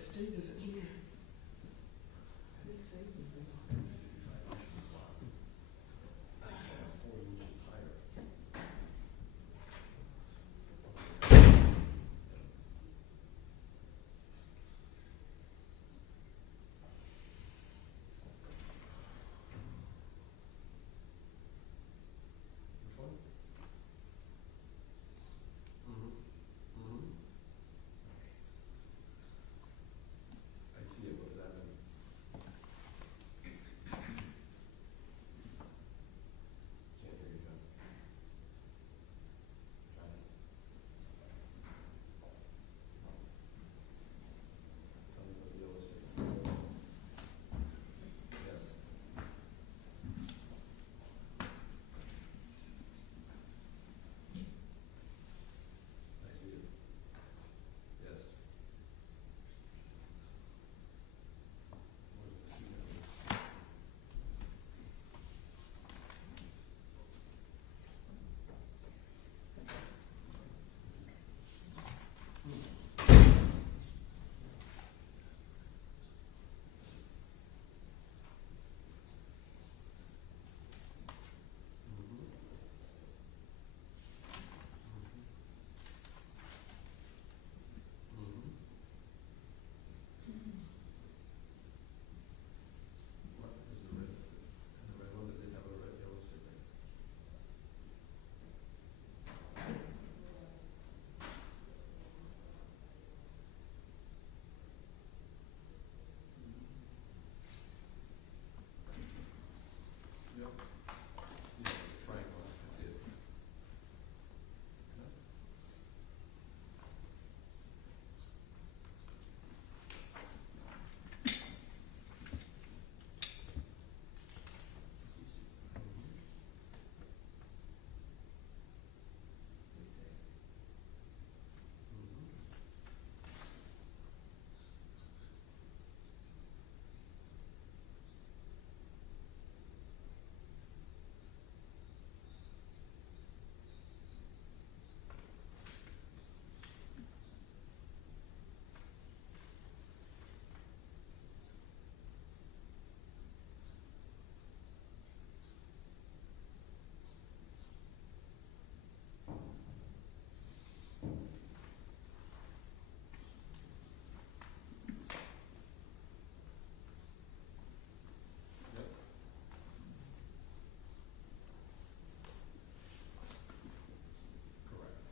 state is here. I didn't say anything. 4 inches higher. Which one? I see it. What does that mean? Can't hear you, John. Johnny. Tell me what the yellow statement. Yes. I see it. Yes. What does the C mean? What is the red? And the red one, does it have a red yellow sticker? Yep. Yeah, triangle, I see it. Yeah. Yep. Correct.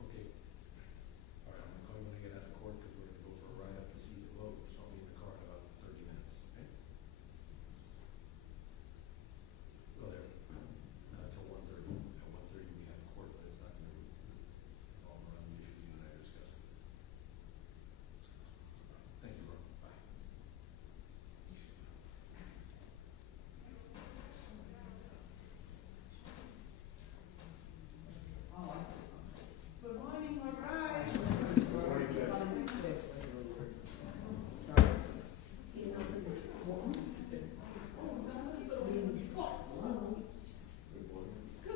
Okay. All right, I'm calling when I get out of court because we're gonna go for a ride up to see the vote, so I'll be in the car in about 30 minutes, okay? Well, there, till 1:30. At 1:30 we have court, but it's not gonna revolve around the issues you and I are discussing. Thank you, bro. Bye. Good morning, all right. Good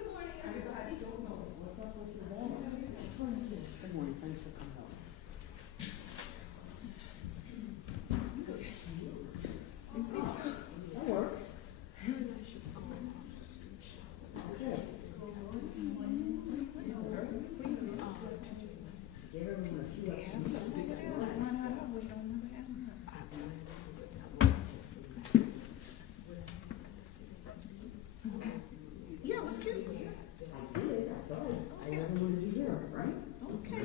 morning, everybody. What's up with your ball? Good morning, thanks for coming out. That works. Okay. Give everyone a few extra minutes. Yeah, it was cute. I did, I thought, I everyone is here, right? Okay,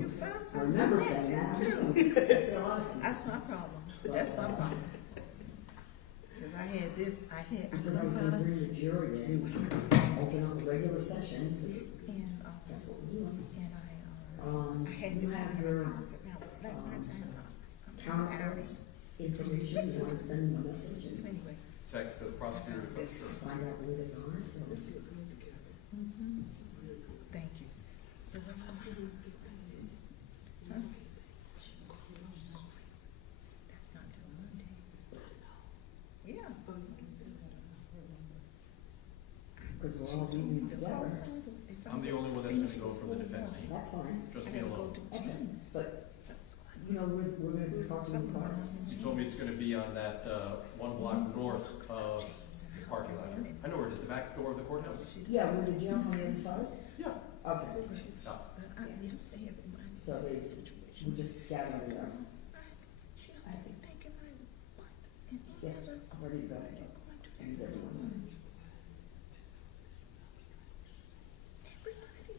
you found I something. remember saying that. Too. I say a lot of things. That's my problem. That's my problem. Cause I had this, I Because I was couldn't gonna find bring the jury in, open up the regular session, because it. And, that's what we're doing. I had You this have in your my closet now, last night's I had counterparts information, you want to send them a message? So anyway. Text to the prosecutor. prosecutor. This. Find out where they are, so. Mhm. Thank you. So what's going on? Huh? That's not till Monday. Yeah. Because we're all meeting together. I'm the only one that's gonna go from the defense team, That's fine. just I me gotta go alone. to Okay, James. but, So it's going you know, we're gonna be parking the cars. You told me it's gonna be on that, one block north of the parking lot. I know where it is, the back door of the courthouse? Yeah, with the jails on the other side? Yeah. Okay, Yeah. But I yesterday everybody So they- the situation. we just gathered it up. She ought to be thinking like, what? And he Yeah, never I'm ready to go. going to And everyone. everybody.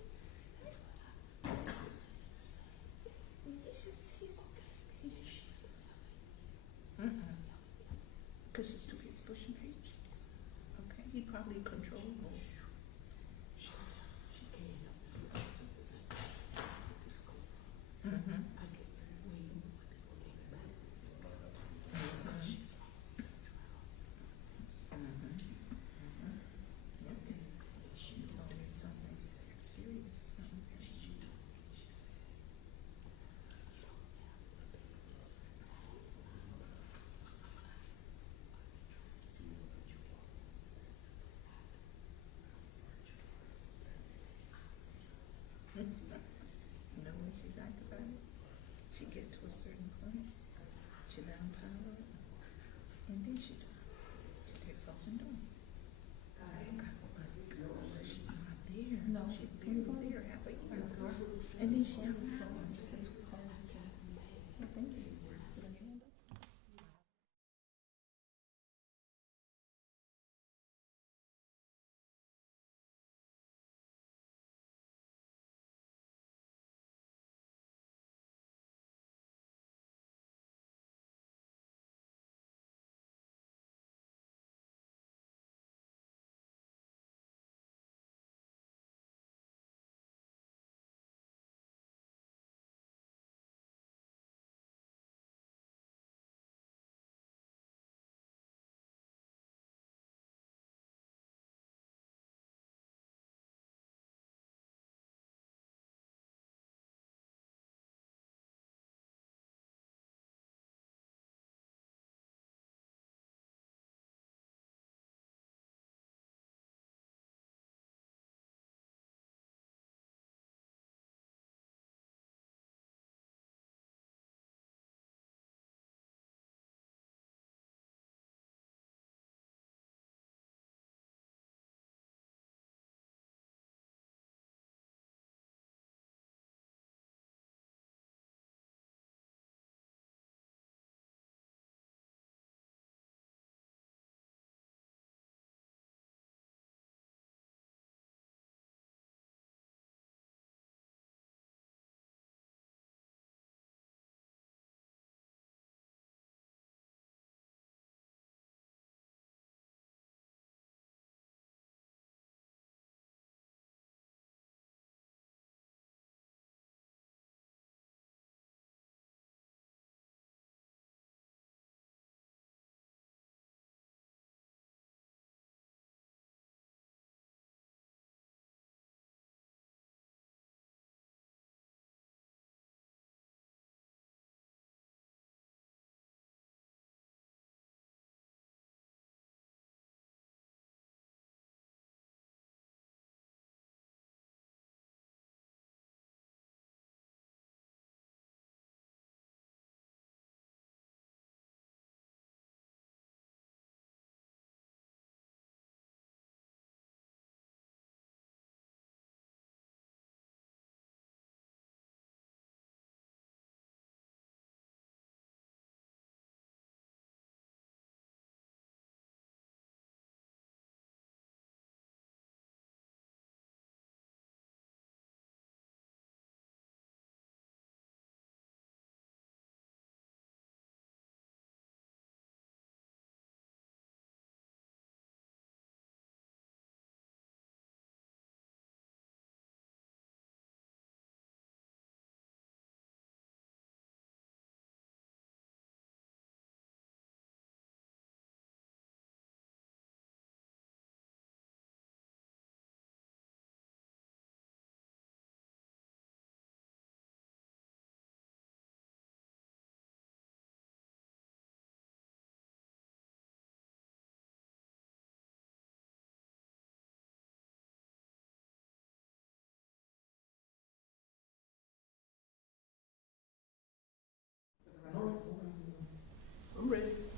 Yes, he's because she's too busy pushing pages. Okay, he probably controllable. Mm-hmm. She's always something serious, something very You know what she liked about it? She get to a certain point, she let him pile up, and then she takes off and doing. But she's not there. No. She's barely there half a year. And then she have balance. Thank you.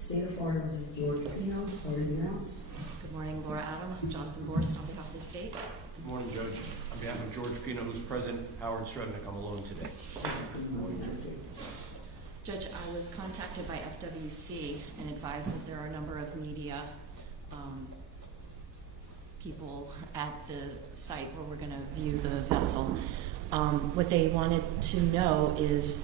State of Florida versus George Pino, Florida's announced. Good morning, Laura Adams, Jonathan Borst on behalf of the state. Good morning, Judge. On behalf of George Pino, who's present, Howard Strebnick, I'm alone today. Good morning, Judge, I was contacted by FWC and advised that there are a number of media people at the site where we're going to view the vessel. What they wanted to know is,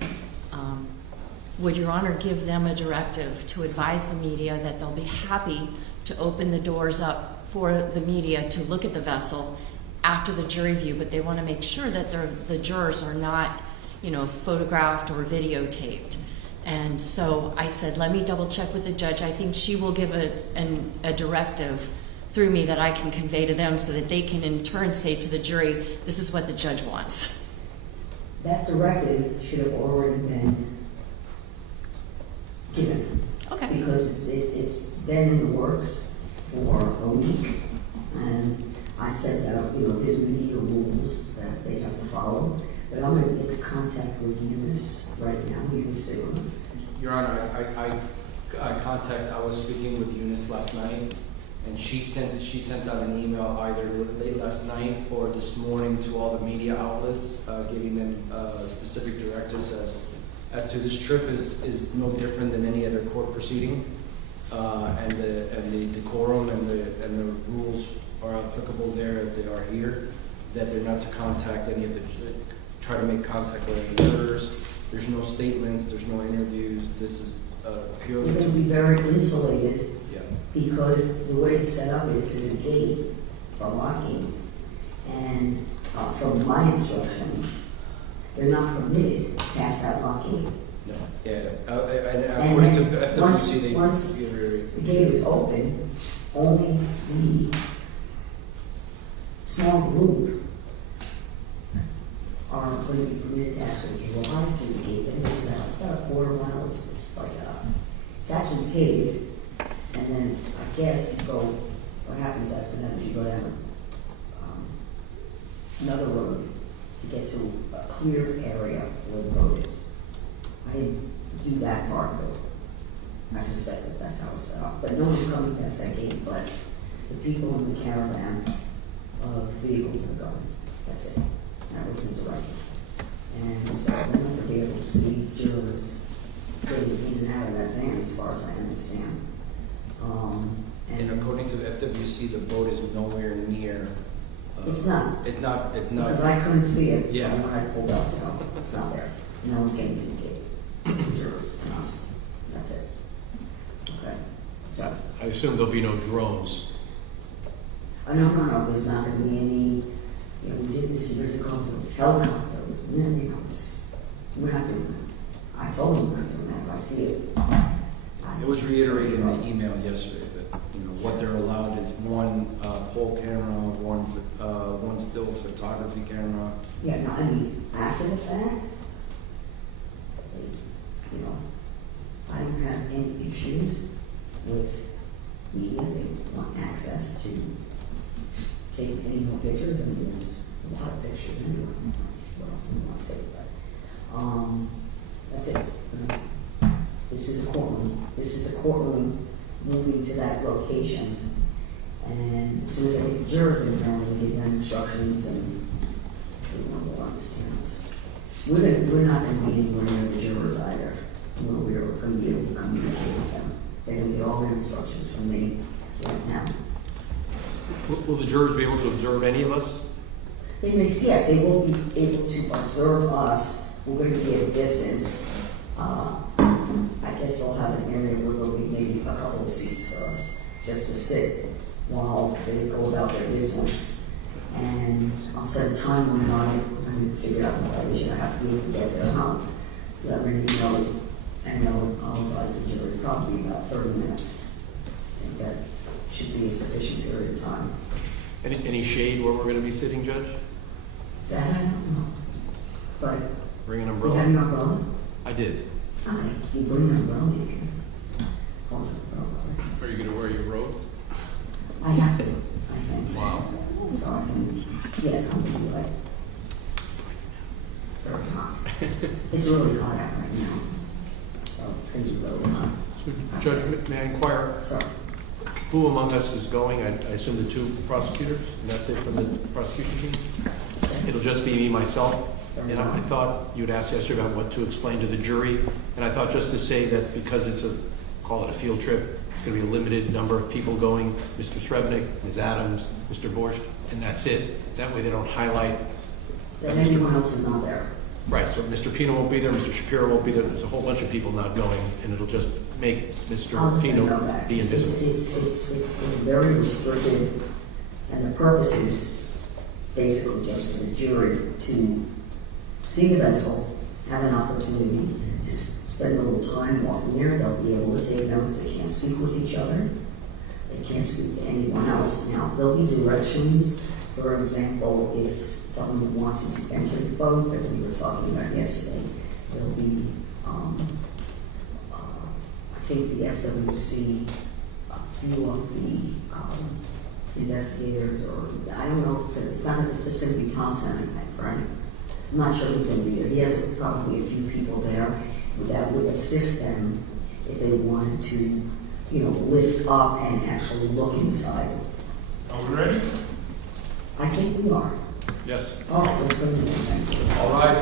would Your Honor give them a directive to advise the media that they'll be happy to open the doors up for the media to look at the vessel after the jury view, but they want to make sure that the jurors are not, photographed or videotaped. And so I said, let me double check with the judge. I think she will give a directive through me that I can convey to them so that they can in turn say to the jury, this is what the judge wants. That directive should have already been given. Okay. Because it's been in the works for a week, and I sent out, there's media rules that they have to follow, but I'm going to get in contact with Eunice right now, Eunice Silva. Your Honor, I was speaking with Eunice last night, and she sent out an email either late last night or this morning to all the media outlets, giving them specific directives as to this trip is no different than any other court proceeding, and the decorum and the rules are applicable there as they are here. That they're not to contact try to make contact with any jurors. There's no statements. There's no interviews. This is purely. You're going to be very insulated. Yeah. Because the way it's set up is there's a gate. It's a lock gate, and from my instructions, they're not permitted past that lock gate. No. Yeah. And according to FWC, once the gate is open, only the small group are going to be permitted to actually drive through the gate. And it's about a quarter mile. It's like it's actually paved, and then I guess you go. What happens after that is you go down another road to get to a clear area where the road is. I didn't do that part though. I suspect that that's how it's set up. But no one's coming past that gate, but the people in the caravan of vehicles are going. That's it. That was the directive. And so we're not going to be able to see jurors getting in and out of that van as far as I understand. And according to FWC, the boat is nowhere near. It's not. It's not. Because I couldn't see it Yeah. when I pulled up, so it's not there. No one's getting to the gate. Jurors and us. That's it. Okay. So. I assume there'll be no drones. No. There's not going to be any. We did this years ago. There was helicopters, and then we're not doing that. I told them we're not doing that. If I see it. It was reiterated in the email yesterday that what they're allowed is one pole camera, one still photography camera. Yeah, no, I mean after the fact, I don't have any issues with media. They want access to take any more pictures, and there's a lot of pictures anyway. What else do you want to take? But that's it. This is a courtroom. This is the courtroom moving to that location. And as soon as I get the jurors in there, we'll give them instructions and everyone will understand this. We're not going to be anywhere near the jurors either. We're going to be able to communicate with them. They're going to get all their instructions from me right now. Will the jurors be able to observe any of us? Yes, they will be able to observe us. We're going to be at a distance. I guess they'll have an area where there'll be maybe a couple of seats for us just to sit while they go about their business. And I'll set a time limit on it and figure out what I have to do to get there. Let me know, and I'll advise the jury. It's probably about 30 minutes. I think that should be a sufficient period of time. Any shade where we're going to be sitting, Judge? That I don't know. But Bring an do you umbrella? have an umbrella? I did. You bring an umbrella, you can hold an umbrella. Are you going to wear your robe? I have to, I think. Wow. So I can, I'm going to be like very hot. It's really hot out right now. So it's going to be really hot. So, Judge, may I inquire, So, who among us is going? I assume the two prosecutors, and that's it from the prosecution team? It'll just be me, myself. And I thought you'd asked yesterday about what to explain to the jury, and I thought just to say that because it's call it a field trip, it's going to be a limited number of people going, Mr. Srebnick, Ms. Adams, Mr. Borscht, and that's it. That way they don't highlight. that anyone else is not there. Right, so Mr. Pino won't be there, Mr. Shapiro won't be there, there's a whole bunch of people not going, and it'll just make Mr. I'll let them Pino know that. be invisible. It's very restricted, and the purpose is basically just for the jury to see the vessel, have an opportunity to spend a little time walking there. They'll be able to take notes. They can't speak with each other. They can't speak to anyone else. Now, there'll be directions. For example, if someone wanted to enter the boat, as we were talking about yesterday, there'll be, I think the FWC, a few of the investigators, or I don't know, it's just going to be Thompson, I think, right? I'm not sure who's going to be there. He has probably a few people there that would assist them if they wanted to, lift up and actually look inside. Are we ready? I think we are. Yes. All right, let's go to the next thing. All right.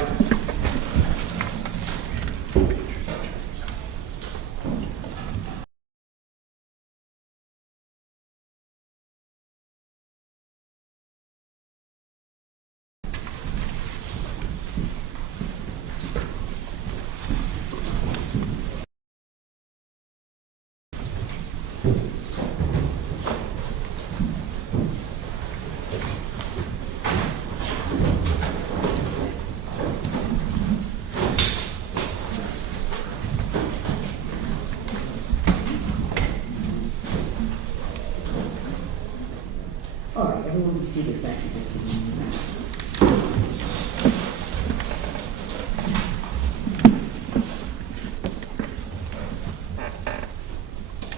All right, everyone be seated. Thank you. Just a minute.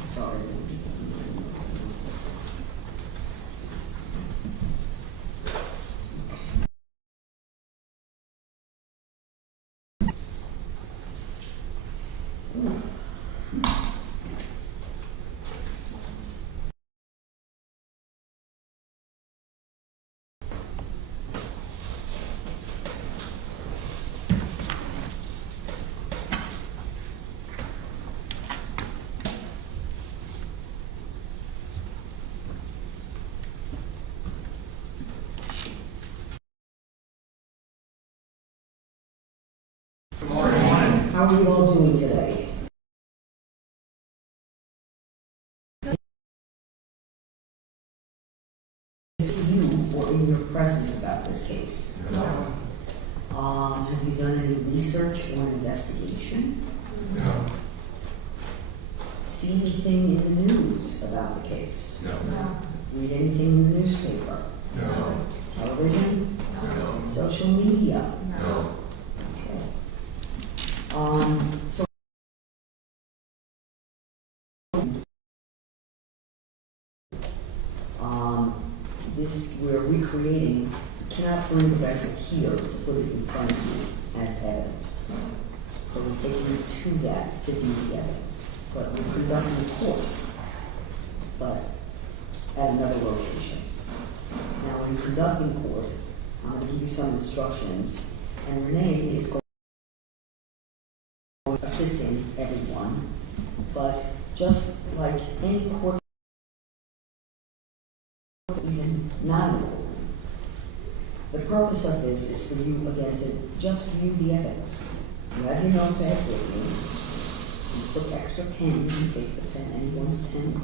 Sorry. Good morning. How are you all doing today? To you or in your presence about this case? No. Have you done any research or investigation? No. See anything in the news about the case? No. Read anything in the newspaper? No. Television? No. Social media? No. Okay. So this, we're recreating, you cannot bring the vessel here to put it in front of you as evidence. So we're taking you to that to view the evidence. But we're conducting a court, but at another location. Now, when you're conducting court, I'm going to give you some instructions, and Renee is going to assisting everyone, but just like any court, even not in court, the purpose of this is for you, again, to just view the evidence. You have your notepads with you. You took extra pens in case the pen, anyone's pen.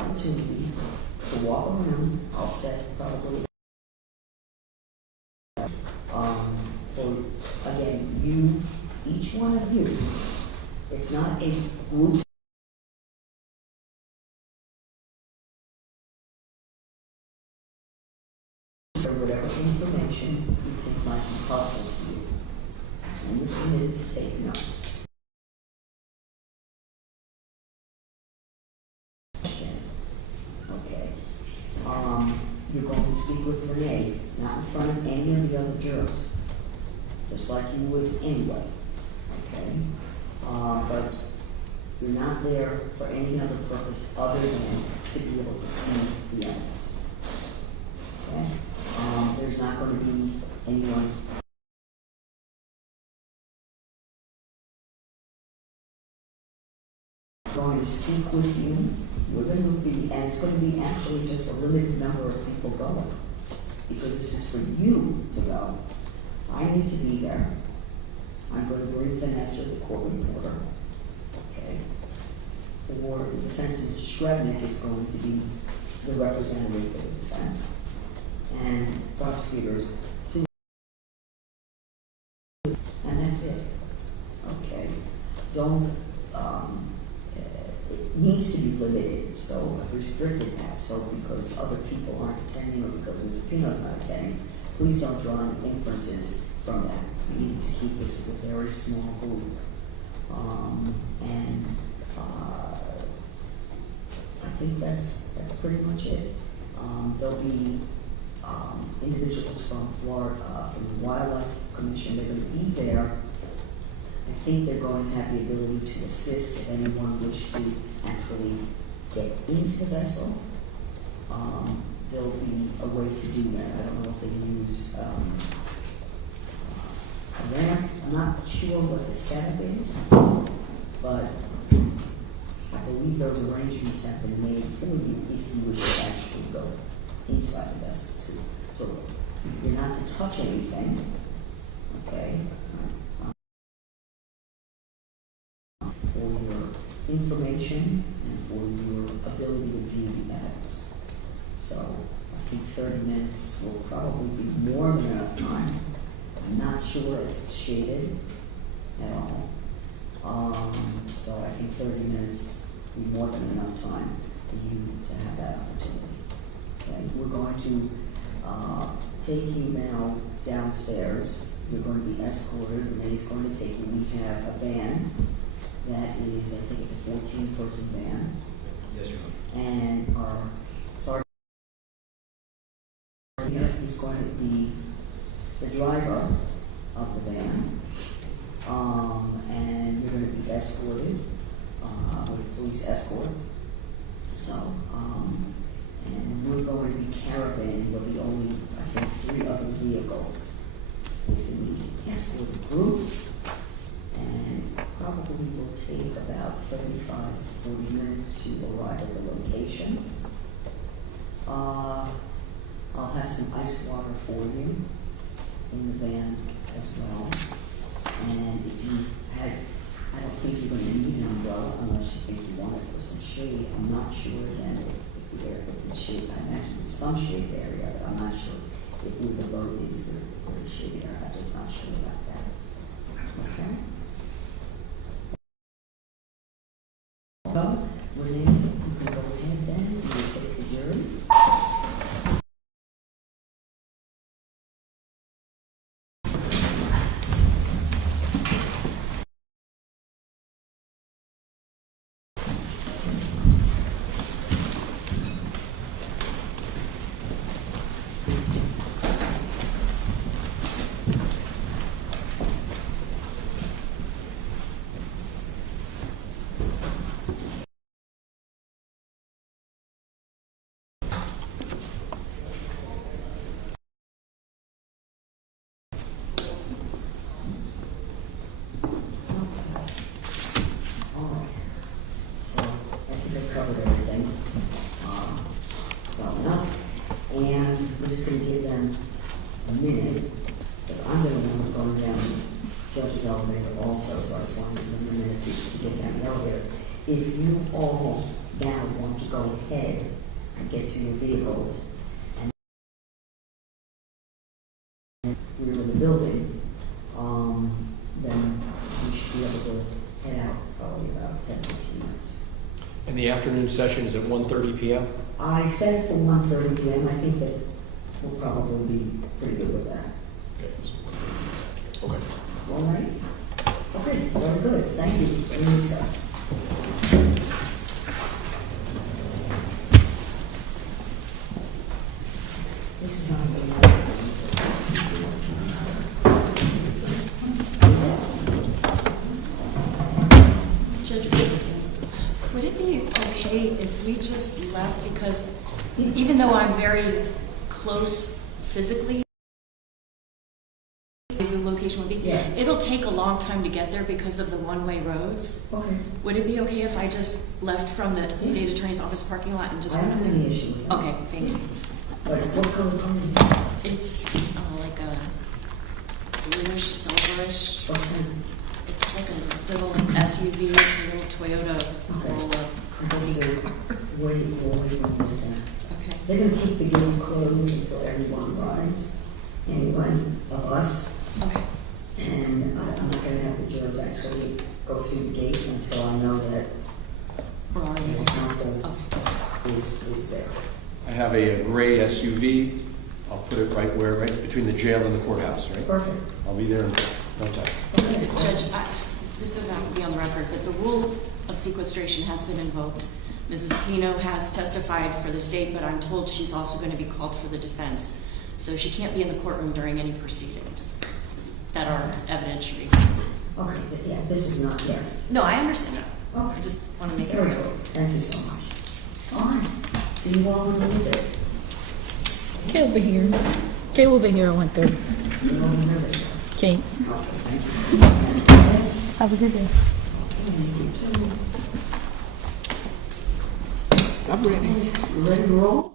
Opportunity to walk around. I'll set probably for, again, you, each one of you. It's not a group. Or whatever information you think might be helpful to you. And you're committed to take notes. Okay. You're going to speak with Renee, not in front of any of the other jurors. Just like you would anyway. Okay? but you're not there for any other purpose other than to be able to see the evidence. Okay? There's not going to be anyone's going to speak with you. We're going to be, and it's going to be actually just a limited number of people going, because this is for you to go. I need to be there. I'm going to bring Vanessa, the court reporter. Okay. The defense, Mr. Shrebnick, is going to be the representative for the defense. And prosecutors, two. And that's it. Okay. Don't, it needs to be limited, so I've restricted that. So because other people aren't attending or because Mr. Pino's not attending, please don't draw any inferences from that. We need to keep this as a very small group. I think that's pretty much it. There'll be individuals from Florida, from the Wildlife Commission. They're going to be there. I think they're going to have the ability to assist if anyone wishes to actually get into the vessel. There'll be a way to do that. I don't know if they use a ramp. I'm not sure what the setup is, but I believe those arrangements have been made for you if you wish to actually go inside the vessel too. So you're not to touch anything, okay? For your information and for your ability to view the evidence. So I think 30 minutes will probably be more than enough time. I'm not sure if it's shaded at all. So I think 30 minutes will be more than enough time for you to have that opportunity. Okay? We're going to take you now downstairs. You're going to be escorted. Renee's going to take you. We have a van that is, I think it's a 14-person van. Yes, Your Honor. And our sergeant here is going to be the driver of the van. And you're going to be escorted with police escort. So, and we're going to be caravanning. There'll be only, I think, 3 other vehicles within the escorted group. And probably will take about 35-40 minutes to arrive at the location. I'll have some ice water for you in the van as well. And if you had, I don't think you're going to need an umbrella unless you think you want it for some shade. I'm not sure again if the shade, I imagine there's some shade area, but I'm not sure if where the boat is or the shade area. I'm just not sure about that. Okay? Well, Renee, you can go ahead then. You will take the jury. Covered everything well enough, and we're just going to give them a minute, because I'm going to want to go down the judge's elevator also, so I just want to give them a minute to get down the elevator. If you all now want to go ahead and get to your vehicles and we're in the building, then we should be able to head out probably about 10-15 minutes. And the afternoon session is at 1:30 p.m.? I set it for 1:30 p.m. I think that we'll probably be pretty good with that. Okay. All right? Okay, very good. Thank you. Any recess? This is not so much. we just left because even though I'm very close physically, the location would be, Yeah. it'll take a long time to get there because of the one-way roads. Okay. Would it be okay if I just left from the state attorney's office parking lot and just I went don't up have there? any issue with that. Okay, thank you. Like, what color car do you have? It's like a bluish, silverish. Okay. It's like a little SUV. It's a little Toyota Corolla. That's the way we'll wait on that. Okay. They're gonna keep the gate closed until everyone arrives. Anyone of us, Okay. and I'm not gonna have the jurors actually go through the gate until I know that We're already the there. council Okay. is there. I have a gray SUV. I'll put it right between the jail and the courthouse, right? Perfect. I'll be there in no time. Okay. Judge, this doesn't have to be on the record, but the rule of sequestration has been invoked. Mrs. Pino has testified for the state, but I'm told she's also going to be called for the defense. So she can't be in the courtroom during any proceedings that are evidentiary. Okay, but yeah, this is not yet. No, I understand that. Okay. I just want to make it Very real. good. Thank you so much. All right. See you all in a little bit. Kay will be here. Kay will be here at 1:30. You don't remember that. Kay, Okay, thank you. Yes. have a good day. Thank you too. I'm ready. You ready to roll?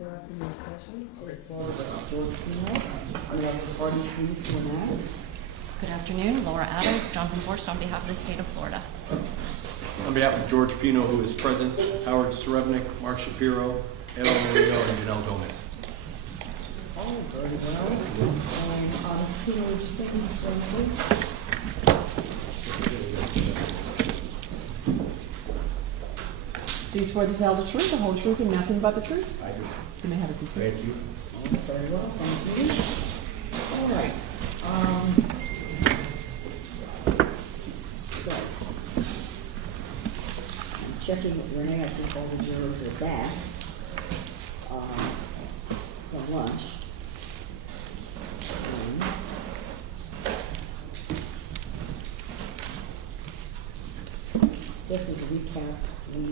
Good afternoon, session. State Florida versus George Pino. I'm going to ask the parties please to announce. Good afternoon, Laura Adams, Jonathan Forst on behalf of the state of Florida. On behalf of George Pino, who is present, Howard Serevnik, Mark Shapiro, Eva Marino, and Janelle Gomez. Oh, very well. Ms. Pino, would you take me to swear, please? Do you swear to tell the truth, the whole truth, and nothing but the truth? I do. You may have a seat, sir. Thank you. Oh, very well, thank you. All right. So, I'm checking with Renee. I think all the jurors are back from lunch. Just as a recap, we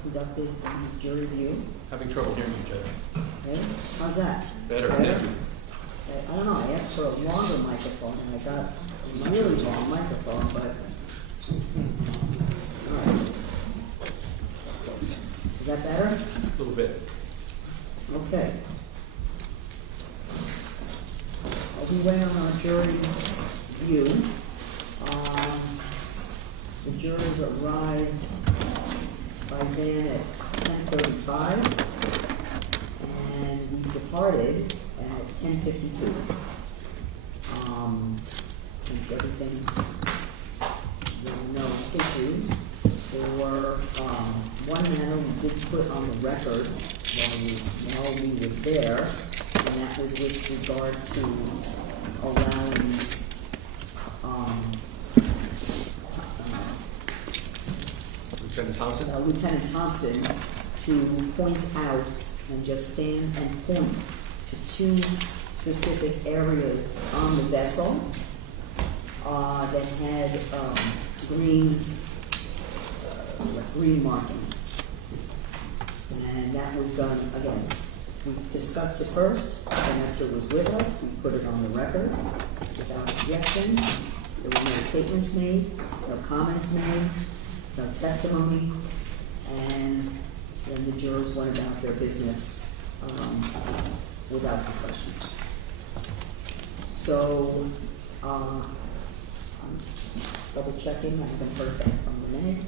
conducted the jury view. Having trouble hearing you, Judge. Okay, how's that? Better, thank you. I don't know, I asked for a longer microphone and I got a really long microphone, but. All right. Is that better? A little bit. Okay. We went on our jury view. The jurors arrived by van at 10:35, and we departed at 10:52. I think everything, there were no issues. There were one matter we did put on the record while we were there, and that was with regard to allowing Lieutenant Thompson? Lieutenant Thompson to point out and just stand and point to two specific areas on the vessel that had green marking. And that was done, again, we discussed it first, Vanessa was with us, we put it on the record without objection. There were no statements made, no comments made, no testimony, and then the jurors went about their business without discussions. So, I'm double checking, I haven't heard back from Renee.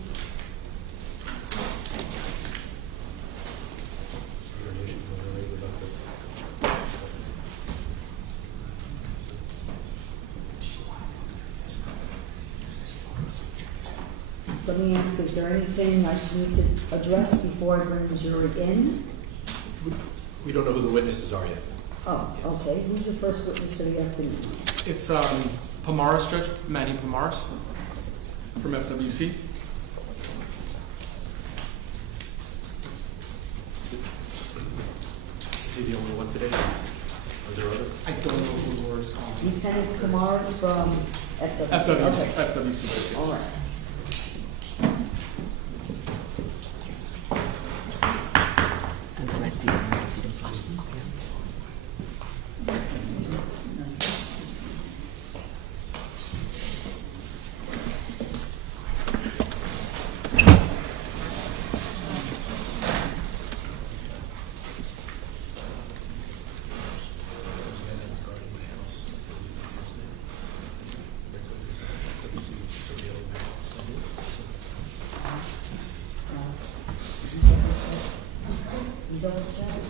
Let me ask, is there anything I need to address before I bring the jury in? We don't know who the witnesses are yet. Oh, okay. Who's your first witness for the afternoon? It's Pomaris, Judge, Manny Pomaris from FWC. Is he the only one today? Are there other? I don't know who was Lieutenant Kumaris from FWC. FWC, Okay. FWC, Judge, yes. All right. Until I see them, I see them flash. You double check?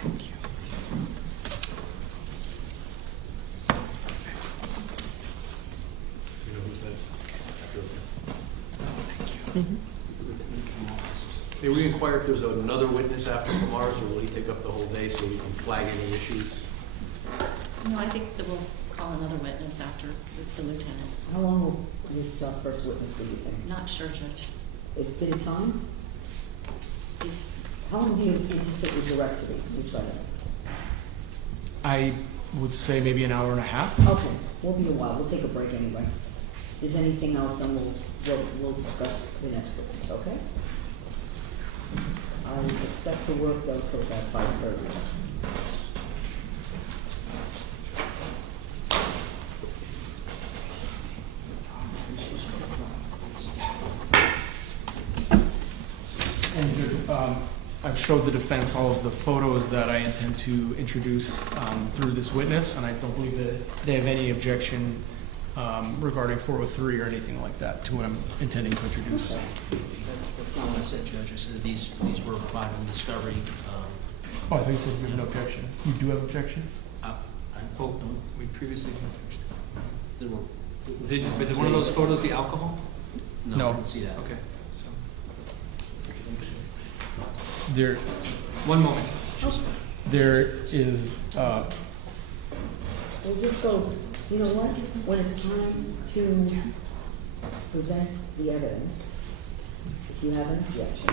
Thank you. You know who's that? May we inquire if there's another witness after Pomaris, or will he take up the whole day so we can flag any issues? No, I think that we'll call another witness after the lieutenant. How long will this first witness be, you think? Not sure, Judge. Bit of time? It's, How long do you anticipate your direct to be? Each other? I would say maybe an hour and a half. Okay, we'll be a while, we'll take a break anyway. If there's anything else, then we'll discuss the next witness, okay? I expect to work though till about 5:30. And I've showed the defense all of the photos that I intend to introduce through this witness, and I don't believe that they have any objection regarding 403 or anything like that to what I'm intending to introduce. That's not what I said, Judge. I said these were provided in discovery. Oh, I thought you said you have no objection. You do have objections? We previously had objections. There were. Was it one of those photos, the alcohol? No. I didn't see that. Okay. There, One moment. there is, We'll just go, you know what, when it's time to present the evidence, if you have an objection,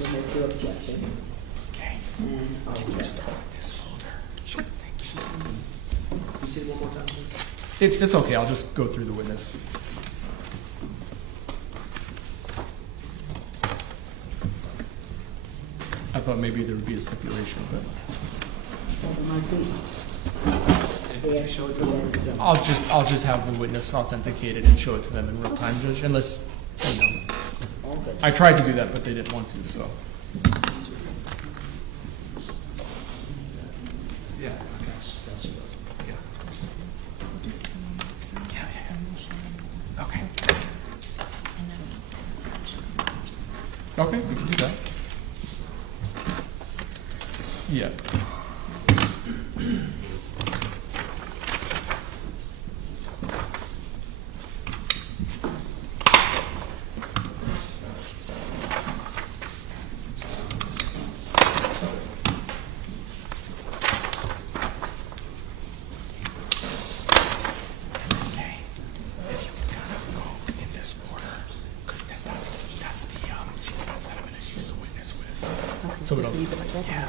you'll make your objection. okay. And I'll address that. This folder. Sure, thank you. Can you say it one more time, please? It's okay, I'll just go through the witness. I thought maybe there would be a stipulation, but Well, there might be. They asked you to do that again. I'll just have the witness authenticate it and show it to them in real time, Judge, unless, you know. All good. I tried to do that, but they didn't want to, so. Yeah. That's Yeah. Okay. Okay, we can do that. Yeah. So it'll, yeah.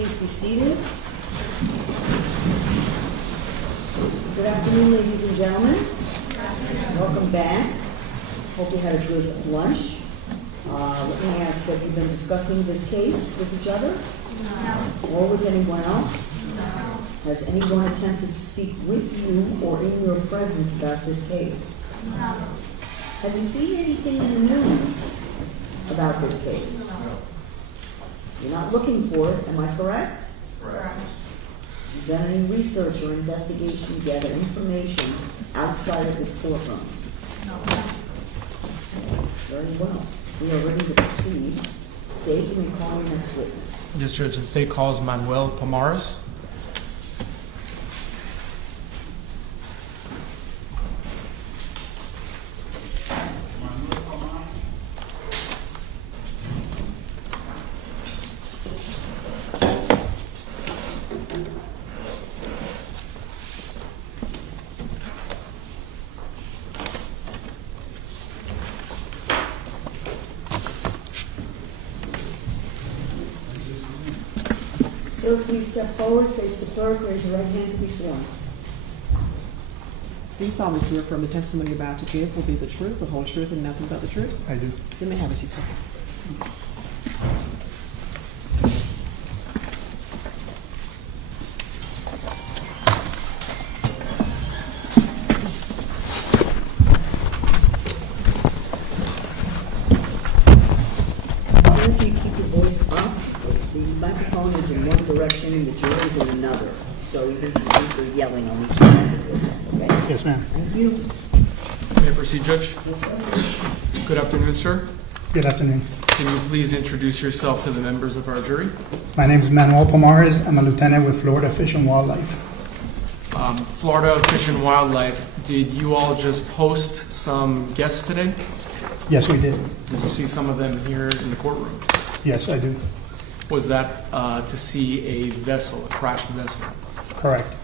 please be seated. Good afternoon, ladies and gentlemen. Welcome back. Hope you had a good lunch. Let me ask, have you been discussing this case with each other? No. Or with anyone else? No. Has anyone attempted to speak with you or in your presence about this case? No. Have you seen anything in the news about this case? No. You're not looking for it, am I correct? Correct. You've done any research or investigation to gather information outside of this courtroom? No. Very well. We are ready to proceed. State, you may call your next witness. Yes, Judge. The state calls Manuel Pomares. Sir, please step forward, face the clerk, raise your right hand to be sworn. Do you solemnly swear from the testimony you're about to give will be the truth, the whole truth, and nothing but the truth? I do. You may have a seat, sir. Sir, if you keep your voice up, the microphone is in one direction and the jury is in another. So even if you're yelling on each side, okay? Yes, ma'am. Thank you. May I proceed, Judge? Yes, sir. Good afternoon, sir. Good afternoon. Can you please introduce yourself to the members of our jury? My name is Manuel Pomares. I'm a lieutenant with Florida Fish and Wildlife. Florida Fish and Wildlife, did you all just host some guests today? Yes, we did. Did you see some of them here in the courtroom? Yes, I do. Was that to see a vessel, a crashed vessel? Correct.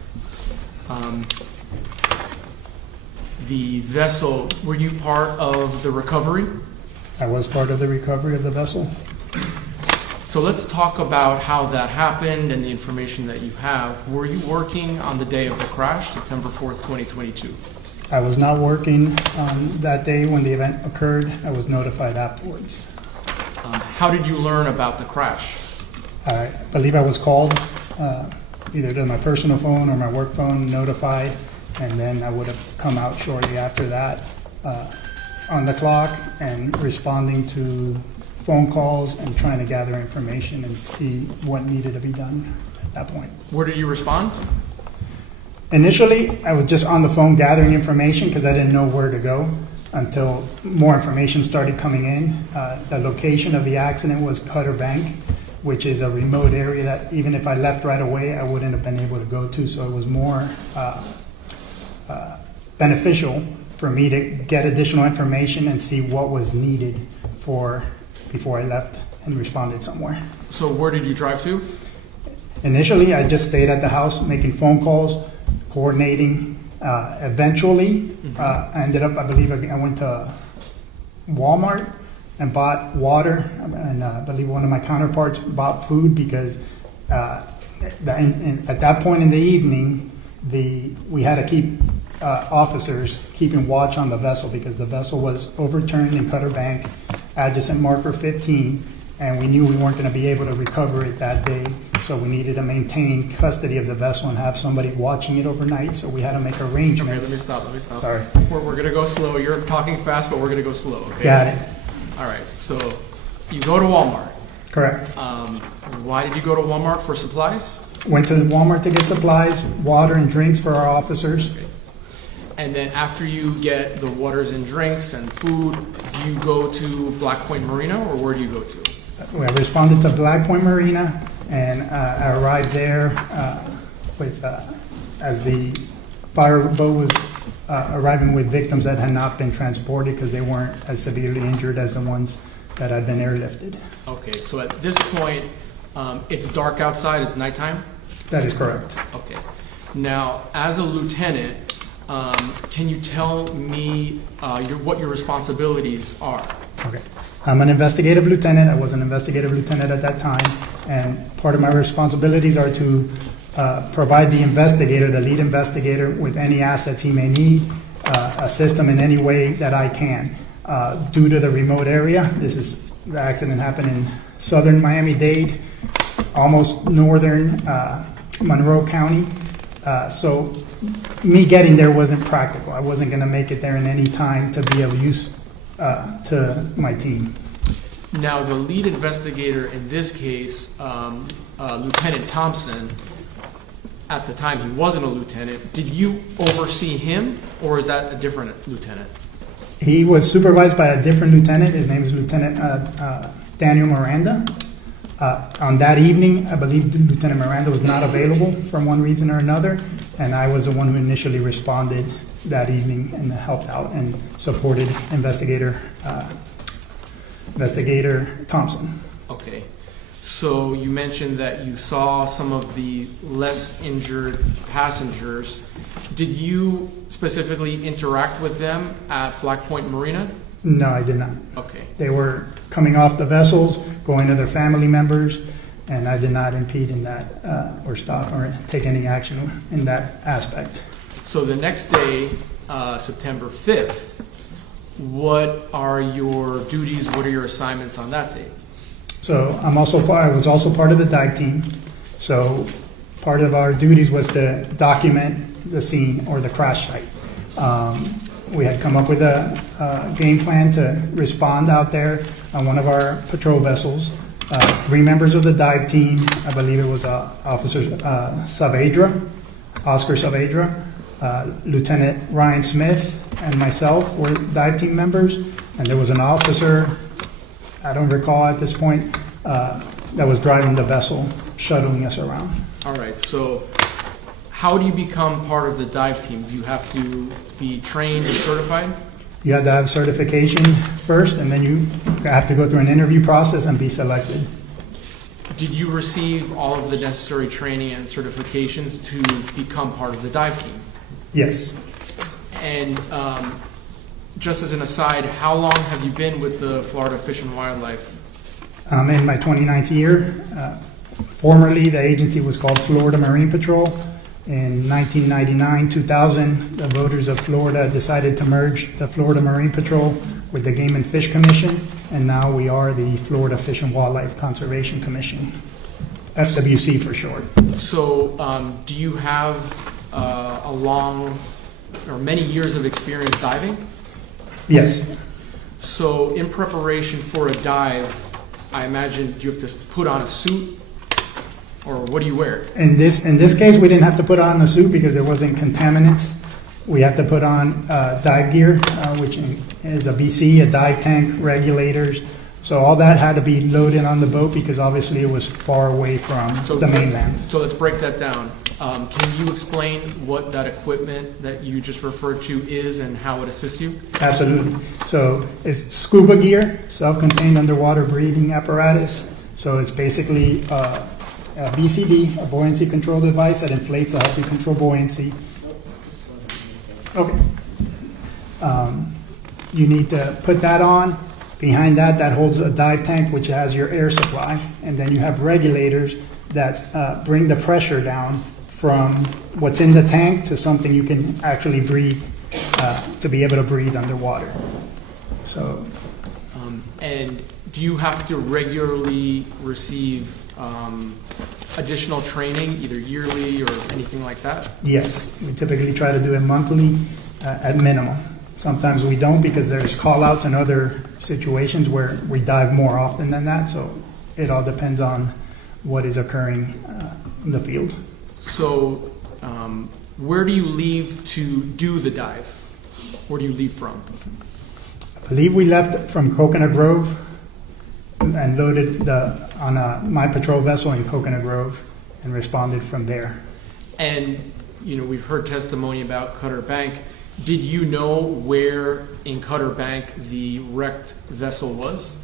The vessel, were you part of the recovery? I was part of the recovery of the vessel. So let's talk about how that happened and the information that you have. Were you working on the day of the crash, September 4th, 2022? I was not working that day when the event occurred. I was notified afterwards. How did you learn about the crash? I believe I was called either to my personal phone or my work phone, notified, and then I would have come out shortly after that on the clock and responding to phone calls and trying to gather information and see what needed to be done at that point. Where did you respond? Initially, I was just on the phone gathering information because I didn't know where to go until more information started coming in. The location of the accident was Cutter Bank, which is a remote area that even if I left right away, I wouldn't have been able to go to. So it was more beneficial for me to get additional information and see what was needed before I left and responded somewhere. So where did you drive to? Initially, I just stayed at the house making phone calls, coordinating. Eventually, I ended up, I believe I went to Walmart and bought water, and I believe one of my counterparts bought food because at that point in the evening, we had to keep officers keeping watch on the vessel because the vessel was overturned in Cutter Bank, adjacent marker 15, and we knew we weren't going to be able to recover it that day. So we needed to maintain custody of the vessel and have somebody watching it overnight. So we had to make arrangements. Okay, let me stop. Sorry. We're going to go slow. You're talking fast, but we're going to go slow. Okay? Got it. All right. So you go to Walmart. Correct. Why did you go to Walmart for supplies? Went to Walmart to get supplies, water and drinks for our officers. Okay. And then after you get the waters and drinks and food, do you go to Black Point Marina, or where do you go to? I responded to Black Point Marina, and I arrived there as the fireboat was arriving with victims that had not been transported because they weren't as severely injured as the ones that had been airlifted. Okay, so at this point, it's dark outside, it's nighttime? That is correct. Okay. Now, as a lieutenant, can you tell me what your responsibilities are? Okay. I'm an investigative lieutenant. I was an investigative lieutenant at that time, and part of my responsibilities are to provide the investigator, the lead investigator, with any assets he may need, assist him in any way that I can. Due to the remote area, the accident happened in southern Miami-Dade, almost northern Monroe County. So me getting there wasn't practical. I wasn't going to make it there in any time to be of use to my team. Now, the lead investigator in this case, Lieutenant Thompson, at the time he wasn't a lieutenant, did you oversee him, or is that a different lieutenant? He was supervised by a different lieutenant. His name is Lieutenant Daniel Miranda. On that evening, I believe Lieutenant Miranda was not available for one reason or another, and I was the one who initially responded that evening and helped out and supported Investigator Thompson. Okay. So you mentioned that you saw some of the less injured passengers. Did you specifically interact with them at Flag Point Marina? No, I did not. Okay. They were coming off the vessels, going to their family members, and I did not impede in that or stop or take any action in that aspect. So the next day, September 5th, what are your duties? What are your assignments on that day? So I was also part of the dive team. So part of our duties was to document the scene or the crash site. We had come up with a game plan to respond out there on one of our patrol vessels. 3 members of the dive team, I believe it was Officer Oscar Saavedra, Lieutenant Ryan Smith, and myself were dive team members. And there was an officer, I don't recall at this point, that was driving the vessel, shuttling us around. All right, so how do you become part of the dive team? Do you have to be trained and certified? You have to have certification first, and then you have to go through an interview process and be selected. Did you receive all of the necessary training and certifications to become part of the dive team? Yes. And just as an aside, how long have you been with the Florida Fish and Wildlife? I'm in my 29th year. Formerly, the agency was called Florida Marine Patrol. In 1999-2000, the voters of Florida decided to merge the Florida Marine Patrol with the Game and Fish Commission, and now we are the Florida Fish and Wildlife Conservation Commission, FWC for short. So do you have a long or many years of experience diving? Yes. So in preparation for a dive, I imagine, do you have to put on a suit, or what do you wear? In this case, we didn't have to put on a suit because there wasn't contaminants. We have to put on dive gear, which is a BC, a dive tank, regulators. So all that had to be loaded on the boat because obviously it was far away from the mainland. So let's break that down. Can you explain what that equipment that you just referred to is and how it assists you? Absolutely. So it's scuba gear, self-contained underwater breathing apparatus. So it's basically a BCD, a buoyancy control device that inflates to help you control buoyancy. Okay. You need to put that on. Behind that holds a dive tank, which has your air supply. And then you have regulators that bring the pressure down from what's in the tank to something you can actually breathe, to be able to breathe underwater. So. And do you have to regularly receive additional training, either yearly or anything like that? Yes, we typically try to do it monthly at minimum. Sometimes we don't because there's call-outs and other situations where we dive more often than that, so it all depends on what is occurring in the field. So where do you leave to do the dive? Where do you leave from? I believe we left from Coconut Grove and loaded on my patrol vessel in Coconut Grove and responded from there. And, we've heard testimony about Cutter Bank. Did you know where in Cutter Bank the wrecked vessel was?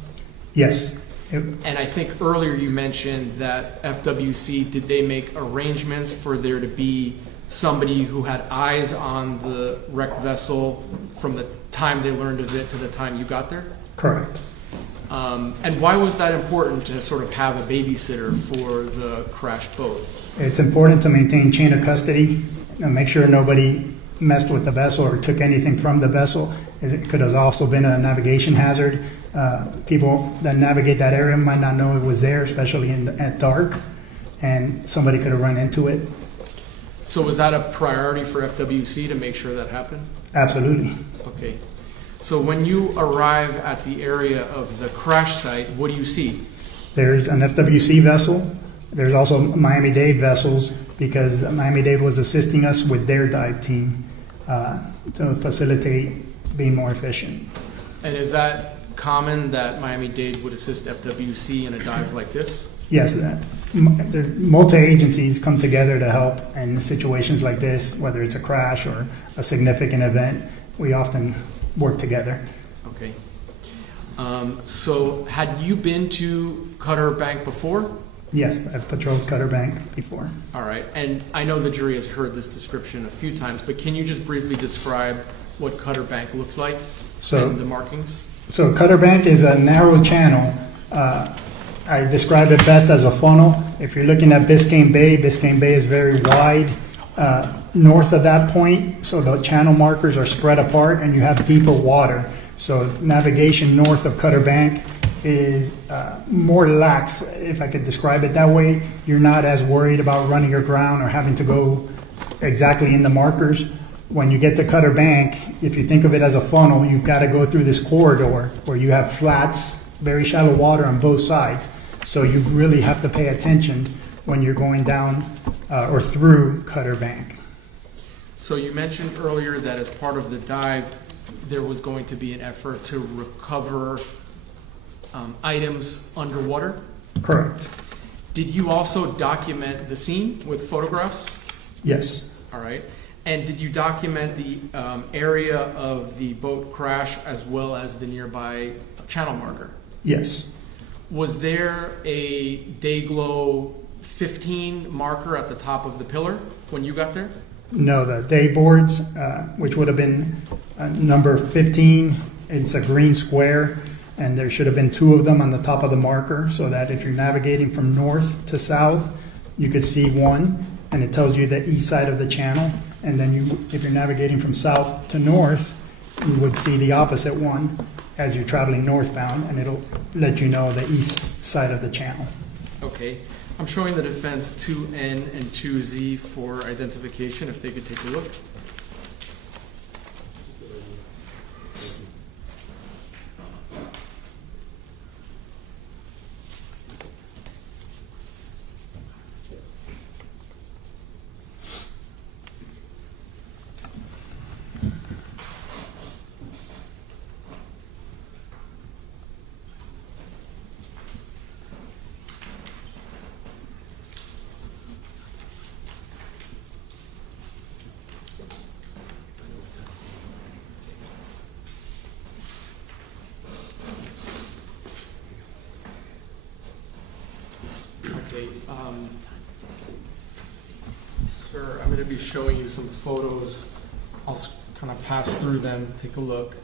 Yes. And I think earlier you mentioned that FWC, did they make arrangements for there to be somebody who had eyes on the wrecked vessel from the time they learned of it to the time you got there? Correct. And why was that important to sort of have a babysitter for the crashed boat? It's important to maintain chain of custody and make sure nobody messed with the vessel or took anything from the vessel. It could have also been a navigation hazard. People that navigate that area might not know it was there, especially at dark, and somebody could have run into it. So was that a priority for FWC to make sure that happened? Absolutely. Okay. So when you arrive at the area of the crash site, what do you see? There's an FWC vessel. There's also Miami-Dade vessels because Miami-Dade was assisting us with their dive team to facilitate being more efficient. And is that common that Miami-Dade would assist FWC in a dive like this? Yes, multi-agencies come together to help in situations like this, whether it's a crash or a significant event. We often work together. Okay. So had you been to Cutter Bank before? Yes, I've patrolled Cutter Bank before. All right. And I know the jury has heard this description a few times, but can you just briefly describe what Cutter Bank looks like and the markings? So Cutter Bank is a narrow channel. I describe it best as a funnel. If you're looking at Biscayne Bay is very wide north of that point, so the channel markers are spread apart and you have deeper water. So navigation north of Cutter Bank is more lax, if I could describe it that way. You're not as worried about running aground or having to go exactly in the markers. When you get to Cutter Bank, if you think of it as a funnel, you've got to go through this corridor where you have flats, very shallow water on both sides. So you really have to pay attention when you're going down or through Cutter Bank. So you mentioned earlier that as part of the dive, there was going to be an effort to recover items underwater? Correct. Did you also document the scene with photographs? Yes. All right. And did you document the area of the boat crash as well as the nearby channel marker? Yes. Was there a Dayglow 15 marker at the top of the pillar when you got there? No, the day boards, which would have been number 15, it's a green square, and there should have been 2 of them on the top of the marker so that if you're navigating from north to south, you could see one, and it tells you the east side of the channel. And then if you're navigating from south to north, you would see the opposite one as you're traveling northbound, and it'll let you know the east side of the channel. Okay. I'm showing the defense 2N and 2Z for identification, if they could take a look. Okay, sir, I'm going to be showing you some photos. I'll kind of pass through them, take a look,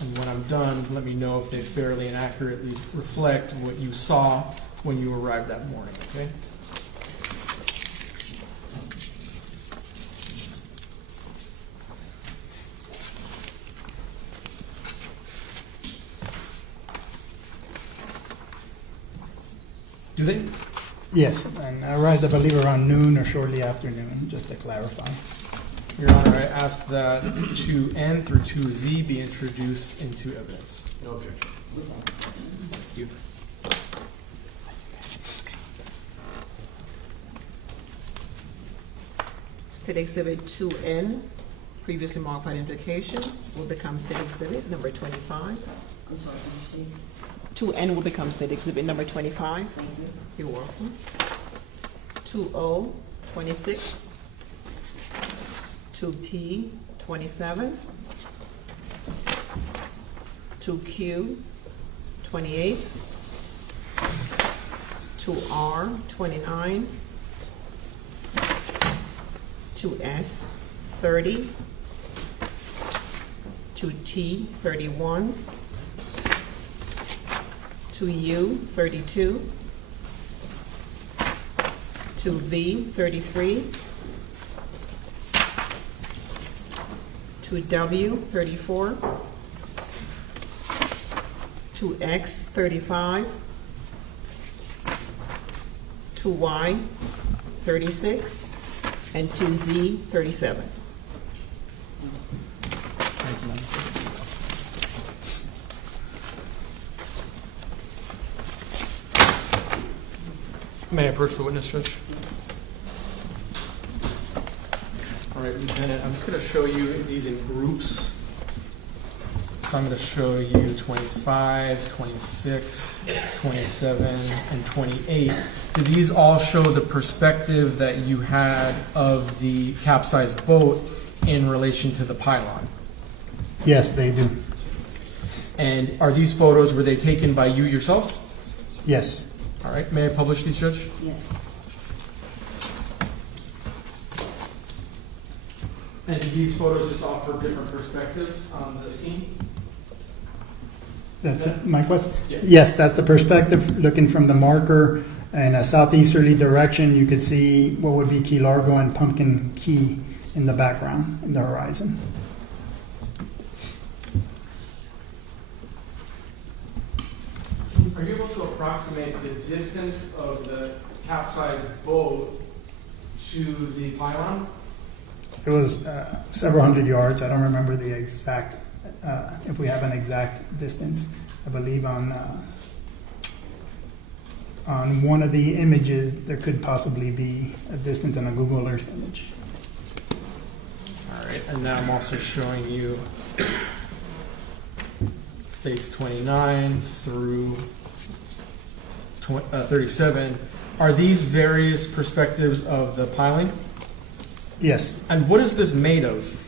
and when I'm done, let me know if they fairly and accurately reflect what you saw when you arrived that morning, okay? Do they? Yes, and I arrived, I believe, around noon or shortly after noon, just to clarify. Your Honor, I ask that 2N through 2Z be introduced into evidence. No objection. Thank you. State Exhibit 2N, previously marked for identification, will become State Exhibit number 25. I'm sorry, can you see? 2N will become State Exhibit number 25. Thank you. You're welcome. 2O, 26. 2P, 27. 2Q, 28. 2R, 29. 2S, 30. 2T, 31. to U, 32, to V, 33, to W, 34, to X, 35, to Y, 36, and to Z, 37. Thank you, Madam Chair. May I approach the witness, Judge? All right, Lieutenant, I'm just going to show you these in groups. So I'm going to show you 25, 26, 27, and 28. Do these all show the perspective that you had of the capsized boat in relation to the pylon? Yes, they do. And are these photos, were they taken by you yourself? Yes. All right, may I publish these, Judge? Yes. And do these photos just offer different perspectives on the scene? That's my question? Yeah. Yes, that's the perspective, looking from the marker in a southeasterly direction. You could see what would be Key Largo and Pumpkin Key in the background, in the horizon. Are you able to approximate the distance of the capsized boat to the pylon? It was several hundred yards. I don't remember the exact, if we have an exact distance. I believe on one of the images, there could possibly be a distance in a Google Earth image. All right, and now I'm also showing you states 29 through 37. Are these various perspectives of the piling? Yes, And what is this made of?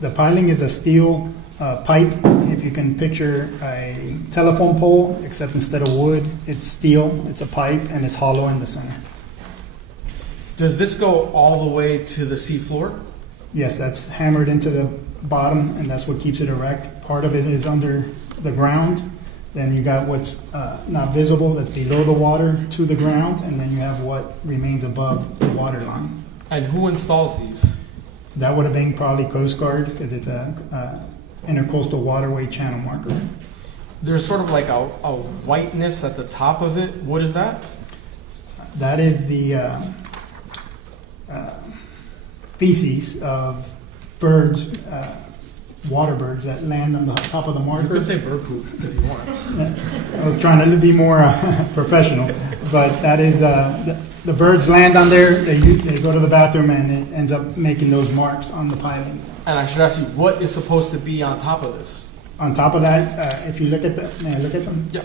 the piling is a steel pipe. If you can picture a telephone pole, except instead of wood, it's steel. It's a pipe and it's hollow in the center. Does this go all the way to the seafloor? Yes, that's hammered into the bottom, and that's what keeps it erect. Part of it is under the ground. Then you got what's not visible, that's below the water to the ground, and then you have what remains above the water line. And who installs these? That would have been probably Coast Guard, because it's a intercoastal waterway channel marker. There's sort of like a whiteness at the top of it. What is that? That is the feces of birds, water birds that land on the top of the You marker. could say bird poop if you want. I was trying to be more professional, but that is the birds land on there. They go to the bathroom, and it ends up making those marks on the piling. And I should ask you, what is supposed to be on top of this? On top of that, if you look at may I look at them? Yeah.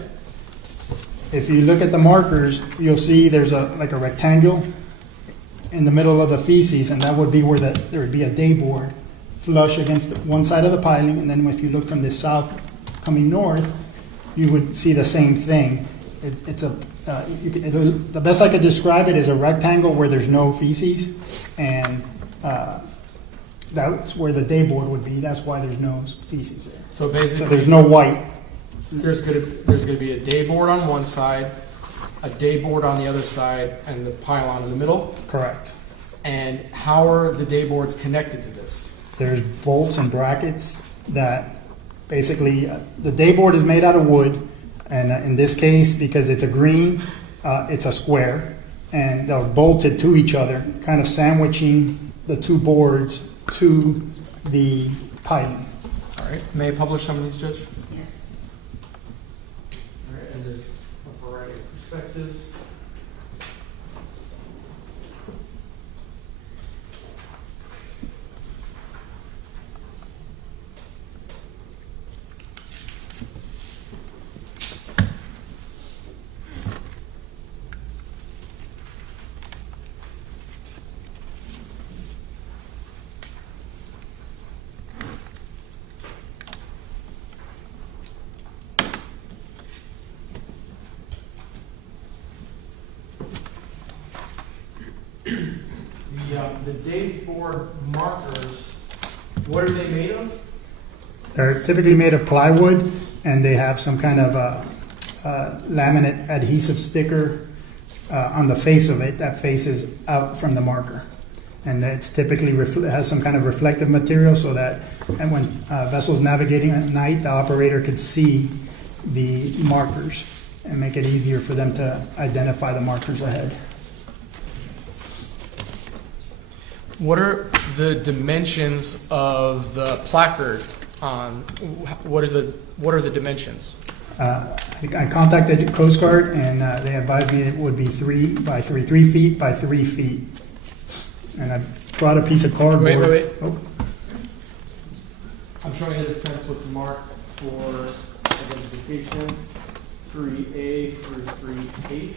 If you look at the markers, you'll see there's like a rectangle in the middle of the feces, and that would be where there would be a day board flush against one side of the piling, and then if you look from the south coming north, you would see the same thing. The best I could describe it is a rectangle where there's no feces, and that's where the day board would be. That's why there's no feces there. So basically, So there's no white. there's gonna be a day board on one side, a day board on the other side, and the pylon in the middle. Correct. And how are the day boards connected to this? There's bolts and brackets that basically, the day board is made out of wood, and in this case, because it's a green, it's a square, and they're bolted to each other, kind of sandwiching the two boards to the piling. All right, may I publish some of these, Judge? Yes. All right, and there's a variety of perspectives. The day board markers, what are they made of? They're typically made of plywood, and they have some kind of laminate adhesive sticker on the face of it that faces out from the marker. And it's typically has some kind of reflective material so that and when vessels navigating at night, the operator could see the markers and make it easier for them to identify the markers ahead. What are the dimensions of the placard on, what are the dimensions? I contacted Coast Guard and they advised me it would be 3 by 3 feet by 3 feet. And I brought a piece of cardboard. Wait. Oh. I'm showing you the fence what's marked for identification, 3A through 3H.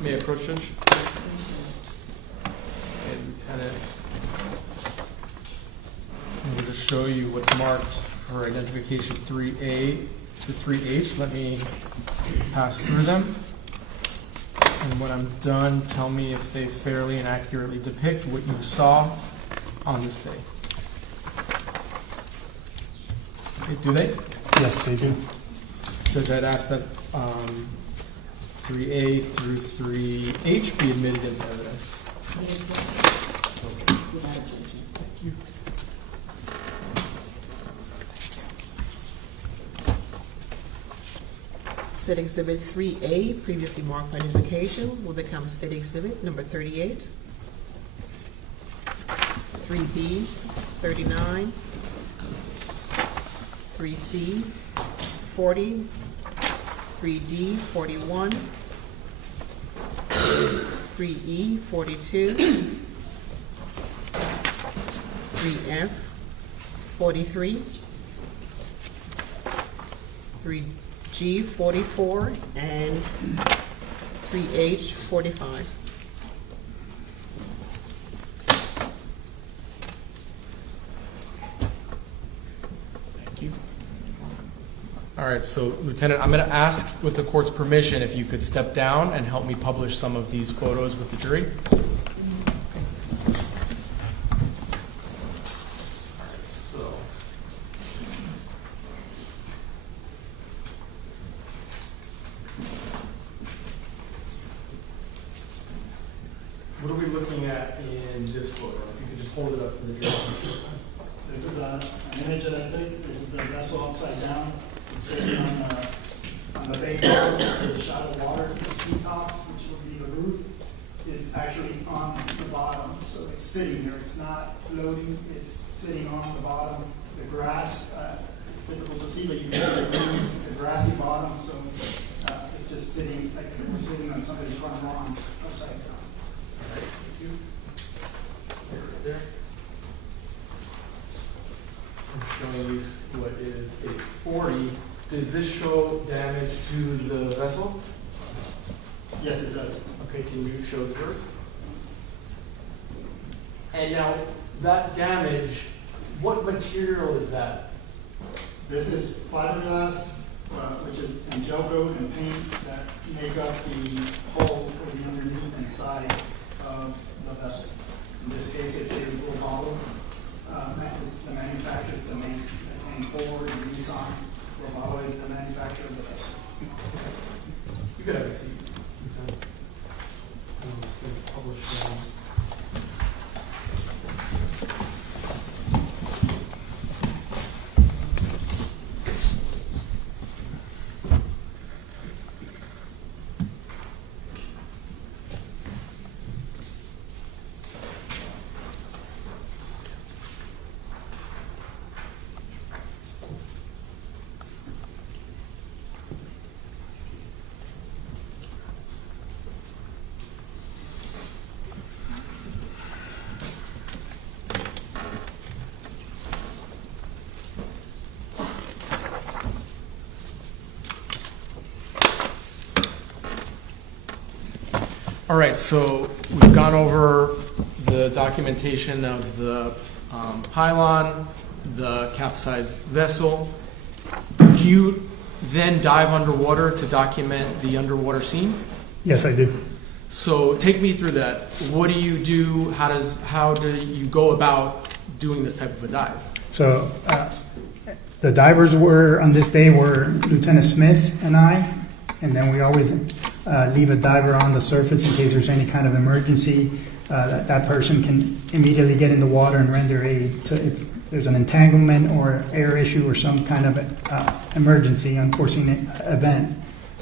May I approach, Judge? And Lieutenant, I'm going to show you what's marked for identification 3A to 3H. Let me pass through them. And when I'm done, tell me if they fairly and accurately depict what you saw on this day. Okay, do they? Yes, they do. Judge, I'd ask that 3A through 3H be admitted into evidence. Thank you. State Exhibit 3A, previously marked for identification, will become State Exhibit number 38. 3B, 39. 3C, 40. 3D, 41. 3E, 42. 3F, 43. 3G, 44, and 3H, 45. Thank you. All right, so Lieutenant, I'm going to ask, with the court's permission, if you could step down and help me publish some of these photos with the jury. What are we looking at in this photo? If you could just hold it up for the jury. This is an image that I took. This is the vessel upside down. It's sitting on the bay. There's a shot of water. The treetop, which would be the roof, is actually on the bottom. So it's sitting there. It's not floating. It's sitting on the bottom. The grass, it's difficult to see, but you can see it's a grassy bottom. So it's just sitting like it was sitting on somebody's front lawn upside down. All right, thank you. Right there. I'm showing you what is a 40. Does this show damage to the vessel? Yes, it does. Okay, can you show the jurors? And now, that damage, what material is that? This is fiberglass, which is and gel coat and paint that make up the hull for the underneath and side of the vessel. In this case, it's a Robalo. The manufacturer is the main, that's in Ford and Nissan. Robalo is the manufacturer of the vessel. You could have a seat. I'm just going to publish them. All right, so we've gone over the documentation of the pylon, the capsized vessel. Do you then dive underwater to document the underwater scene? Yes, I do. So take me through that. What do you do? How do you go about doing this type of a dive? So the divers were, on this day, were Lieutenant Smith and I, and then we always leave a diver on the surface in case there's any kind of emergency. That person can immediately get in the water and render aid to if there's an entanglement or air issue or some kind of emergency, unforeseen event.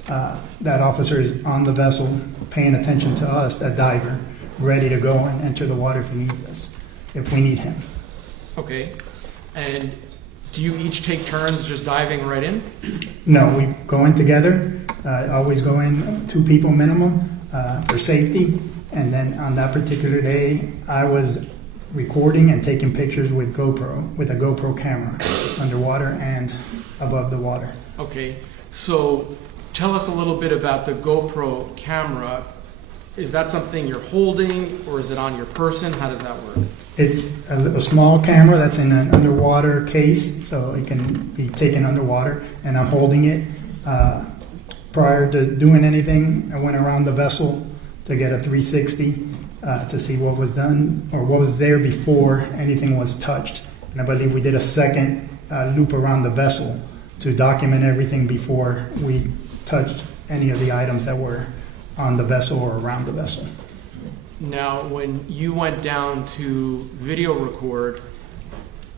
That officer is on the vessel paying attention to us, that diver, ready to go and enter the water if he needs us, if we need him. Okay. And do you each take turns just diving right in? No, we go in together. Always go in 2 people minimum for safety. And then on that particular day, I was recording and taking pictures with a GoPro camera, underwater and above the water. Okay. So tell us a little bit about the GoPro camera. Is that something you're holding, or is it on your person? How does that work? It's a small camera that's in an underwater case, so it can be taken underwater, and I'm holding it. Prior to doing anything, I went around the vessel to get a 360 to see what was done or what was there before anything was touched. And I believe we did a second loop around the vessel to document everything before we touched any of the items that were on the vessel or around the vessel. Now, when you went down to video record,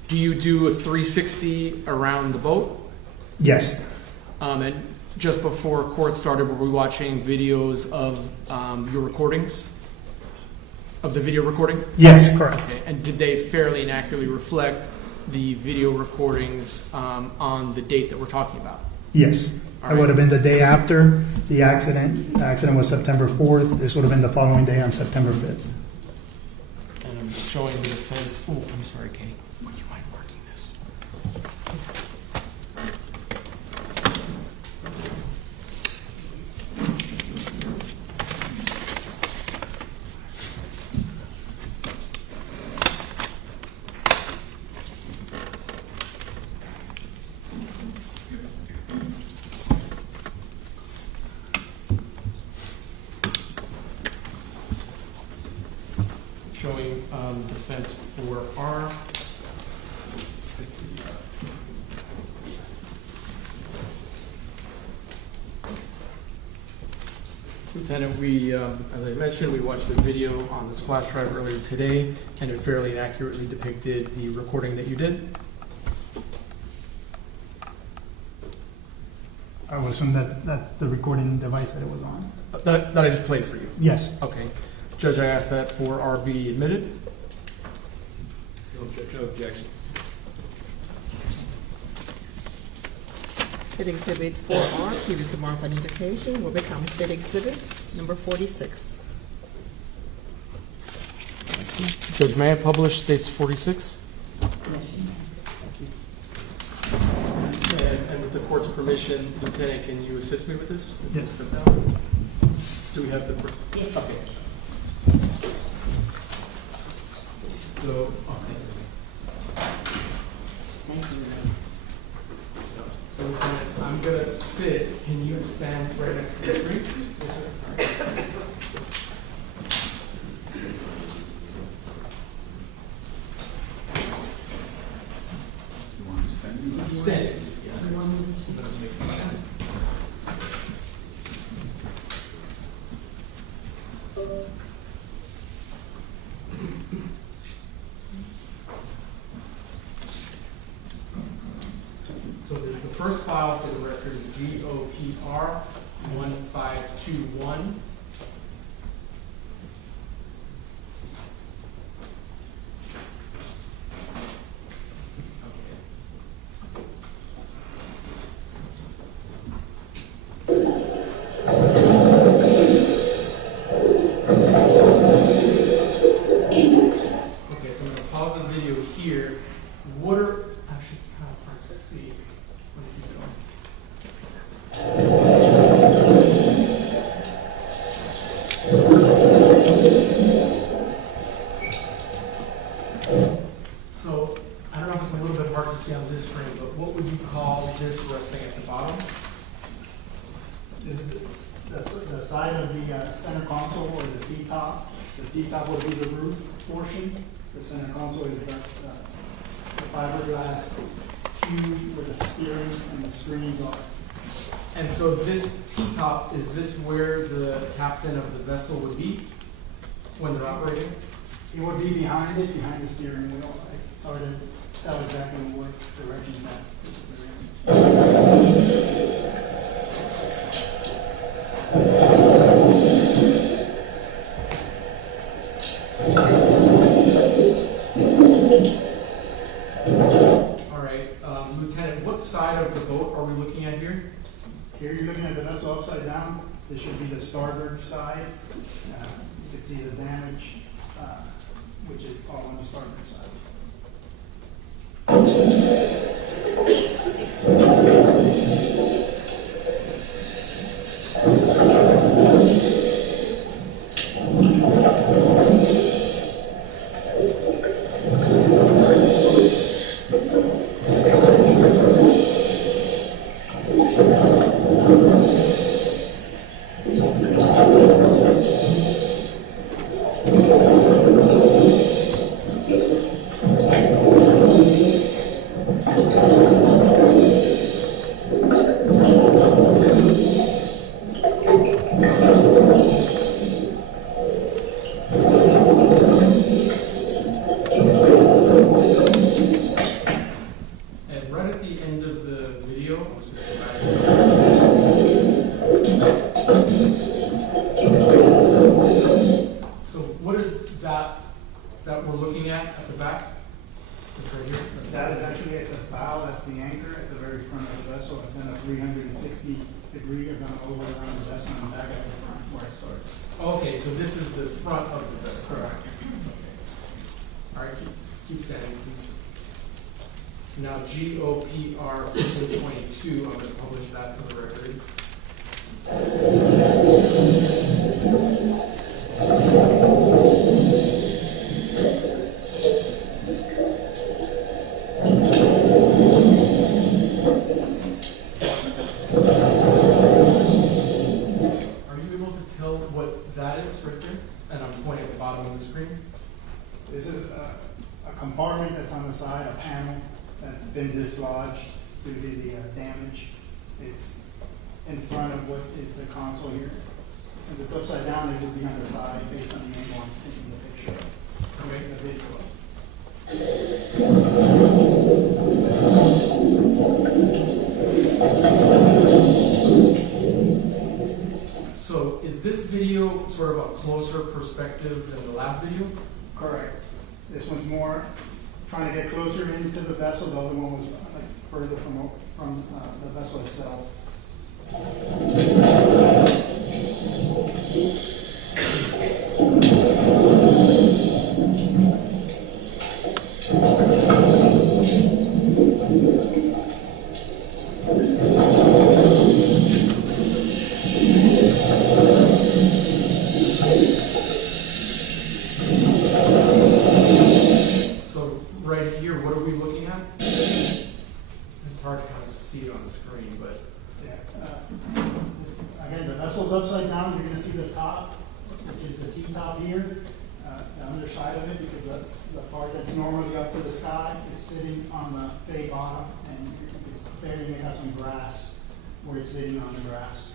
do you do a 360 around the boat? Yes. And just before court started, were we watching videos of your recordings? Of the video recording? Yes, correct. Okay. And did they fairly and accurately reflect the video recordings on the date that we're talking about? Yes. It would have been the day after the accident. The accident was September 4th. This would have been the following day on September 5th. And I'm showing the defense. Oh, I'm sorry, Kate. Would you mind marking this? Showing defense for R. Lieutenant, we, as I mentioned, we watched the video on this flash drive earlier today, and it fairly and accurately depicted the recording that you did. I would assume that that's the recording device that it was on. That I just played for you? Yes. Okay. Judge, I asked that for RB admitted. No objection. State Exhibit 4R, previously marked identification, will become State Exhibit number 46. Judge, may I publish States 46? And with the court's permission, Lieutenant, can you assist me with this? Yes. Do we have the... Yes. Okay. So, Thank you. So Lieutenant, I'm gonna sit. Can you stand right next to the screen? Yes, sir. All right. You want to stand? Stand. Yeah. I'm gonna make you stand. So the first file for the record is GOPR 1521. Okay, so I'm going to pause the video here. What are, actually it's kind of hard to see. Let me keep going. So, I don't know if it's a little bit hard to see on this screen, but what would you call this resting at the bottom? This is the side of the center console or the T-top. The T-top will be the roof portion. The center console is the fiberglass cube where the steering and the screens are. And so this T-top, is this where the captain of the vessel would be when they're operating? It would be behind it, behind the steering wheel. It's hard to tell exactly what direction that is. All right, Lieutenant, what side of the boat are we looking at here? Here you're looking at the vessel upside down. This should be the starboard side. You can see the damage, which is all on the starboard side. And right at the end of the video, I'm just going to go back to so what is that we're looking at the back? This right here? That is actually at the bow. That's the anchor at the very front of the vessel. I've done a 360 degree. I've gone all the way around the vessel and back at the front where I started. Okay, so this is the front of the vessel. Correct. All right, keep standing, please. Now, GOPR 1522, I'm going to publish that for the record. Are you able to tell what that is right there? And I'm pointing at the bottom of the screen. This is a compartment that's on the side, a panel that's been dislodged due to the damage. It's in front of what is the console here. Since it's upside down, it would be on the side based on the angle I'm taking the picture of. Okay. The video. So is this video sort of a closer perspective than the last video? Correct. This one's more trying to get closer into the vessel. The other one was like further from the vessel itself. So right here, what are we looking at? It's hard to kind of see it on the screen, but Yeah. Again, the vessel's upside down. You're going to see the top, which is the T-top here, the underside of it, because the part that's normally up to the sky is sitting on the bay bottom, and you're barely make out some grass where it's sitting on the grass.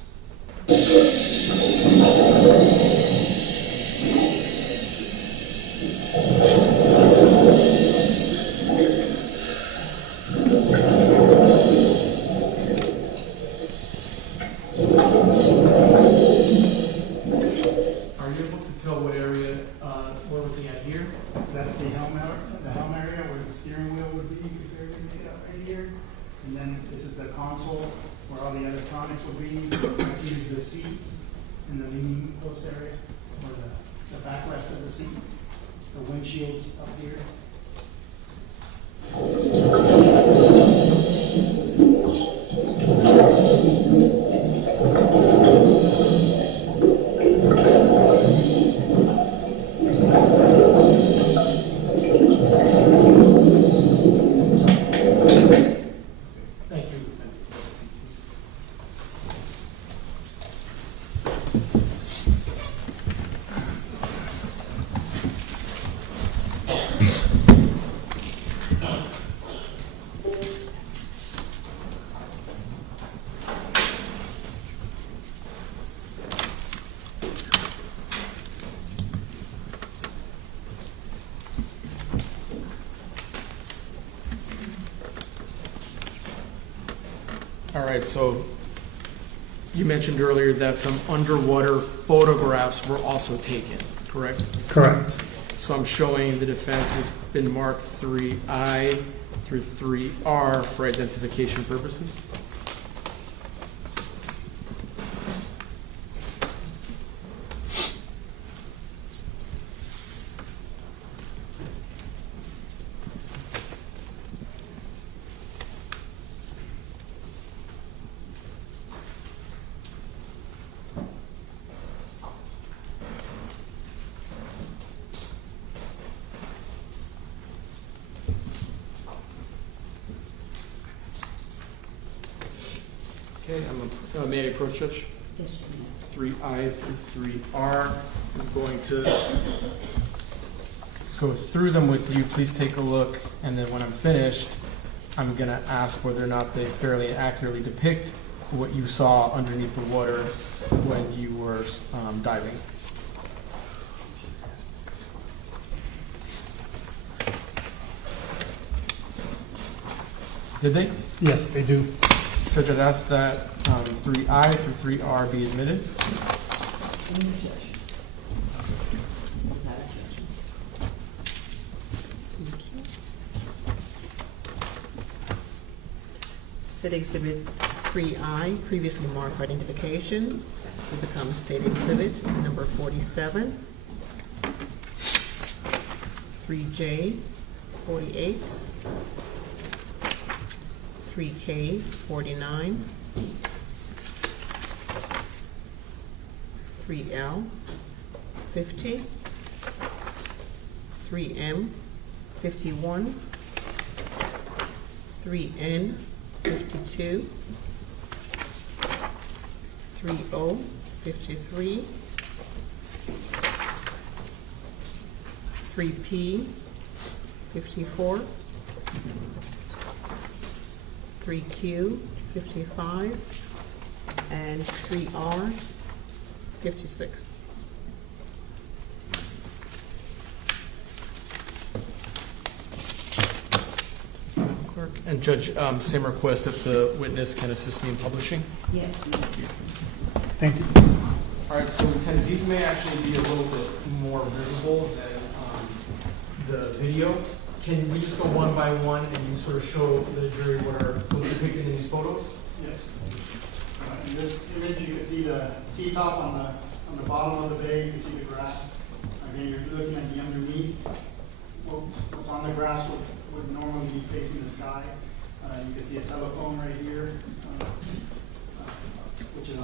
are you able to tell what area we're looking at here? That's the helm area where the steering wheel would be. You can barely make it out right here. And then this is the console where all the electronics will be. Here's the seat in the leaning post area, or the backrest of the seat. The windshield's up here. Thank you, Lieutenant. Have a seat, please. All right, so you mentioned earlier that some underwater photographs were also taken, correct? Correct. So I'm showing the defense has been marked 3I through 3R for identification purposes. Okay, may I approach, Judge? Yes, please. 3I through 3R. I'm going to go through them with you. Please take a look, and then when I'm finished, I'm going to ask whether or not they fairly and accurately depict what you saw underneath the water when you were diving. Did they? Yes, they do. So Judge, ask that 3I through 3R be admitted. State Exhibit 3I, previously marked for identification, will become State Exhibit number 47. 3J, 48. 3K, 49. 3L, 50. 3M, 51. 3N, 52. 3O, 53. 3P, 54. 3Q, 55. And 3R, 56. Clerk. And Judge, same request if the witness can assist me in publishing. Yes. Thank you. All right, so Lieutenant, these may actually be a little bit more visible than the video. Can we just go one by one and you sort of show the jury what's depicted in these photos? Yes. In this image, you can see the T-top on the bottom of the bay. You can see the grass. Again, you're looking at the underneath. What's on the grass would normally be facing the sky. You can see a telephone right here, which is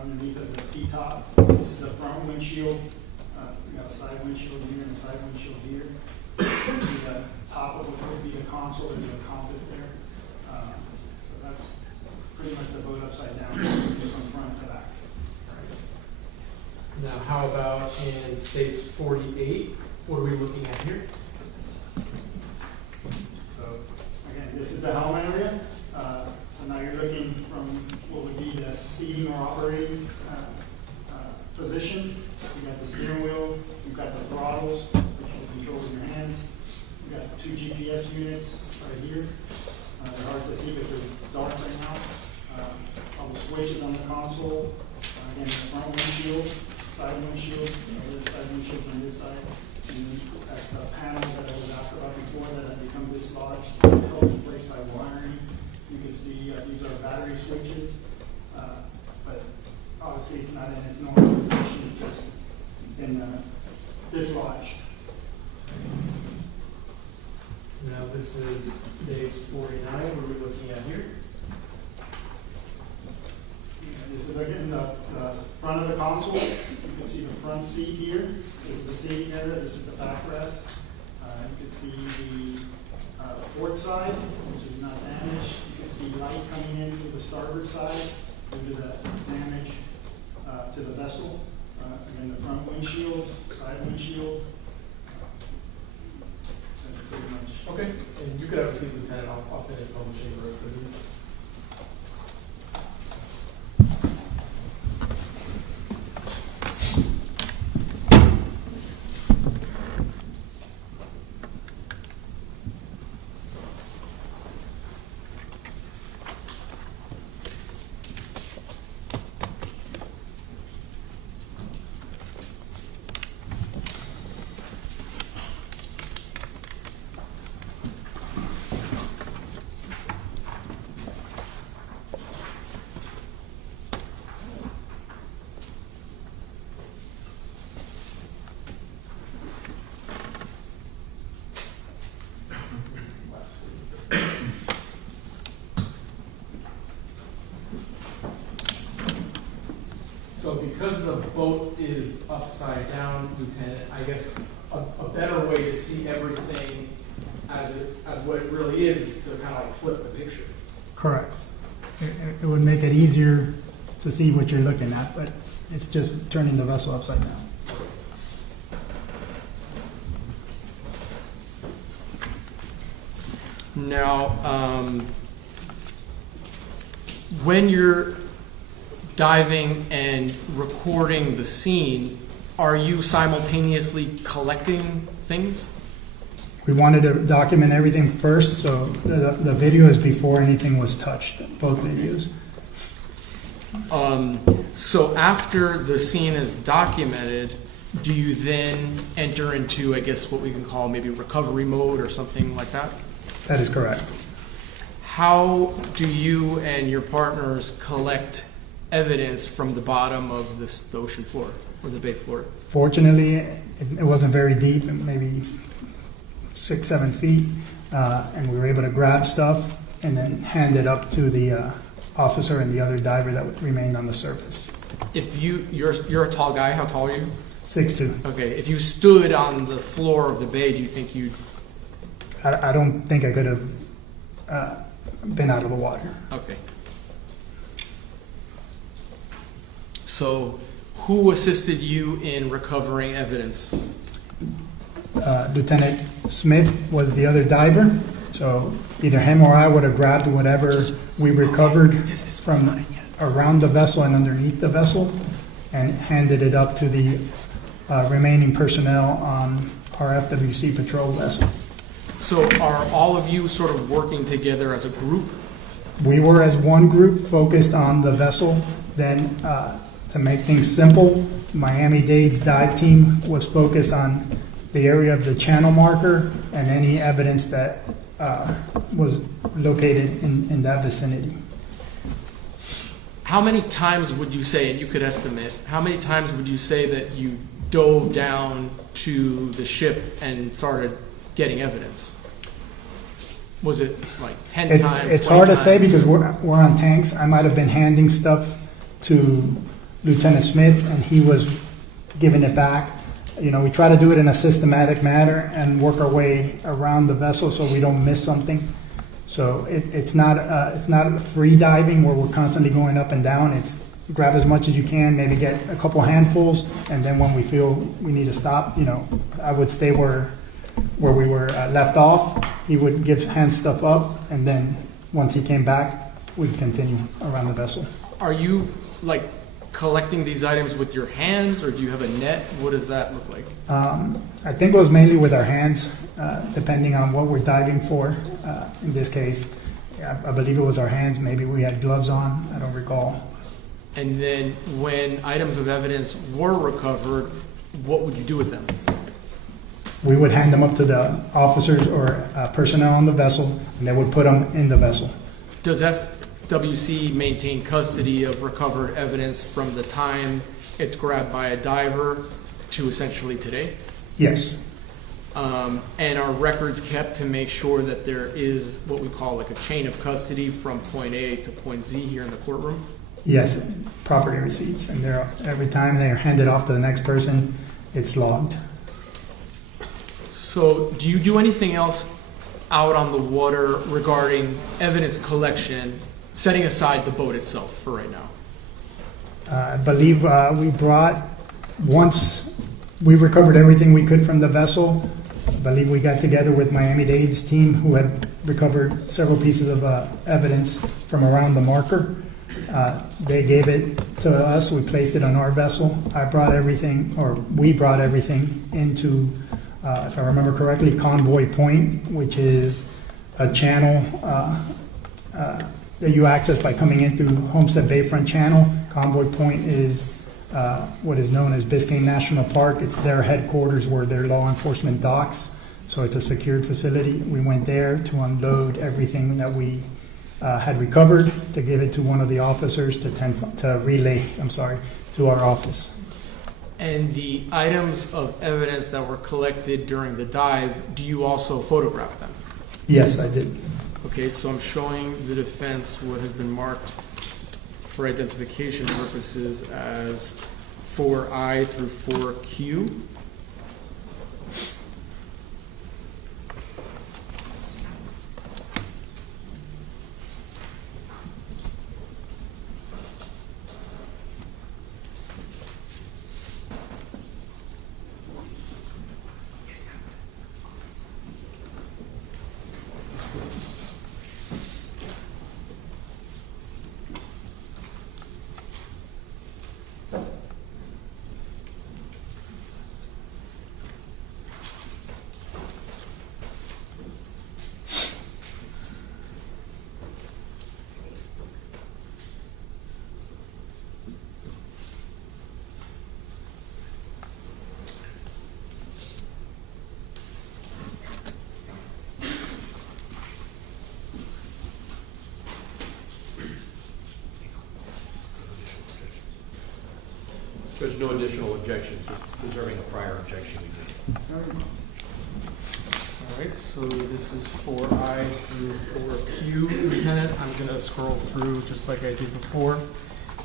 underneath of the T-top. This is the front windshield. We got a side windshield here and a side windshield here. You can see the top of it would be the console and the compass there. So that's pretty much the boat upside down from front to back. Now, how about in states 48? What are we looking at here? So again, this is the helm area. So now you're looking from what would be the seating or operating position. You've got the steering wheel, you've got the throttles, which you control with your hands. You've got 2 GPS units right here. They're hard to see because they're dark right now. All the switches on the console. Again, the front windshield, side windshield, the side windshield on this side. And that's the panel that I was asked about before that had become dislodged, held in place by wiring. You can see these are battery switches, but obviously it's not in its normal position, it's just been dislodged. Now this is states 49. What are we looking at here? This is again the front of the console. You can see the front seat here. This is the seating area. This is the backrest. You can see the port side, which is not damaged. You can see light coming in through the starboard side due to the damage to the vessel. Again, the front windshield, side windshield. That's pretty much. Okay, and you could have a seat, Lieutenant. I'll finish publishing the rest of these. because the boat is upside down, Lieutenant, I guess a better way to see everything as what it really is to kind of like flip the picture. Correct. It would make it easier to see what you're looking at, but it's just turning the vessel upside down. Now, when you're diving and recording the scene, are you simultaneously collecting things? We wanted to document everything first, so the video is before anything was touched, both videos. So after the scene is documented, do you then enter into, I guess, what we can call maybe recovery mode or something like that? That is correct. How do you and your partners collect evidence from the bottom of the ocean floor or the bay floor? Fortunately, it wasn't very deep, maybe 6-7 feet, and we were able to grab stuff and then hand it up to the officer and the other diver that remained on the surface. If you're a tall guy, how tall are you? 6'2". Okay, if you stood on the floor of the bay, do you think you'd... I don't think I could have been out of the water. Okay. So, who assisted you in recovering evidence? Lieutenant Smith was the other diver, so either him or I would have grabbed whatever we recovered from around the vessel and underneath the vessel and handed it up to the remaining personnel on our FWC patrol vessel. So are all of you sort of working together as a group? We were as one group focused on the vessel. Then to make things simple, Miami-Dade's dive team was focused on the area of the channel marker and any evidence that was located in that vicinity. How many times would you say, and you could estimate, how many times would you say that you dove down to the ship and started getting evidence? Was it like 10 times? It's hard to say because we're on tanks. I might have been handing stuff to Lieutenant Smith and he was giving it back. You know, we try to do it in a systematic manner and work our way around the vessel so we don't miss something. So it's not free diving where we're constantly going up and down. It's grab as much as you can, maybe get a couple handfuls, and then when we feel we need to stop, you know, I would stay where we were left off. He would hand stuff up, and then once he came back, we'd continue around the vessel. Are you like collecting these items with your hands, or do you have a net? What does that look like? I think it was mainly with our hands, depending on what we're diving for. In this case, I believe it was our hands. Maybe we had gloves on. I don't recall. And then when items of evidence were recovered, what would you do with them? We would hand them up to the officers or personnel on the vessel, and they would put them in the vessel. Does FWC maintain custody of recovered evidence from the time it's grabbed by a diver to essentially today? Yes. And are records kept to make sure that there is what we call like a chain of custody from point A to point Z here in the courtroom? Yes, property receipts, and every time they are handed off to the next person, it's logged. So do you do anything else out on the water regarding evidence collection, setting aside the boat itself for right now? I believe once we recovered everything we could from the vessel, I believe we got together with Miami-Dade's team who had recovered several pieces of evidence from around the marker. They gave it to us, we placed it on our vessel. We brought everything into, if I remember correctly, Convoy Point, which is a channel that you access by coming in through Homestead Bayfront Channel. Convoy Point is what is known as Biscayne National Park. It's their headquarters where their law enforcement docks. So it's a secured facility. We went there to unload everything that we had recovered, to give it to one of the officers to relay to our office. And the items of evidence that were collected during the dive, do you also photograph them? Yes, I did. Okay, so I'm showing the defense what has been marked for identification purposes as 4I through 4Q. There's no additional objections, deserving a prior objection we did. All right, so this is 4I through 4Q, Lieutenant. I'm going to scroll through just like I did before.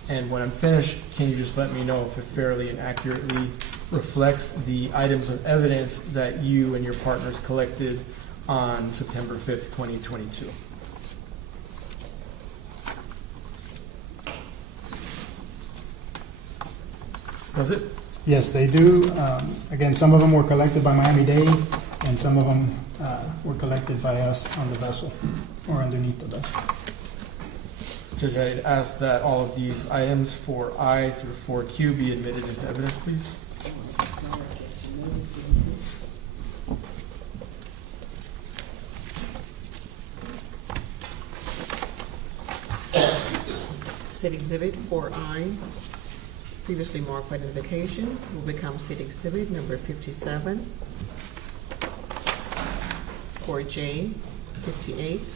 And when I'm finished, can you just let me know if it fairly and accurately reflects the items of evidence that you and your partners collected on September 5th, 2022? Does it? Yes, they do. Again, some of them were collected by Miami-Dade, and some of them were collected by us on the vessel or underneath the vessel. Judge, I'd ask that all of these items 4I through 4Q be admitted into evidence, please. State Exhibit 4I, previously marked for identification, will become State Exhibit number 57. 4J, 58.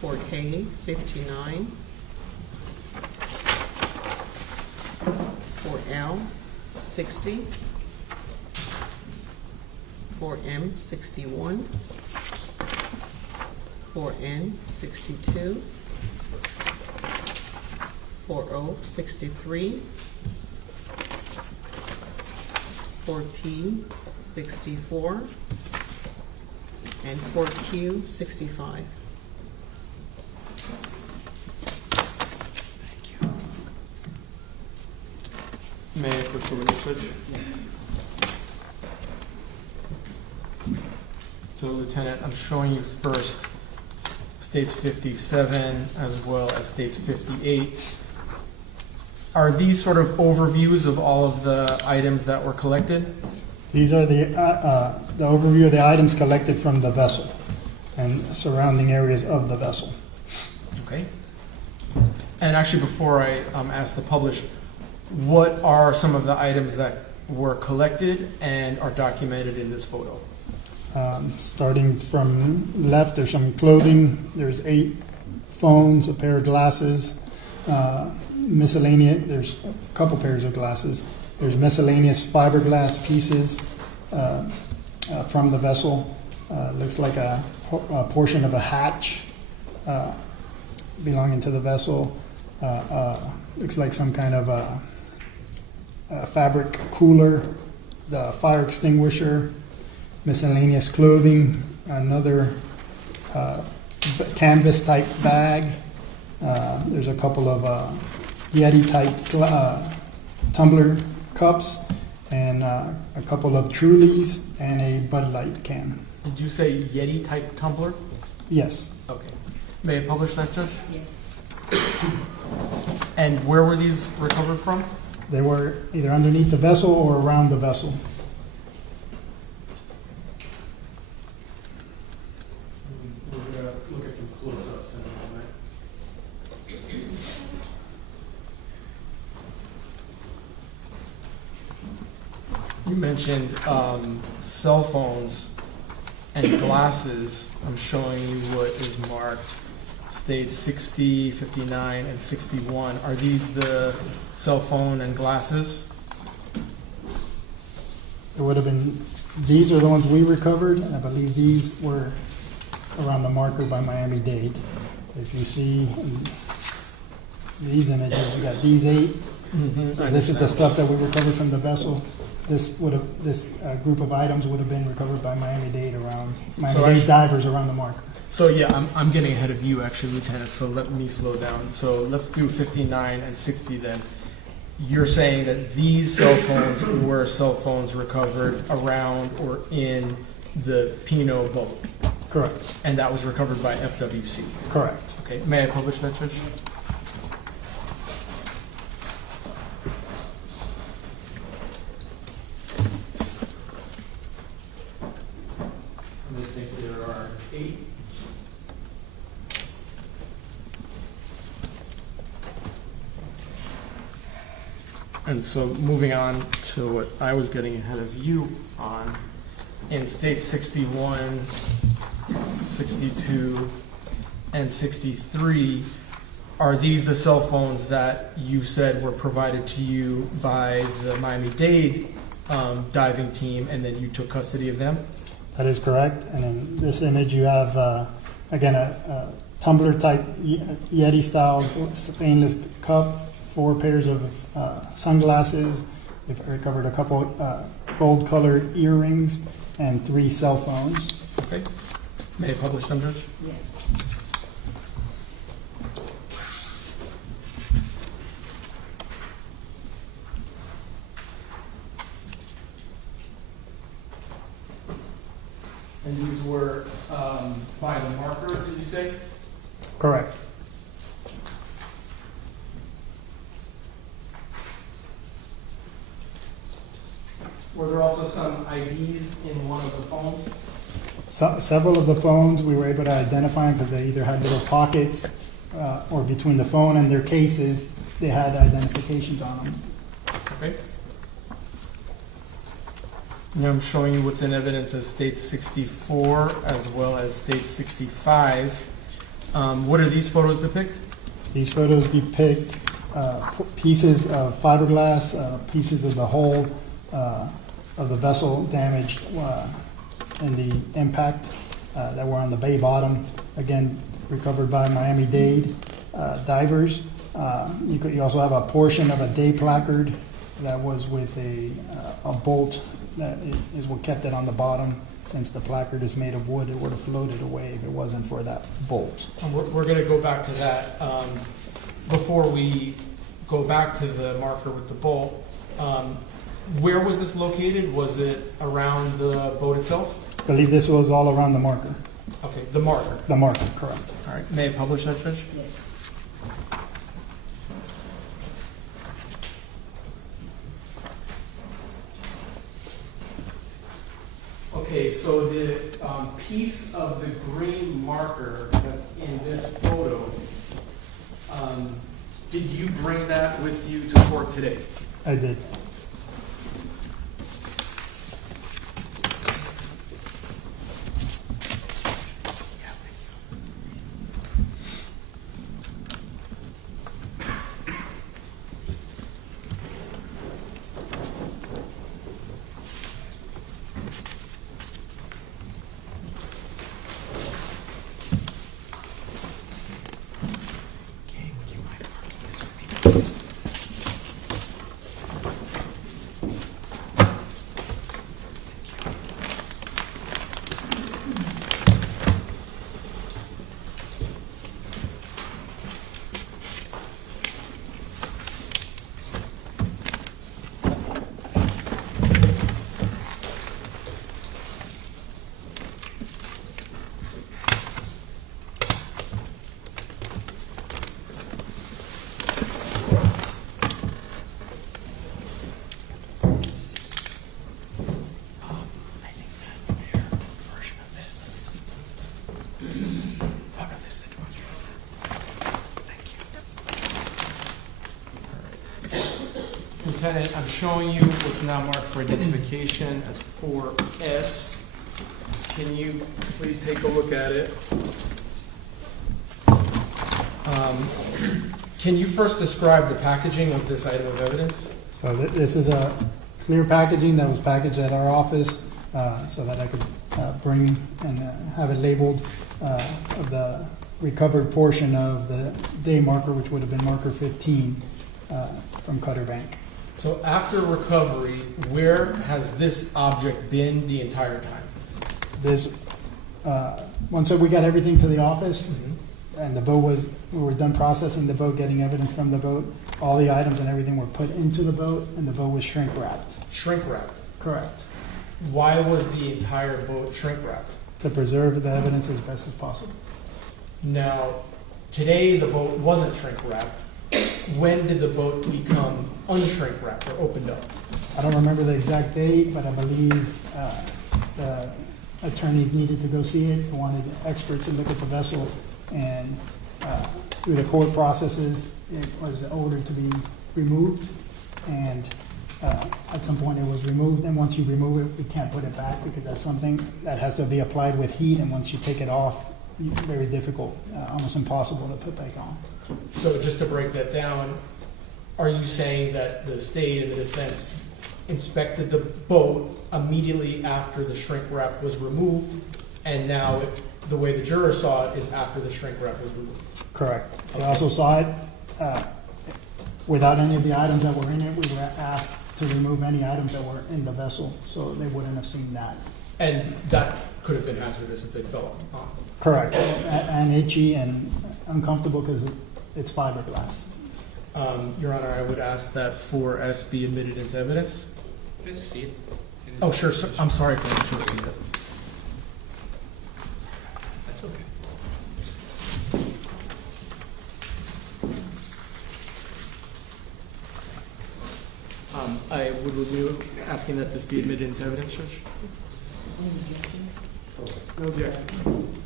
4K, 59. 4L, 60. 4M, 61. 4N, 62. 4O, 63. 4P, 64. And 4Q, 65. May I put the witness, Judge? So, Lieutenant, I'm showing you first States 57 as well as States 58. Are these sort of overviews of all of the items that were collected? These are the overview of the items collected from the vessel and surrounding areas of the vessel. Okay. And actually, before I ask to publish, what are some of the items that were collected and are documented in this photo? Starting from left, there's some clothing. There's 8 phones, a pair of glasses, miscellaneous. There's a couple pairs of glasses. There's miscellaneous fiberglass pieces from the vessel. Looks like a portion of a hatch belonging to the vessel. Looks like some kind of a fabric cooler, the fire extinguisher, miscellaneous clothing, another canvas type bag. There's a couple of Yeti type tumbler cups, and a couple of Trulies and a Bud Light can. Did you say Yeti type tumbler? Yes. Okay. May I publish that, Judge? Yes. And where were these recovered from? They were either underneath the vessel or around the vessel. We're going to look at some close-ups in a moment. You mentioned cell phones and glasses. I'm showing you what is marked States 60, 59, and 61. Are these the cell phone and glasses? It would have been, these are the ones we recovered, and I believe these were around the marker by Miami-Dade. If you see these images, you got these 8. So this is the stuff that we recovered from the vessel. This group of items would have been recovered by Miami-Dade divers around the marker. So yeah, I'm getting ahead of you actually, Lieutenant, so let me slow down. So let's do 59 and 60 then. You're saying that these cell phones were cell phones recovered around or in the Pino boat? Correct. And that was recovered by FWC? Correct. Okay, may I publish that, Judge? I think there are 8. And so moving on to what I was getting ahead of you on, in states 61, 62, and 63, are these the cell phones that you said were provided to you by the Miami-Dade diving team and then you took custody of them? That is correct. And in this image, you have, again, a tumbler type Yeti style stainless cup, 4 pairs of sunglasses. We've recovered a couple gold colored earrings and 3 cell phones. Okay. May I publish them, Judge? Yes. And these were by the marker, did you say? Correct. Were there also some IDs in one of the phones? Several of the phones we were able to identify because they either had little pockets or between the phone and their cases, they had identifications on them. Okay. Now I'm showing you what's in evidence as state 64 as well as state 65. What do these photos depict? These photos depict pieces of fiberglass, pieces of the hull of the vessel damaged in the impact that were on the bay bottom. Again, recovered by Miami-Dade divers. You also have a portion of a day placard that was with a bolt that is what kept it on the bottom. Since the placard is made of wood, it would have floated away if it wasn't for that bolt. And we're going to go back to that. Before we go back to the marker with the bolt, where was this located? Was it around the boat itself? I believe this was all around the marker. Okay, the marker. The marker, correct. All right, may I publish that, Judge? Yes. Okay, so the piece of the green marker that's in this photo, did you bring that with you to court today? I did. Lieutenant, I'm showing you what's now marked for identification as 4S. Can you please take a look at it? Can you first describe the packaging of this item of evidence? So this is a clear packaging that was packaged at our office so that I could bring and have it labeled of the recovered portion of the day marker, which would have been marker 15 from Cutter Bank. So after recovery, where has this object been the entire time? This, once we got everything to the office, and the boat we were done processing the boat, getting evidence from the boat, all the items and everything were put into the boat, and the boat was shrink wrapped. Shrink wrapped. Correct. Why was the entire boat shrink wrapped? To preserve the evidence as best as possible. Now, today the boat wasn't shrink wrapped. When did the boat become unshrink wrapped or opened up? I don't remember the exact date, but I believe the attorneys needed to go see it. They wanted experts to look at the vessel, and through the court processes, it was ordered to be removed, and at some point it was removed, and once you remove it, we can't put it back because that's something that has to be applied with heat, and once you take it off, very difficult, almost impossible to put back on. So just to break that down, are you saying that the state and the defense inspected the boat immediately after the shrink wrap was removed, and now the way the juror saw it is after the shrink wrap was removed? Correct. They also saw it without any of the items that were in it. We were asked to remove any items that were in the vessel, so they wouldn't have seen that. And that could have been hazardous if they fell on. Correct. And itchy and uncomfortable because it's fiberglass. Your Honor, I would ask that 4S be admitted into evidence. Can I just see it? Oh, sure. So, I'm sorry for interrupting you. That's okay. I would review asking that this be admitted into evidence, Judge. No objection.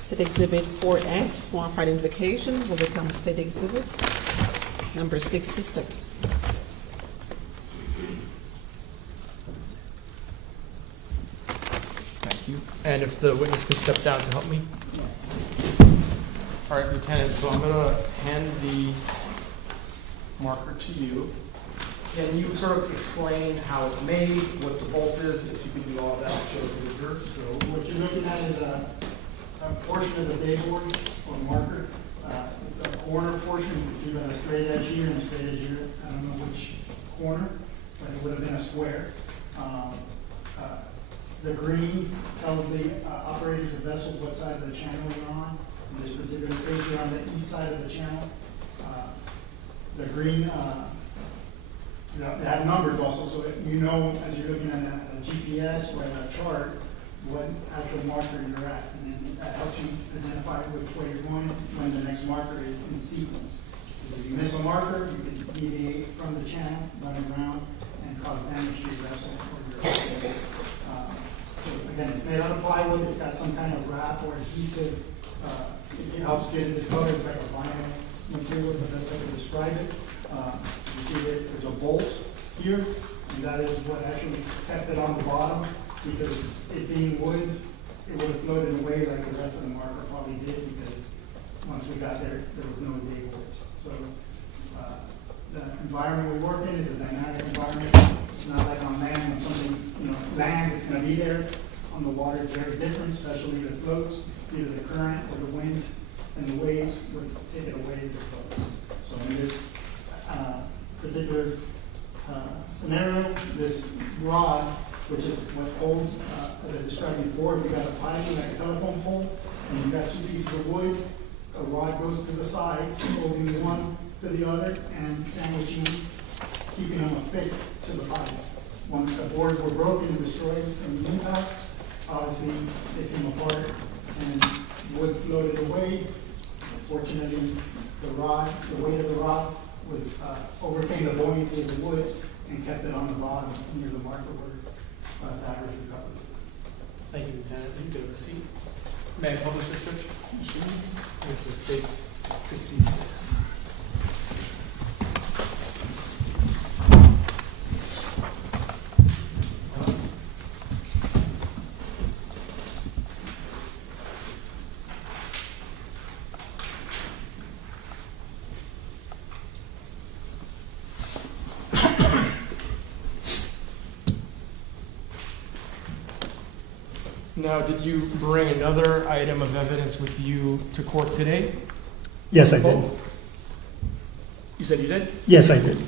State Exhibit 4S, warrant for identification, will become State Exhibit number 66. Thank you. And if the witness could step down to help me. Yes. All right, Lieutenant, so I'm going to hand the marker to you. Can you sort of explain how it's made, what the bolt is, if you could do all of that, show it to the jurors? So what you're looking at is a portion of the dayboard or marker. It's a corner portion. You can see that a straight edge here and a straight edge here. I don't know which corner, but it would have been a square. The green tells the operators of the vessel what side of the channel you're on. In this particular case, you're on the east side of the channel. The green, they have numbers also, so you know as you're looking at a GPS or a chart, what actual marker you're at, and then that helps you identify which way you're going when the next marker is in sequence. Because if you miss a marker, you can deviate from the channel, run around, and cause damage to your vessel or your so again, it's made out of plywood. It's got some kind of wrap or adhesive. It helps get it this color. It's like a vinyl material, is the best I can describe it. You see that there's a bolt here, and that is what actually kept it on the bottom. Because it being wood, it would have floated away like the rest of the marker probably did, because once we got there, there was no day boards. So the environment we work in is a dynamic environment. It's not like on land when something lands, it's going to be there. On the water, it's very different, especially if it floats. Either the current or the wind and the waves would take it away if it floats. So in this particular scenario, this rod, which is what holds, as I described before, we got a pipe like a telephone pole, and you've got two pieces of wood. A rod goes to the sides, holding one to the other and sandwiching, keeping them affixed to the pipe. Once the boards were broken and destroyed in the meantime, obviously they came apart and wood floated away. Fortunately, the weight of the rod was overcame the buoyancy of the wood and kept it on the bottom near the marker where the average recovered. Thank you, Lieutenant. You can have a seat. May I publish this, Judge? Sure. This is States 66. Now, did you bring another item of evidence with you to court today? Yes, I did. You said you did? Yes, I did.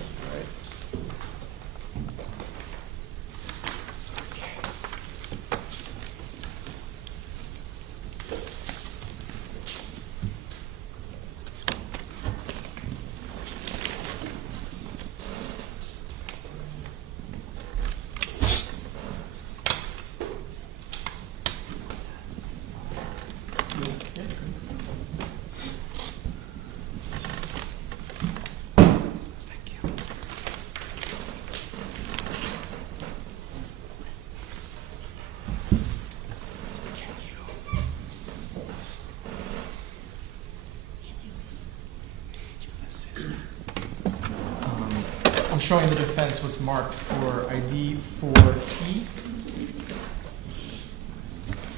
I'm showing the defense was marked for ID 4T.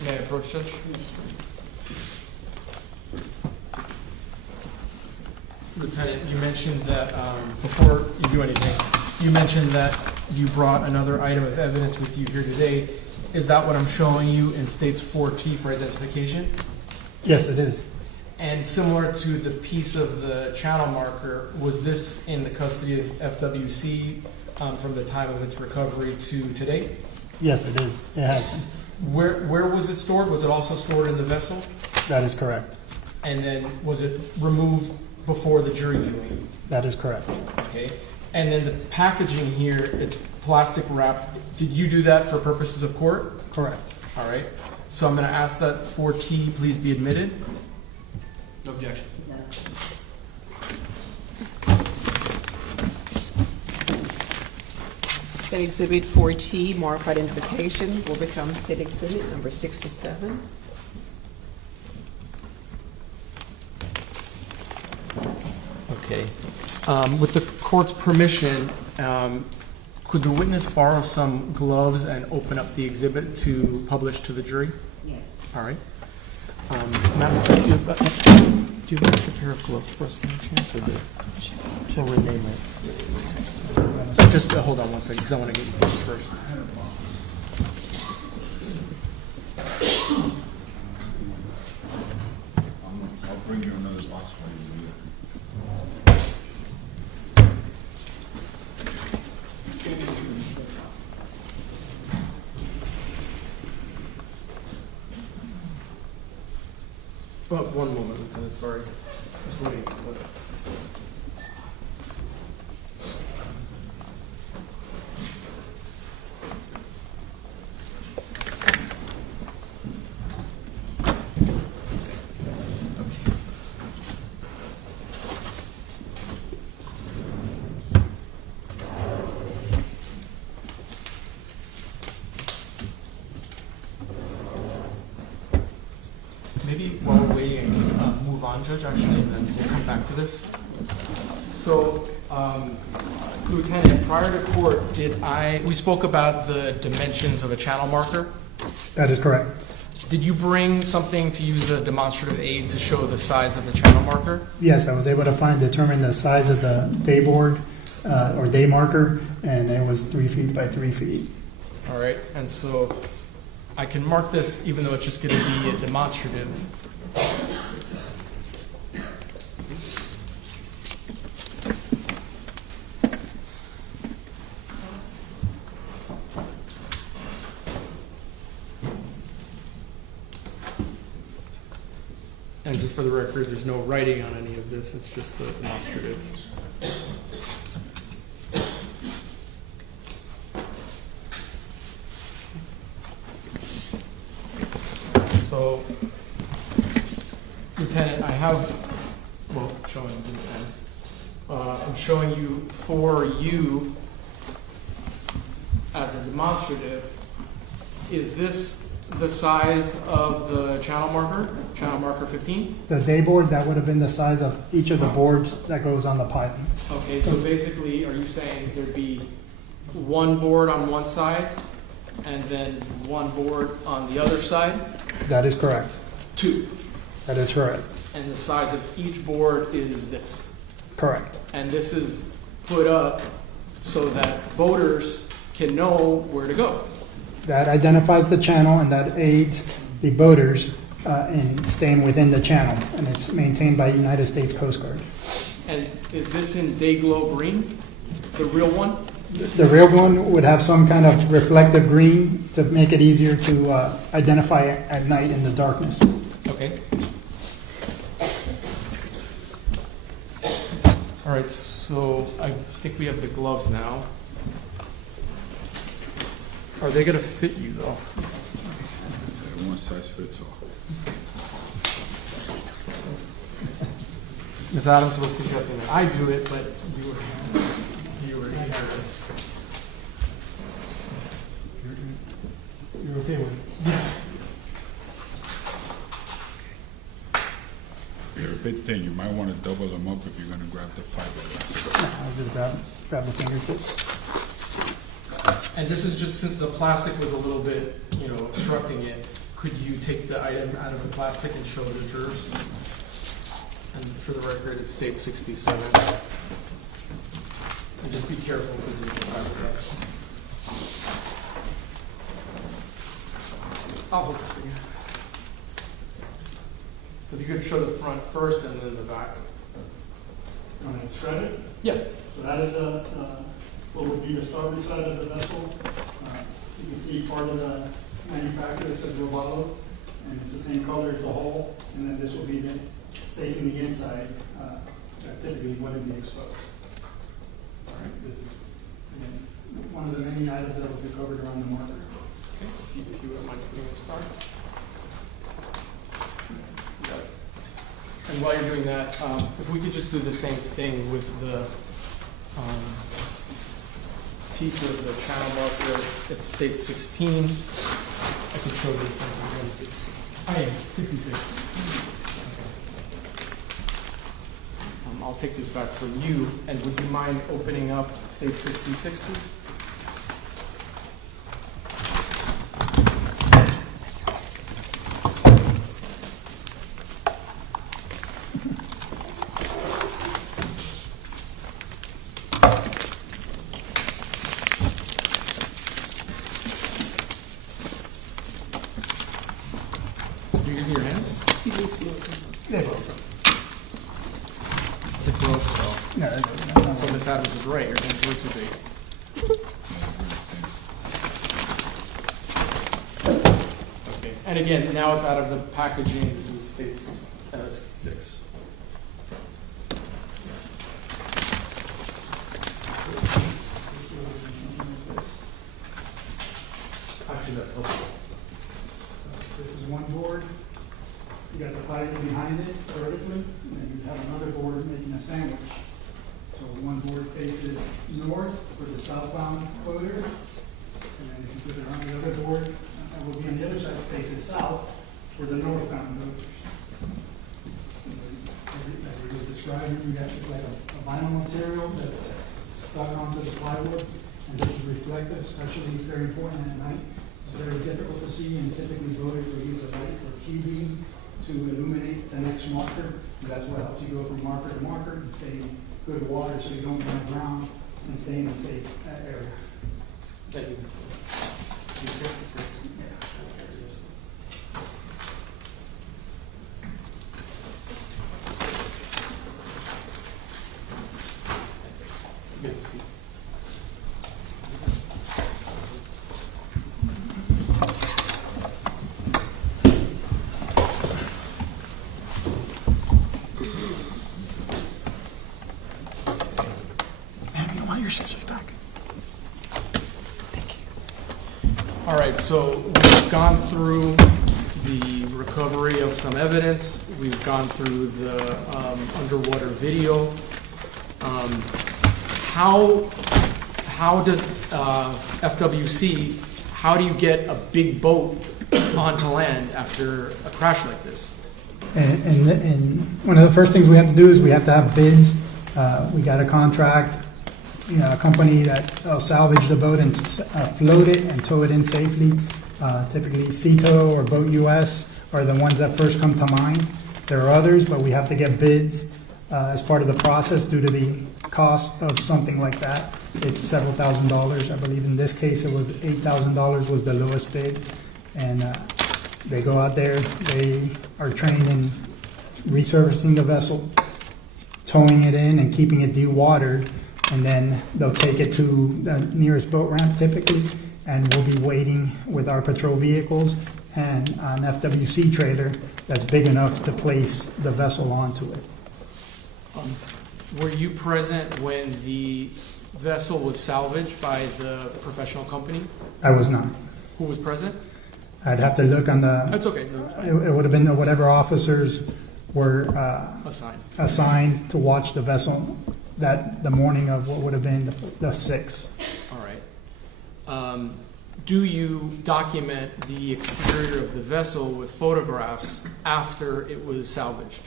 May I approach, Judge? Lieutenant, you mentioned that, before you do anything, you mentioned that you brought another item of evidence with you here today. Is that what I'm showing you in states 4T for identification? Yes, it is. And similar to the piece of the channel marker, was this in the custody of FWC from the time of its recovery to today? Yes, it is. It has been. Where was it stored? Was it also stored in the vessel? That is correct. And then was it removed before the jury viewing? That is correct. Okay. And then the packaging here, it's plastic wrapped. Did you do that for purposes of court? Correct. All right. So I'm going to ask that 4T please be admitted. No objection. State Exhibit 4T, modified identification, will become State Exhibit number 67. Okay. With the court's permission, could the witness borrow some gloves and open up the exhibit to publish to the jury? Yes. All right. Madam Clerk, do you have an extra pair of gloves for us by any chance? Or Renee might. So just hold on one second, because I want to get you first. I'll bring you another glass for you. Well, one moment, Lieutenant, sorry. Just waiting. Maybe while we're waiting, I can move on, Judge, actually, and then we'll come back to this. So, Lieutenant, prior to court, we spoke about the dimensions of a channel marker. That is correct. Did you bring something to use a demonstrative aid to show the size of the channel marker? Yes, I was able to determine the size of the day board or day marker, and it was 3 feet by 3 feet. All right, and so I can mark this even though it's just going to be a demonstrative. And just for the record, there's no writing on any of this, it's just a demonstrative. So, Lieutenant, I have, showing the defense. I'm showing you for you as a demonstrative. Is this the size of the channel marker 15? The day board, that would have been the size of each of the boards that goes on the piling. Okay, so basically, are you saying there'd be one board on one side and then one board on the other side? That is correct. 2. That is correct. And the size of each board is this? Correct. And this is put up so that voters can know where to go? that identifies the channel and that aids the boaters in staying within the channel, and it's maintained by United States Coast Guard. And is this in day glow green, the real one? The real one would have some kind of reflective green to make it easier to identify at night in the darkness. Okay. All right, so I think we have the gloves now. Are they gonna fit you though? One size fits all. Ms. Adams was suggesting that I do it, but you were here. You're okay with it? Yes. They're a bit thin. You might want to double them up if you're going to grab the fiberglass. I'll just grab the fingertips. And this is just since the plastic was a little bit, obstructing it, could you take the item out of the plastic and show the jurors? And for the record, it states 67. And just be careful because of the fiberglass. I'll hold this for you. So if you could show the front first and then the back. Want to describe it? Yeah. So that is the what would be the starboard side of the vessel. You can see part of the manufacturer that says Robalo, and it's the same color as the hull. And then this will be facing the inside. That typically wouldn't be exposed. All right. This is again one of the many items that will be covered around the marker. Okay. If you wouldn't mind putting this card. And while you're doing that, if we could just do the same thing with the piece of the channel marker that states 16. I can show the difference again. It's 16. I am 66. Okay. I'll take this back for you. And would you mind opening up state 66, please? You're using your hands? They both. The gloves, though. No, So Miss Adams is right. Your hands were too big. Okay. And again, now it's out of the packaging. This is state 66. Actually, that's helpful. This is one board. You got the pipe behind it vertically, and then you have another board making a sandwich. So one board faces north for the southbound floater, and then if you put it on the other board, it will be on the other side, faces south for the northbound floaters. As you were describing, you got it's like a vinyl material that's stuck onto the plywood, and this is reflective, especially it's very important at night. It's very difficult to see, and typically voters will use a light or Q-beam to illuminate the next marker. And that's what helps you go from marker to marker and stay in good water so you don't run around and stay in a safe area. Thank you. Good to see. Ma'am, you want your scissors back? All right, so we've gone through the recovery of some evidence. We've gone through the underwater video. How does FWC, how do you get a big boat onto land after a crash like this? And one of the first things we have to do is we have to have bids. We got a contract, a company that will salvage the boat and float it and tow it in safely. Typically CETO or Boat US are the ones that first come to mind. There are others, but we have to get bids as part of the process due to the cost of something like that, it's several $1,000s. I believe in this case it was $8,000 was the lowest bid. And they go out there, they are trained in resurfacing the vessel, towing it in and keeping it dewatered, and then they'll take it to the nearest boat ramp typically, and we'll be waiting with our patrol vehicles and an FWC trailer that's big enough to place the vessel onto it. Were you present when the vessel was salvaged by the professional company? I was not. Who was present? I'd have to look on the... That's okay. No, it's fine. It would have been whatever officers were assigned to watch the vessel the morning of what would have been the 6th. All right. Do you document the exterior of the vessel with photographs after it was salvaged?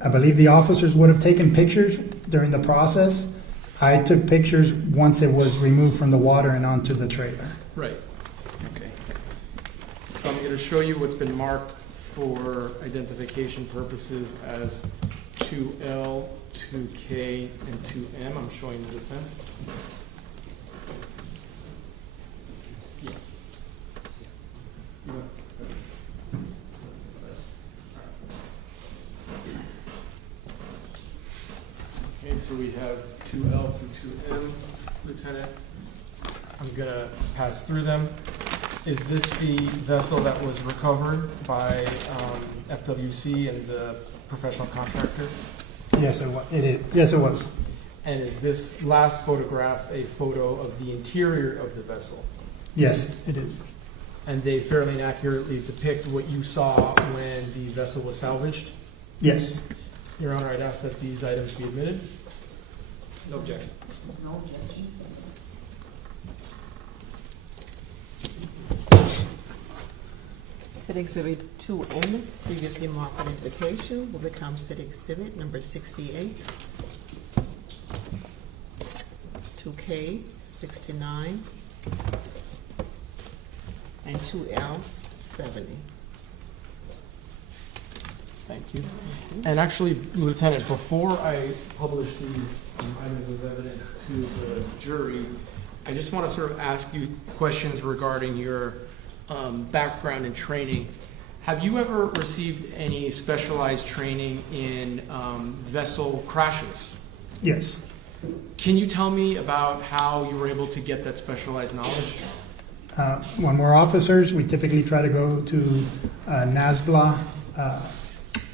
I believe the officers would have taken pictures during the process. I took pictures once it was removed from the water and onto the trailer. Right. Okay. So I'm going to show you what's been marked for identification purposes as 2L, 2K, and 2M. I'm showing the defense. Yeah. Okay, so we have 2L through 2M, Lieutenant. I'm going to pass through them. Is this the vessel that was recovered by FWC and the professional contractor? Yes, it was. It is. Yes, it was. And is this last photograph a photo of the interior of the vessel? Yes, it is. And they fairly and accurately depict what you saw when the vessel was salvaged? Yes. Your Honor, I'd ask that these items be admitted. No objection. No objection. State Exhibit 2N, previously marked for identification, will become State Exhibit number 68. 2K, 69. And 2L, 70. Thank you. And actually, Lieutenant, before I publish these items of evidence to the jury, I just want to sort of ask you questions regarding your background and training. Have you ever received any specialized training in vessel crashes? Yes. Can you tell me about how you were able to get that specialized knowledge? When we're officers, we typically try to go to NASBLA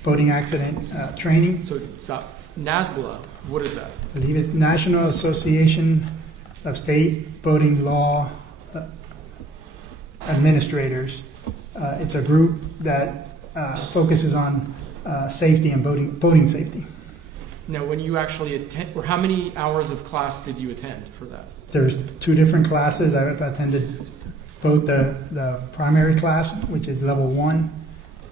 boating accident training. So stop. NASBLA, what is that? I believe it's National Association of State Boating Law Administrators. It's a group that focuses on safety and boating safety. Now, when you actually attend, or how many hours of class did you attend for that? There's 2 different classes. I've attended both the primary class, which is level 1.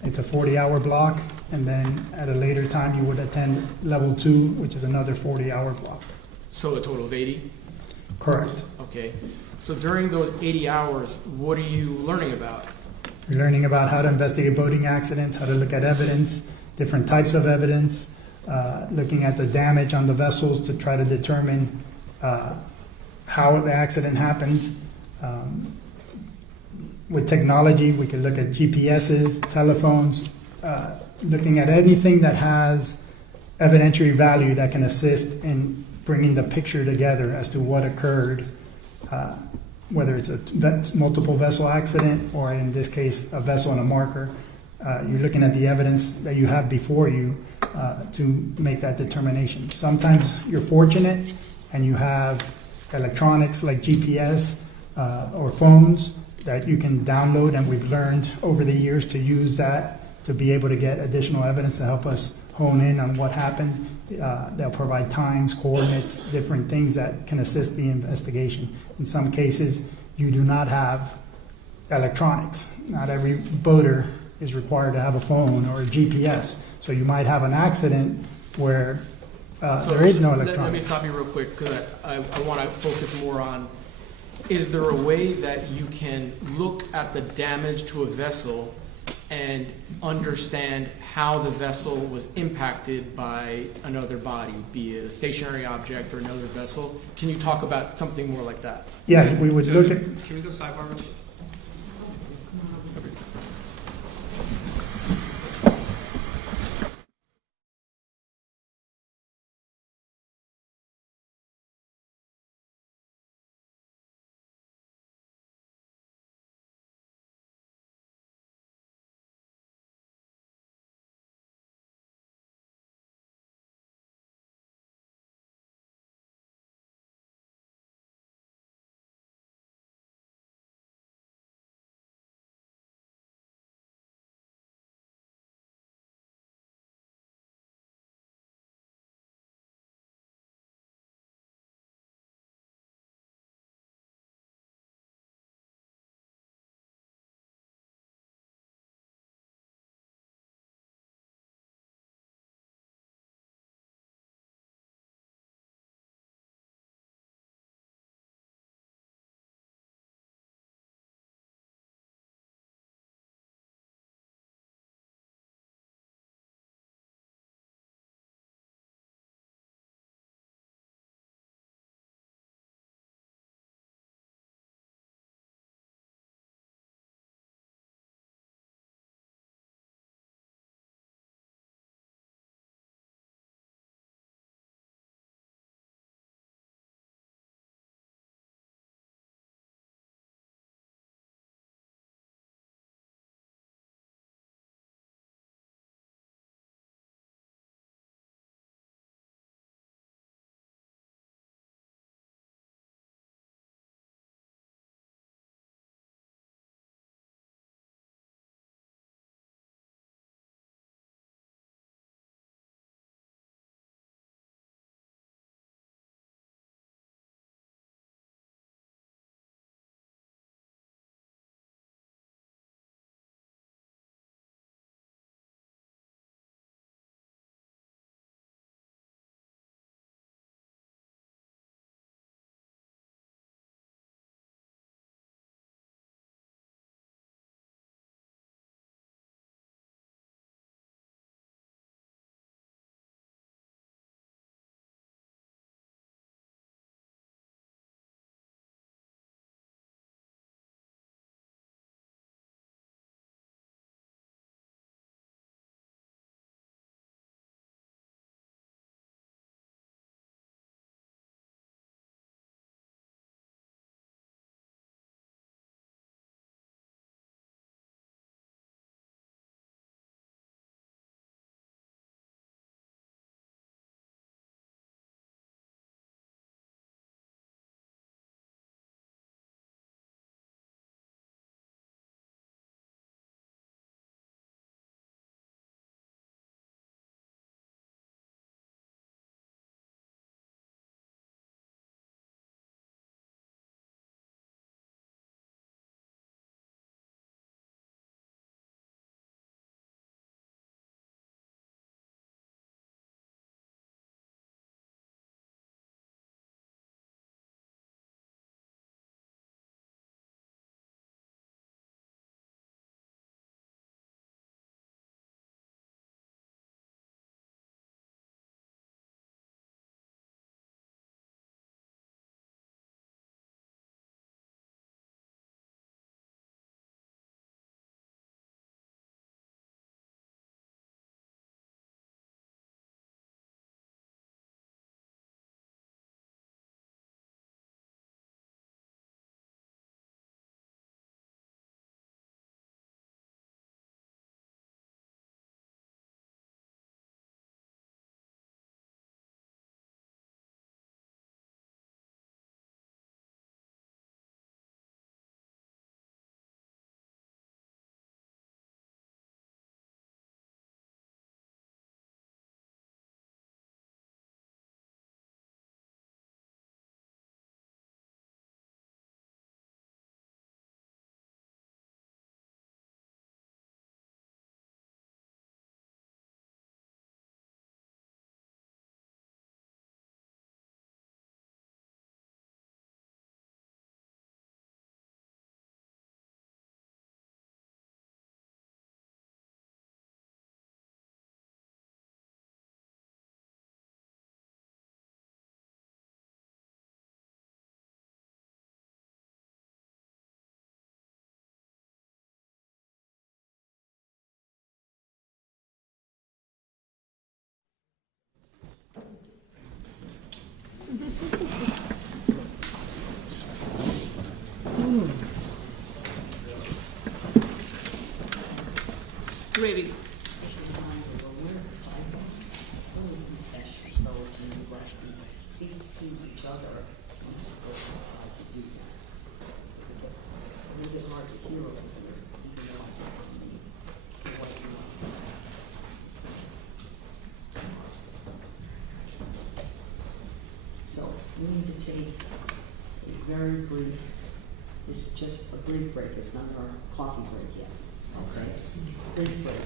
It's a 40-hour block. And then at a later time, you would attend level 2, which is another 40-hour block. So a total of 80? Correct. Okay. So during those 80 hours, what are you learning about? You're learning about how to investigate boating accidents, how to look at evidence, different types of evidence, looking at the damage on the vessels to try to determine how the accident happened. With technology, we can look at GPSs, telephones, looking at anything that has evidentiary value that can assist in bringing the picture together as to what occurred, whether it's a multiple vessel accident or in this case a vessel and a marker. You're looking at the evidence that you have before you to make that determination. Sometimes you're fortunate and you have electronics like GPS or phones that you can download, and we've learned over the years to use that to be able to get additional evidence to help us hone in on what happened. They'll provide times, coordinates, different things that can assist the investigation. In some cases, you do not have electronics. Not every boater is required to have a phone or a GPS. So you might have an accident where there is no electronics. Let me stop you real quick, because I want to focus more on, is there a way that you can look at the damage to a vessel and understand how the vessel was impacted by another body, be it a stationary object or another vessel. Can you talk about something more like that? Yeah, we would look at, Can we go sidebar real quick? Ready. This is mine, we're at the sidewalk. We're in session, so if you would like to speak to each other, you have to go outside to do that. Because it gets a little bit hard to hear over here, even though I can hear what you want to say. So we need to take a very brief, this is just a brief break, it's not our coffee break yet. Okay, just a brief break.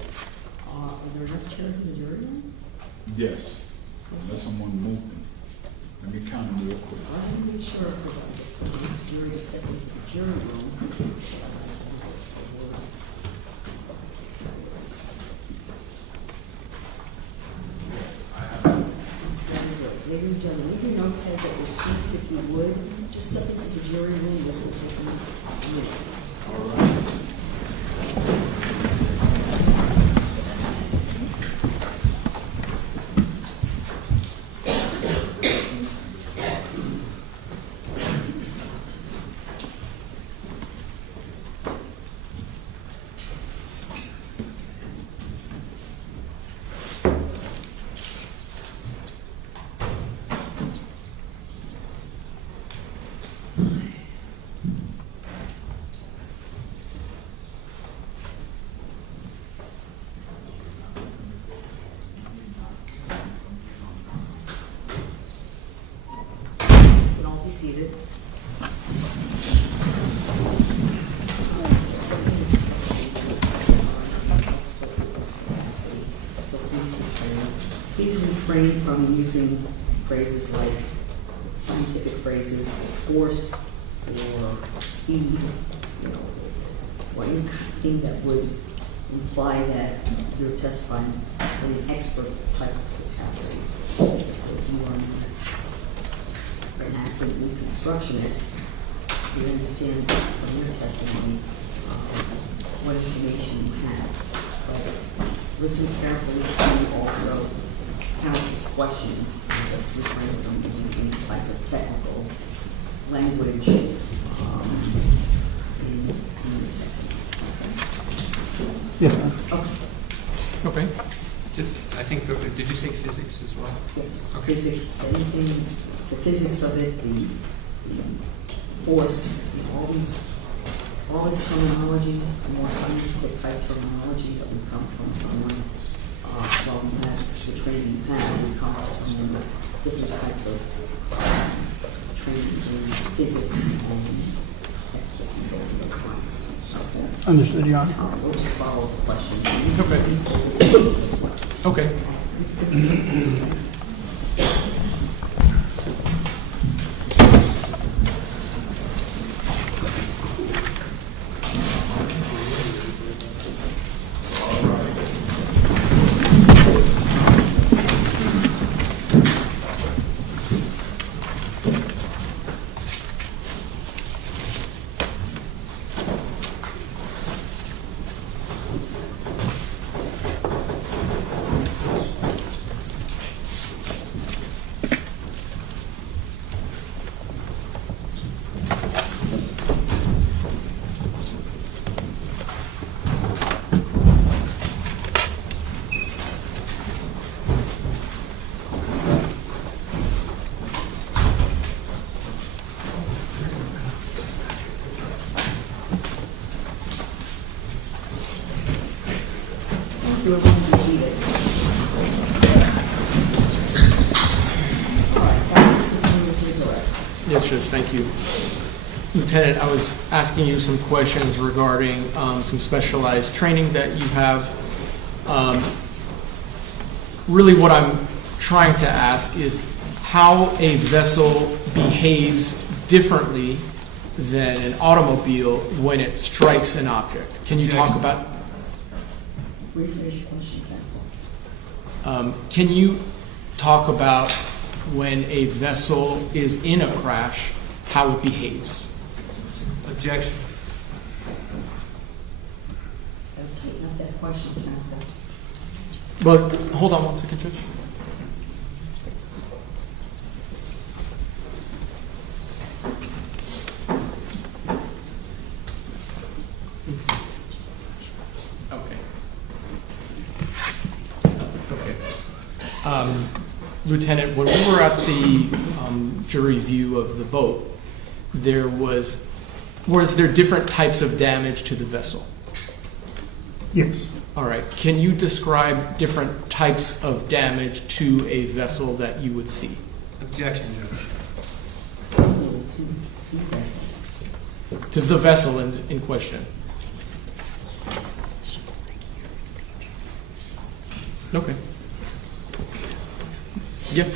Are there enough chairs in the jury room? Yes, unless someone moved them. Let me count them real quick. I want to make sure, because I'm just going to this jury to step into the jury room. Very good. Ladies and gentlemen, leave your notepads at your seats if you would. Just step into the jury room. This will take a minute. All right. Be seated. So please refrain from using phrases like scientific phrases, force or speed, or anything that would imply that you're testifying in an expert type of capacity, because you are an accident reconstructionist. You understand from your testimony what information you have. But listen carefully to also counsel's questions. Just refrain from using any type of technical language in your testimony. Okay? Yes, ma'am. Okay. Okay. Did you say physics as well? Yes. Okay. Physics, anything, the physics of it, the force, all this terminology, more scientific type terminology that would come from someone, well, you have the training you have, would come from someone with different types of training in physics and expertise over those lines. Okay. Understood, Your Honor. All right, we'll just follow the questions. Okay. Okay. You are going to be seated. All right, that's continue with your direct. Yes, Judge, thank you. Lieutenant, I was asking you some questions regarding some specialized training that you have. Really what I'm trying to ask is how a vessel behaves differently than an automobile when it strikes an object. Can you talk about... Rephrase your question, counsel. Can you talk about when a vessel is in a crash, how it behaves? Objection. I'll tighten up that question, counsel. Well, hold on one second, Judge. Okay. Lieutenant, when we were at the jury view of the boat, was there different types of damage to the vessel? Yes. All right. Can you describe different types of damage to a vessel that you would see? Objection, Judge. To the vessel in question? Okay. Yep.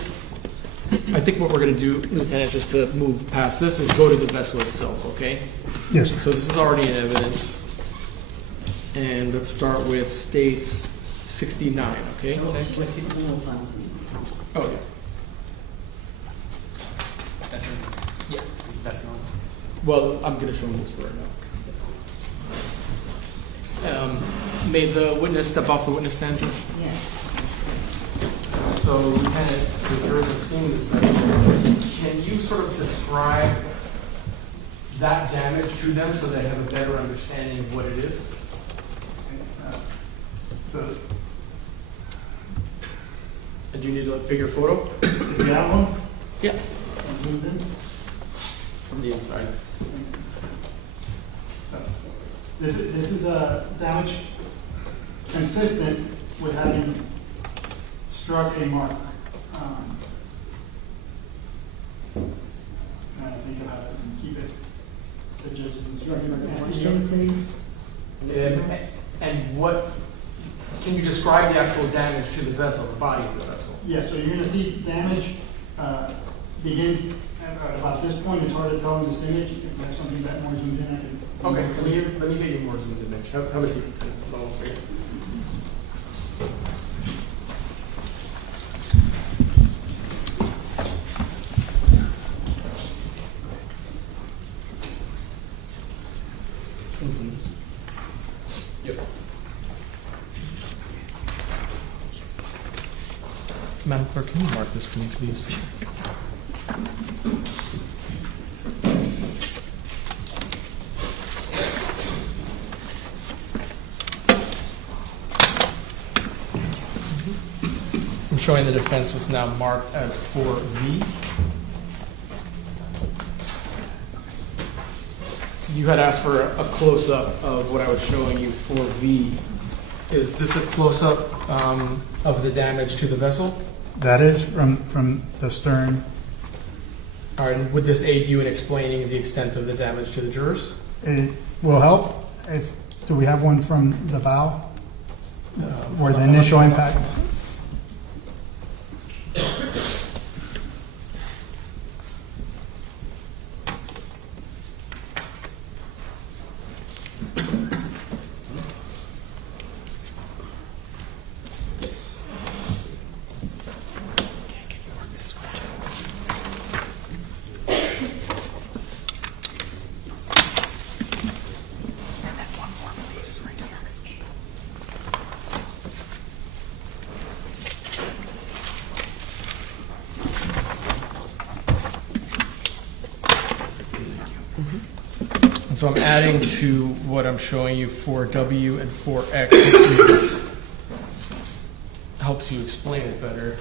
I think what we're going to do, Lieutenant, just to move past this, is go to the vessel itself, okay? Yes, sir. So this is already in evidence. And let's start with states 69, okay? Can I see it one more time, please? Oh, yeah. That's it. Yeah. That's on. Well, I'm going to show them this for right now. May the witness step off the witness stand, Judge? Yes. So, Lieutenant, the jurors have seen this vessel. Can you sort of describe that damage to them so they have a better understanding of what it is? So, And do you need a bigger photo? if you have one, Yeah. move in. From the inside. So, this is a damage consistent with having struck a mark. Trying to think of how to keep it, the judge's instruction. Please. And what, can you describe the actual damage to the vessel, the body of the vessel? Yeah, so you're gonna see damage begins at about this point. It's hard to tell in this image. If there's something that more zoomed in, I can. Okay, let me get you more zoomed in. Have a seat. Hold on one second. Yep. Madam Clerk, can you mark this for me, please? I'm showing the defense was now marked as 4V. You had asked for a close-up of what I was showing you, 4V. Is this a close-up of the damage to the vessel? That is from the stern. All right, and would this aid you in explaining the extent of the damage to the jurors? It will help. Do we have one from the bow? Where the initial impact? So I'm adding to what I'm showing you 4W and 4X. Hopefully this helps you explain it better.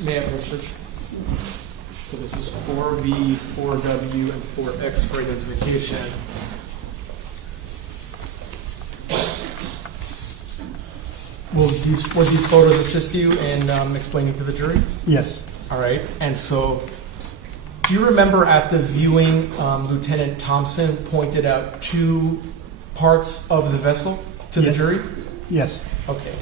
May I have your search? So this is 4V, 4W, and 4X for identification. Will these photos assist you in explaining to the jury? Yes. All right. And so, do you remember at the viewing, Lieutenant Thompson pointed out two parts of the vessel to the Yes. jury? Yes. Okay.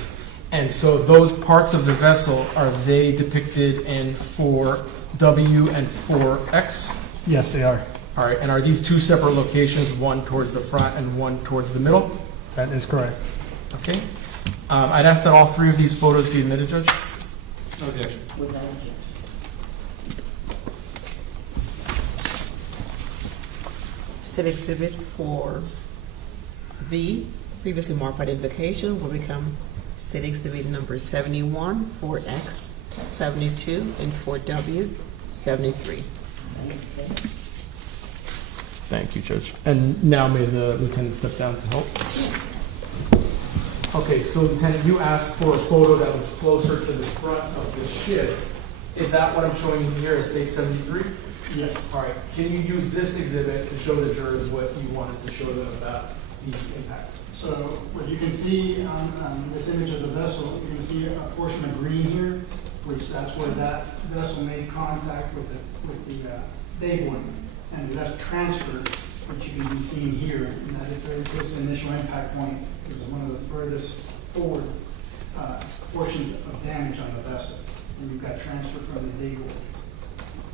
And so those parts of the vessel, are they depicted in 4W and 4X? Yes, they are. All right. And are these two separate locations, one towards the front and one towards the middle? That is correct. Okay. I'd ask that all three of these photos be admitted, Judge. No objection. Without objection. State Exhibit 4V, previously marked identification, will become State Exhibit number 71, 4X, 72, and 4W, 73. Thank you, Judge. And now may the lieutenant step down to help. Okay, so Lieutenant, you asked for a photo that was closer to the front of the ship. Is that what I'm showing you here, State 73? Yes. All right, can you use this exhibit to show the jurors what you wanted to show them about the impact? So what you can see on this image of the vessel, you can see a portion of green here, which that's where that vessel made contact with the dayboard, and that's transferred, which you can be seen here, and that is very close to the initial impact point. This is one of the furthest forward portions of damage on the vessel, and you've got transfer from the dayboard,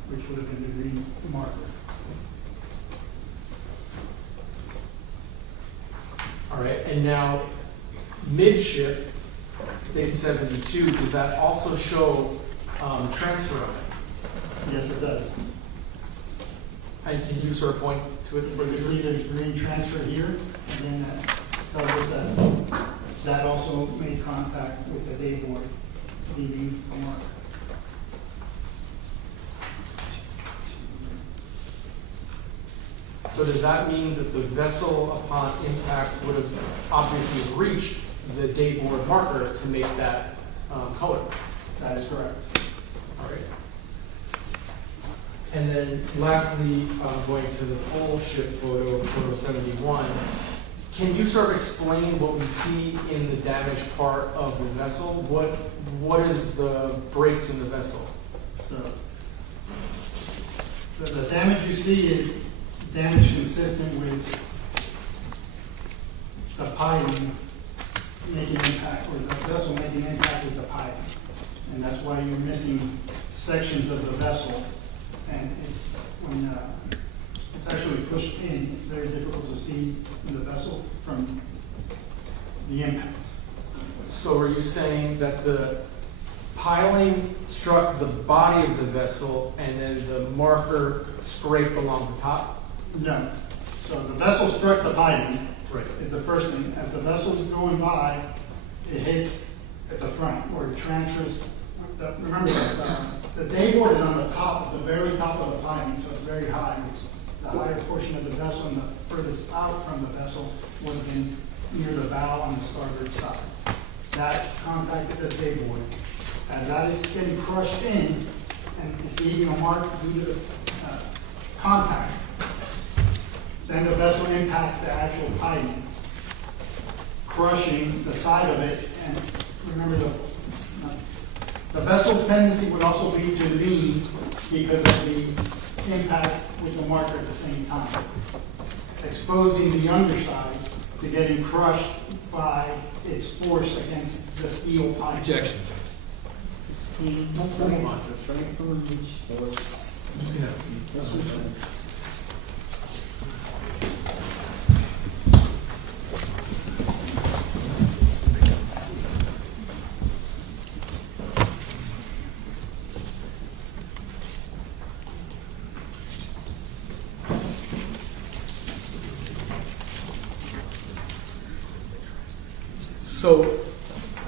which would have been the green marker. All right, and now midship, State 72, does that also show transfer on it? Yes, it does. And can you sort of point to it for You the can see jury? there's green transfer here, and then that tells us that that also made contact with the dayboard, leaving a mark. So does that mean that the vessel upon impact would have obviously reached the dayboard marker to make that color? That is correct. All right. And then lastly, going to the full ship photo, photo 71, can you sort of explain what we see in the damaged part of the vessel? What is the breaks in the vessel? So the damage you see is damage consistent with the piling making impact, or the vessel making impact with the piling. And that's why you're missing sections of the vessel. And it's when it's actually pushed in, it's very difficult to see in the vessel from the impact. So are you saying that the piling struck the body of the vessel and then the marker scraped along the top? No. So the vessel struck the piling. Right. Is the first thing. As the vessel's going by, it hits at the front, or it transfers. Remember, the dayboard is on the top, the very top of the piling, so it's very high. The higher portion of the vessel and the furthest out from the vessel would have been near the bow on the starboard side. That contacted the dayboard. As that is getting crushed in, and it's leaving a mark due to the contact, then the vessel impacts the actual piling, crushing the side of it. And remember, the vessel's tendency would also be to lean because of the impact with the marker at the same time, exposing the underside to getting crushed by its force against the steel pipe. Objection. So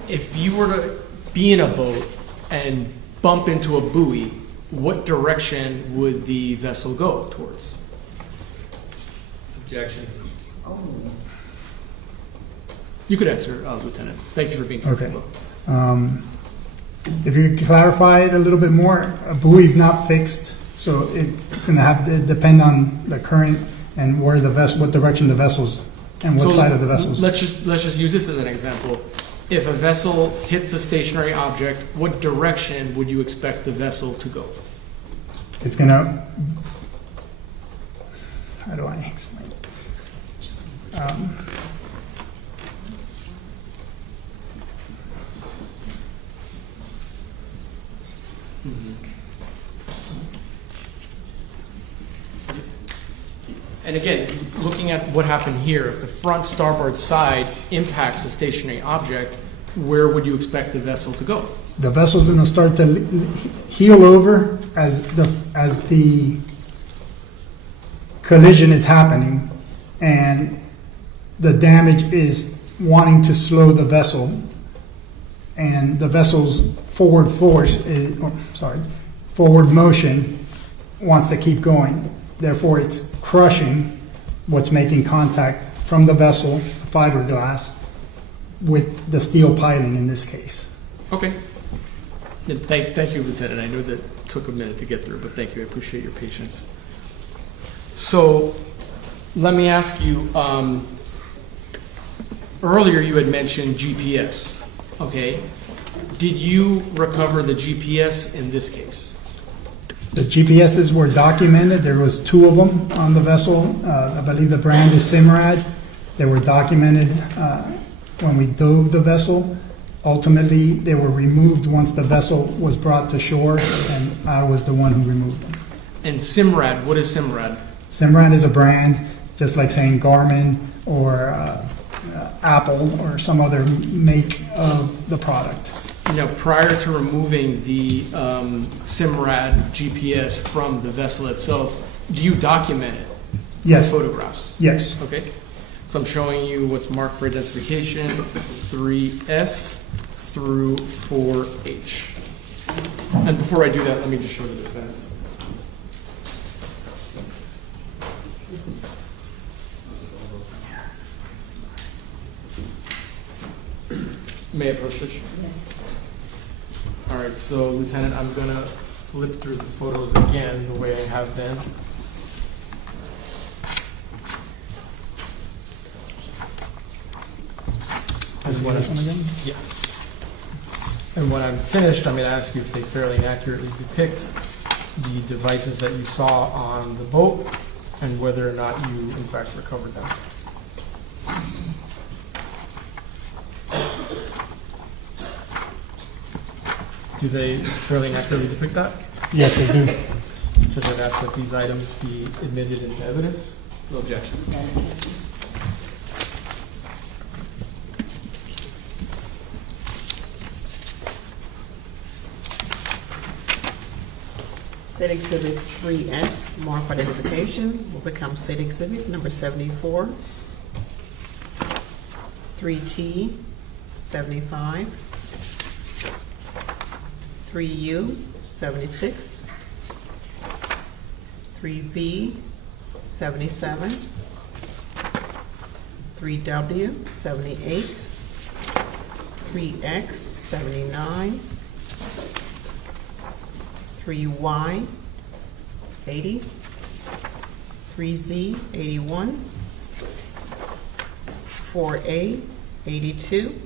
if you were to be in a boat and bump into a buoy, what direction would the vessel go towards? Objection. You could answer, Lieutenant. Thank you for being here. Okay. If you could clarify it a little bit more, a buoy is not fixed, so it's going to have to depend on the current and where the vessel, what direction the vessel's, and what side of the vessel's. Let's just use this as an example. If a vessel hits a stationary object, what direction would you expect the vessel to go? It's going to, how do I explain it? And again, looking at what happened here, if the front starboard side impacts a stationary object, where would you expect the vessel to go? The vessel's going to start to heel over as the collision is happening, and the damage is wanting to slow the vessel, and the vessel's forward motion wants to keep going. Therefore, it's crushing what's making contact from the vessel, fiberglass, with the steel piling in this case. Okay. And thank you, Lieutenant. I know that took a minute to get through, but thank you. I appreciate your patience. So let me ask you, earlier you had mentioned GPS, okay? Did you recover the GPS in this case? The GPSs were documented. There was 2 of them on the vessel. I believe the brand is Simrad. They were documented when we dove the vessel. Ultimately, they were removed once the vessel was brought to shore, and I was the one who removed them. And Simrad, what is Simrad? Simrad is a brand, just like saying Garmin or Apple or some other make of the product. Now, prior to removing the Simrad GPS from the vessel itself, do you document it? Yes. With photographs? Yes. Okay. So I'm showing you what's marked for identification, 3S through 4H. And before I do that, let me just show the defense. May I approach this? Yes. All right, so Lieutenant, I'm gonna flip through the photos again the way I have been. This one again? Yeah. And when I'm finished, I'm gonna ask you if they fairly and accurately depict the devices that you saw on the boat and whether or not you in fact recovered them. Do they fairly and accurately depict that? Yes, they do. Should I ask that these items be admitted into evidence? No objection. State Exhibit 3S, marked identification, will become State Exhibit number 74. 3T, 75. 3U, 76. 3B, 77. 3W, 78. 3X, 79. 3Y, 80. 3Z, 81. 4A, 82.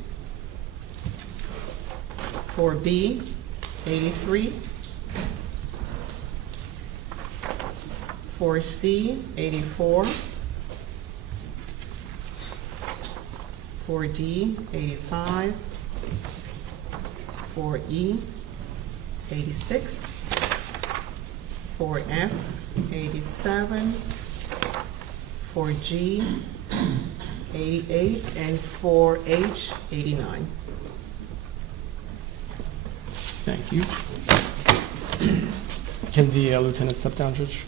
4B, 83. 4C, 84. 4D, 85. 4E, 86. 4F, 87. 4G, 88, and 4H, 89. Thank you. Can the lieutenant step down, Judge?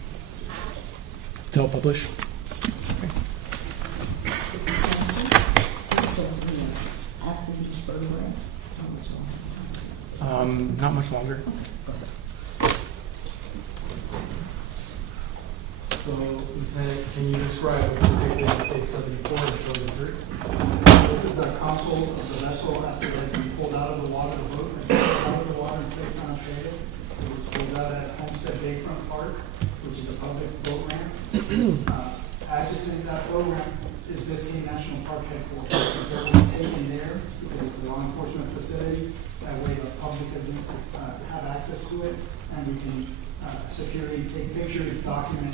To help publish. Okay. So, after these photographs, how much longer? Not much longer. So, Lieutenant, can you describe what's depicted in State 74 and show the jury? This is the console of the vessel after they've been pulled out of the water, the boat, and pulled out of the water and placed on a trailer. It was pulled out at Homestead Bayfront Park, which is a public boat ramp. Adjacent to that boat ramp is Biscayne National Park headquarters. The boat was taken there because it's a law enforcement facility. That way the public doesn't have access to it, and we can security take pictures, document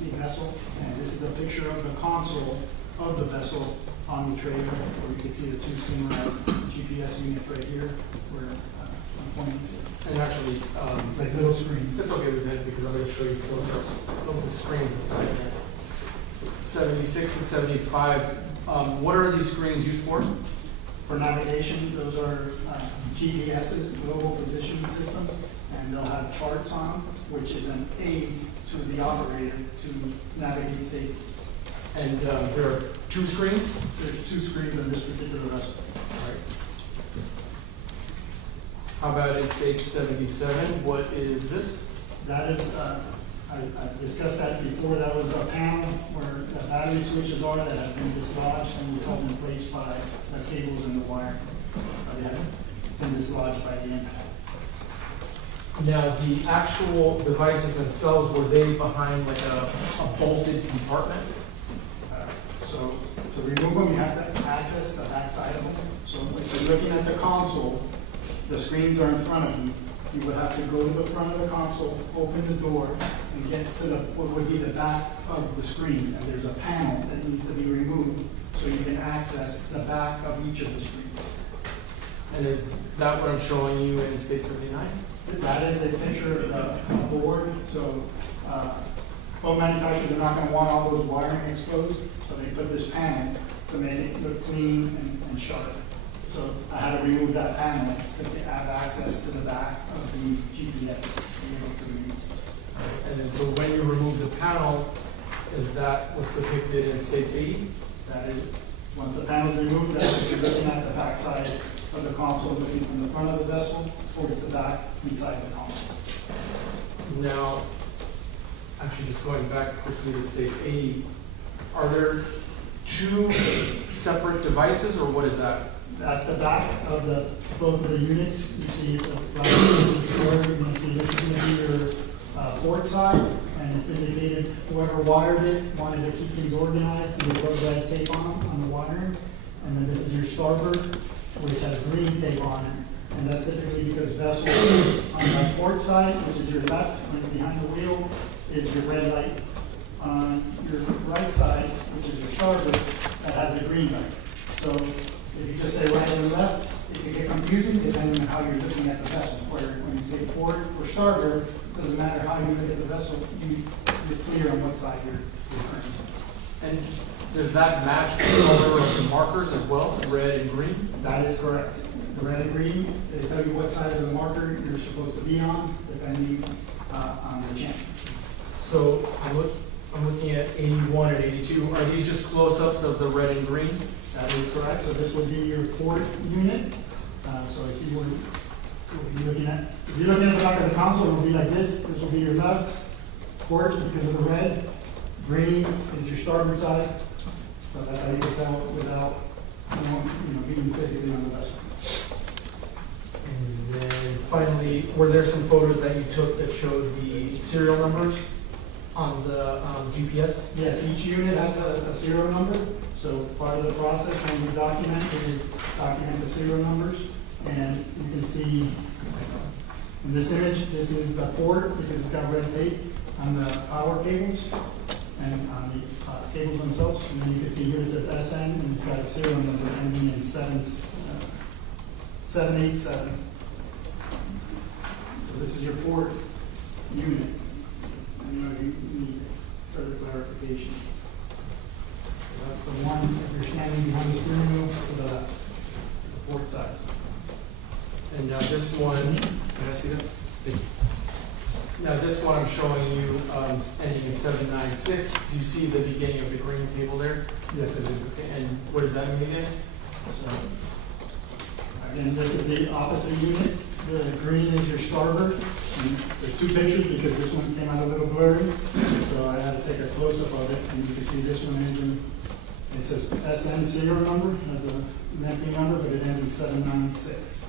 the vessel. And this is a picture of the console of the vessel on the trailer, where you can see the 2 Simrad GPS units right here, where I'm pointing to. And actually, Like little screens. it's okay with that because I'm going to show you close-ups of the screens inside there. 76 and 75. What are these screens used for? For navigation, those are GPSs, global positioning systems, and they'll have charts on them, which is an aid to the operator to navigate safely. And there are 2 screens? There's 2 screens on this particular vessel. All right. How about in State 77? What is this? That is I discussed that before. That was a panel where the battery switches are that have been dislodged and was held in place by the cables and the wire. They have been dislodged by the impact. Now, the actual devices themselves, were they behind like a bolted compartment? So to remove them, you have to access the back side of them. So if you're looking at the console, the screens are in front of you. You would have to go to the front of the console, open the door, and get to what would be the back of the screens. And there's a panel that needs to be removed so you can access the back of each of the screens. And is that what I'm showing you in State 79? That is a picture of the board. So phone manufacturers are not going to want all those wiring exposed, so they put this panel to make it look clean and sharp. So I had to remove that panel to have access to the back of the GPS to be able to read. And then so when you remove the panel, is that what's depicted in States 80? That is, once the panel is removed, that is you're looking at the back side of the console, looking from the front of the vessel towards the back inside the console. Now, actually just going back quickly to States 80, are there two separate devices, or what is that? That's the back of both of the units. You see it's a black door. You can see this is going to be your port side, and it's indicated whoever wired it wanted to keep things organized, and they put red tape on them on the wiring. And then this is your starboard, which has green tape on it. And that's typically because vessel on the port side, which is your left, and behind the wheel, is your red light. On your right side, which is your starboard, that has a green light. So if you just say right and left, it can get confusing depending on how you're looking at the vessel. Where when you say port or starboard, it doesn't matter how you look at the vessel, you're clear on what side you're referring to. And does that match the color of the markers as well, red and green? That is correct. The red and green, they tell you what side of the marker you're supposed to be on, depending on the channel. So I'm looking at 81 and 82. Are these just close-ups of the red and green? That is correct. So this would be your port unit. So if you're looking at the back of the console, it will be like this. This will be your left port because of the red. Green is your starboard side. So that's how you can tell without being physically on the vessel. And then finally, were there some photos that you took that showed the serial numbers on the GPS? Yes, each unit has a serial number. So part of the process when we document the serial numbers. And you can see in this image, this is the port because it's got red tape on the power cables and on the cables themselves. And then you can see here it says SN and it's got a serial number ending in 787. So this is your port unit. You need further clarification. So that's the one, if you're standing behind the steering wheel, to the port side. And now this one, can I see that? Now this one I'm showing you ending in 796. Do you see the beginning of the green cable there? Yes, it is. Okay, and what does that mean again? So, again, this is the opposite unit. The green is your starboard. And there's two pictures because this one came out a little blurry. So I had to take a close-up of it. And you can see this one ends in, it says SN serial number, has a lengthy number, but it ends in 796.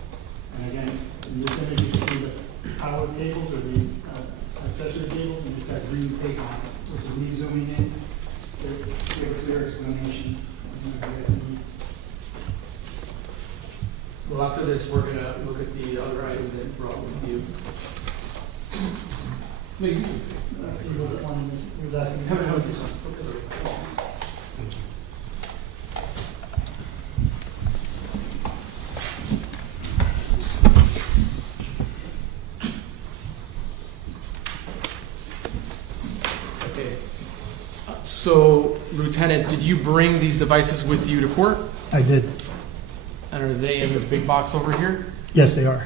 And again, in this image, you can see the power cables or the accessory cables, and it's got green tape on it, which is me zooming in to give a clear explanation. Well, after this, we're going to look at the other item that brought with you. He was asking. Thank you. Okay. So, Lieutenant, did you bring these devices with you to court? I did. And are they in this big box over here? Yes, they are.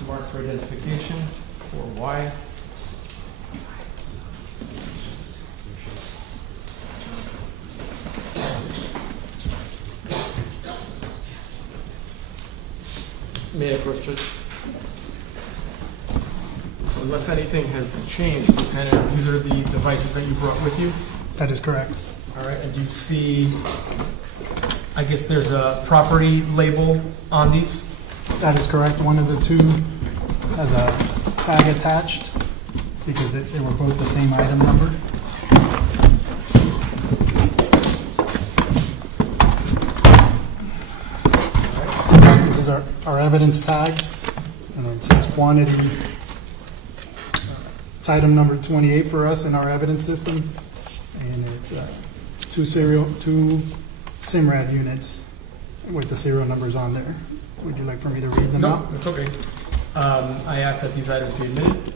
to mark for identification for Y. May I approach, Judge? So unless anything has changed, Lieutenant, these are the devices that you brought with you? That is correct. All right, and you see, I guess there's a property label on these? That is correct. One of the two has a tag attached because they were both the same item number. This is our evidence tag, and it says quantity. It's item number 28 for us in our evidence system, and it's two SIMRAD units with the serial numbers on there. Would you like for me to read them out? No, it's okay. I ask that these items be admitted.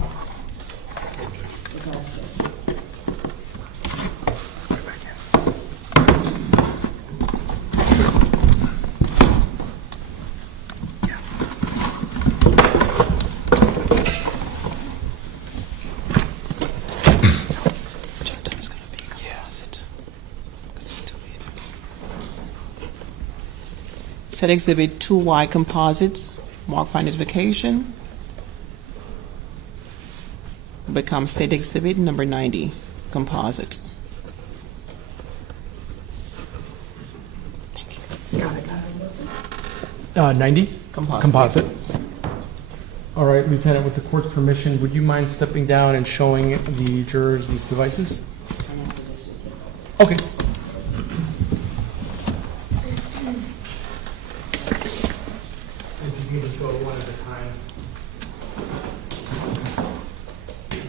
Set Exhibit 2Y Composites, marked for identification. Become State Exhibit number 90, Composite. Thank you. Got it. 90? Composite. Composite. All right, Lieutenant, with the court's permission, would you mind stepping down and showing the jurors these devices? Okay. If you can just go one at a time.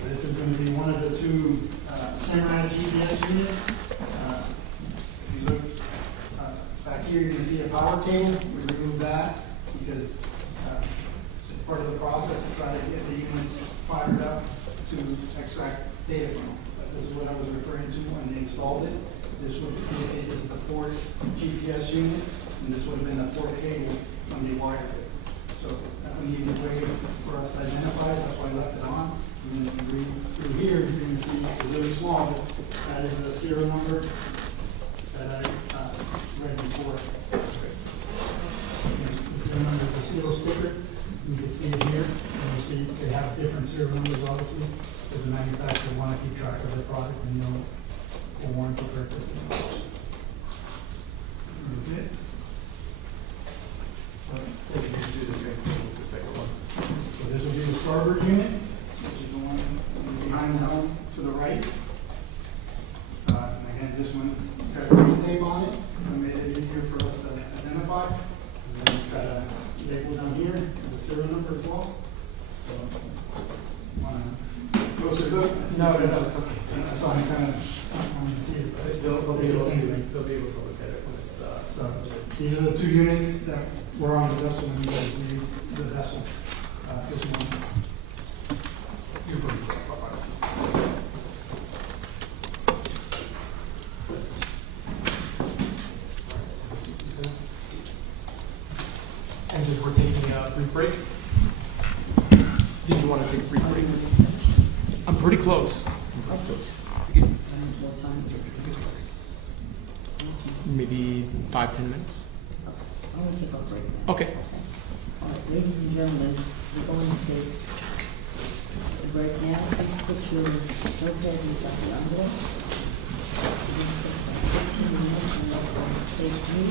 This is going to be one of the two SIMRAD GPS units. If you look back here, you can see a power cable. We removed that because it's part of the process to try to get the units fired up to extract data from them. But this is what I was referring to when they installed it. This would indicate this is the port GPS unit, and this would have been the port cable when they wired it. So that's an easy way for us to identify it. That's why I left it on. And then if you read through here, you can see it's really small. That is the serial number that I read before. The serial number is a serial sticker. You can see it here. And you see they have different serial numbers, obviously, because the manufacturer want to keep track of the product and know for warranty purposes. That's it. If you could do the same thing with the second one. So this will be the starboard unit, which is the one behind the helm to the right. And again, this one got green tape on it, and made it easier for us to identify. And then it's got a label down here, and the serial number as well. So, want a closer look? No, it's okay. I saw him kind of, I wanted to see it, but They'll be it's able the same thing. to look at it when it's So these are the two units that were on the vessel when you guys viewed the vessel this morning. And just we're taking a brief break. Did you want to take a brief break? I'm pretty close. Maybe 5-10 minutes. I want to take a break. Okay. All right, ladies and gentlemen, we're going to take a break now. Please put your notepads inside the envelopes. We're going to take about 15 minutes and we'll take you.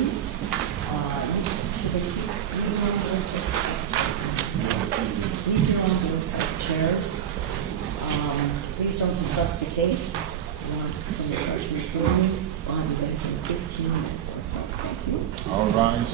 Leave your envelopes at the chairs. Please don't discuss the case. Some refreshment for you. I'll be back in 15 minutes. Thank you. All rise.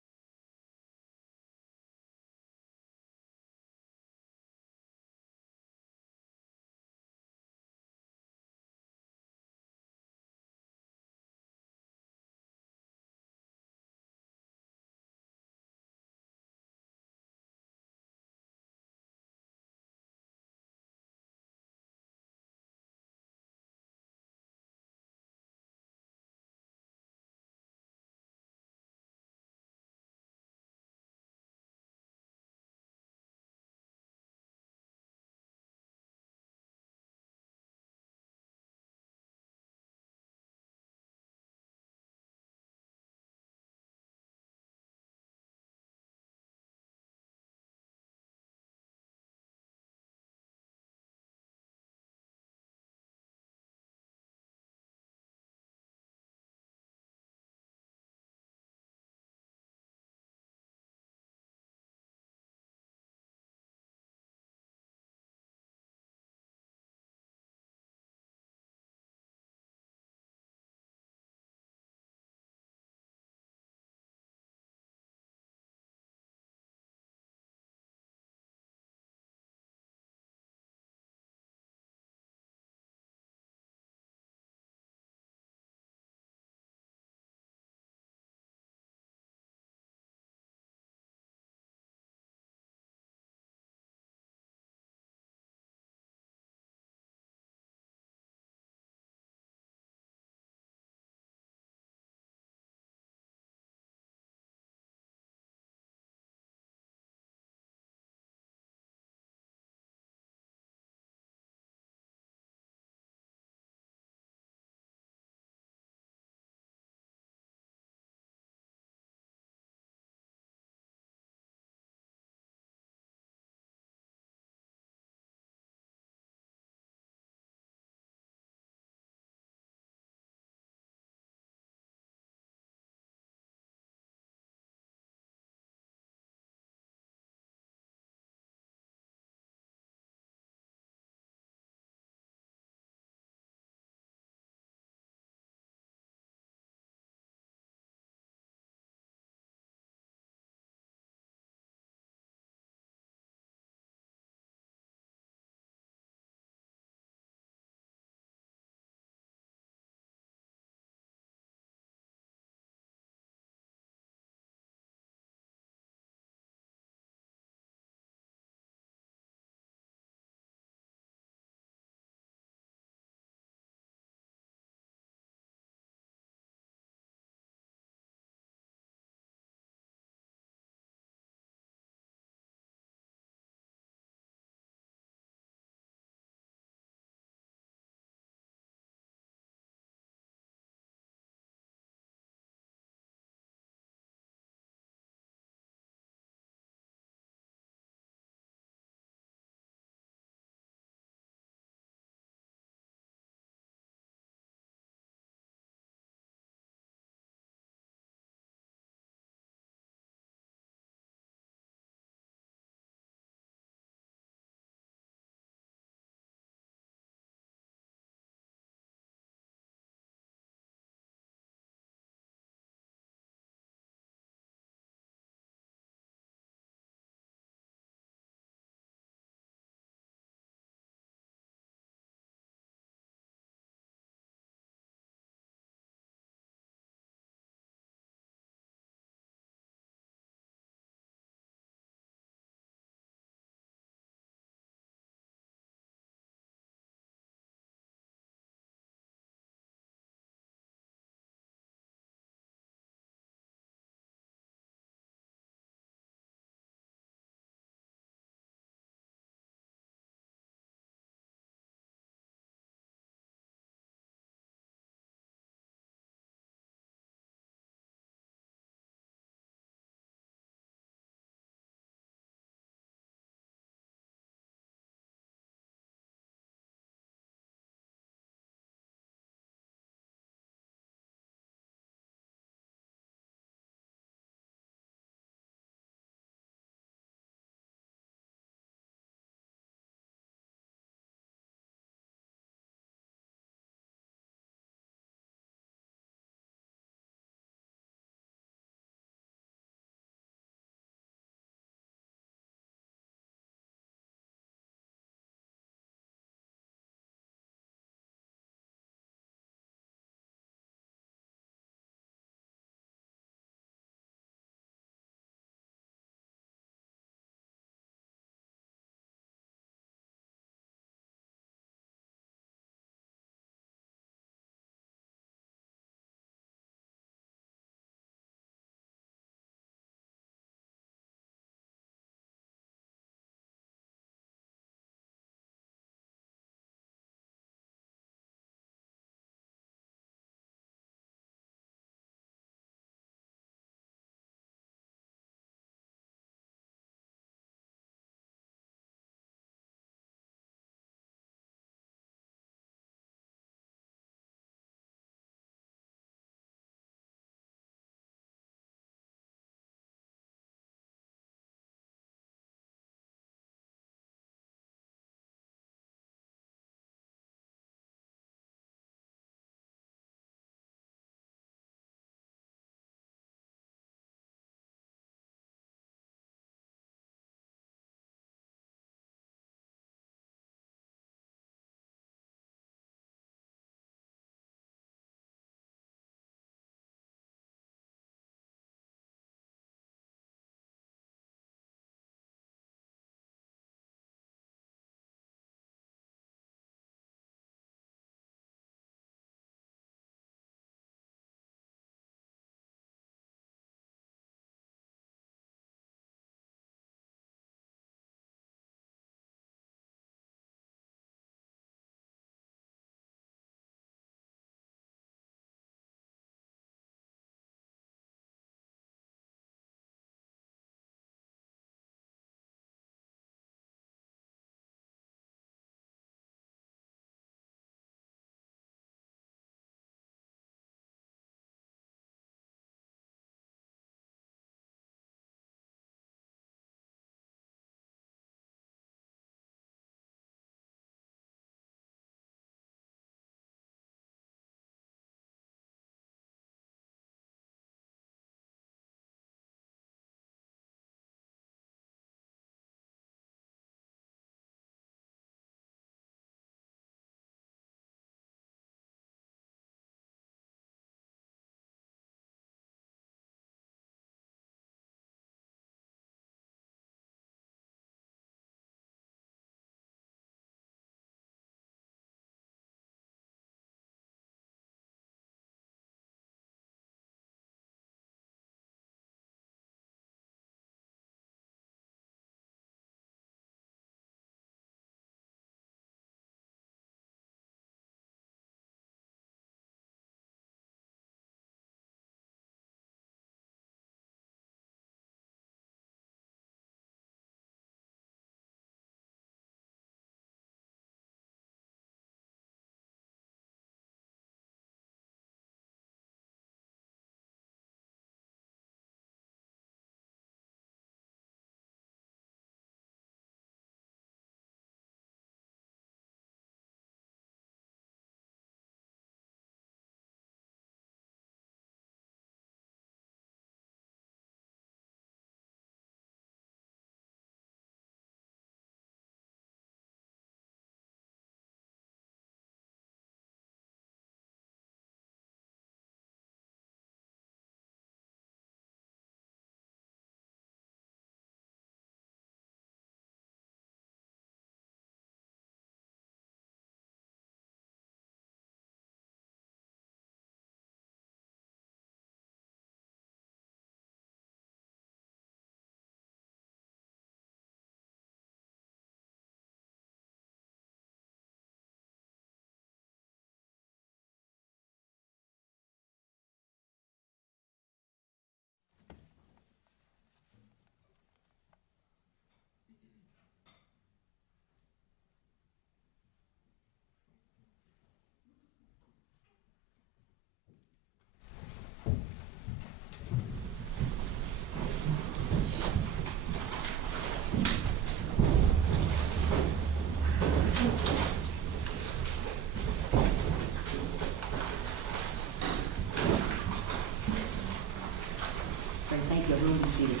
a seat again.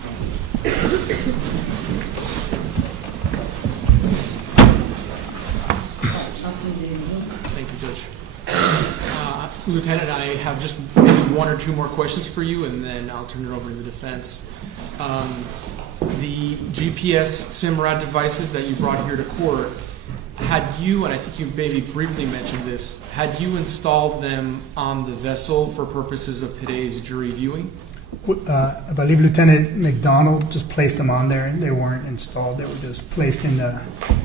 Thank you, Judge. Lieutenant, I have just maybe one or two more questions for you, and then I'll turn it over to the defense. The GPS SIMRAD devices that you brought here to court, had you, and I think you maybe briefly mentioned this, had you installed them on the vessel for purposes of today's jury viewing? I believe Lieutenant McDonald just placed them on there. They weren't installed. They were just placed in the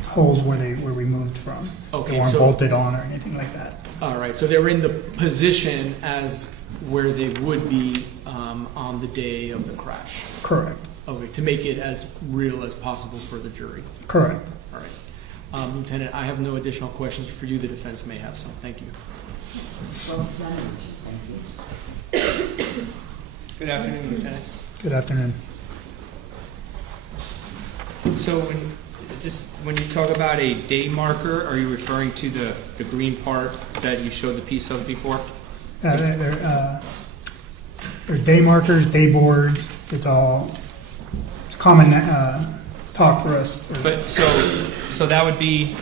holes where they were removed from. Okay, they weren't so- bolted on or anything like that. All right, so they were in the position as where they would be on the day of the crash. Correct. Okay, to make it as real as possible for the jury. Correct. All right. Lieutenant, I have no additional questions for you. The defense may have some. Thank you. Cross-examination. Thank you. Good afternoon, Lieutenant. Good afternoon. So when you talk about a day marker, are you referring to the green part that you showed the piece of before? They're day markers, day boards. It's common talk for us. But so that would be.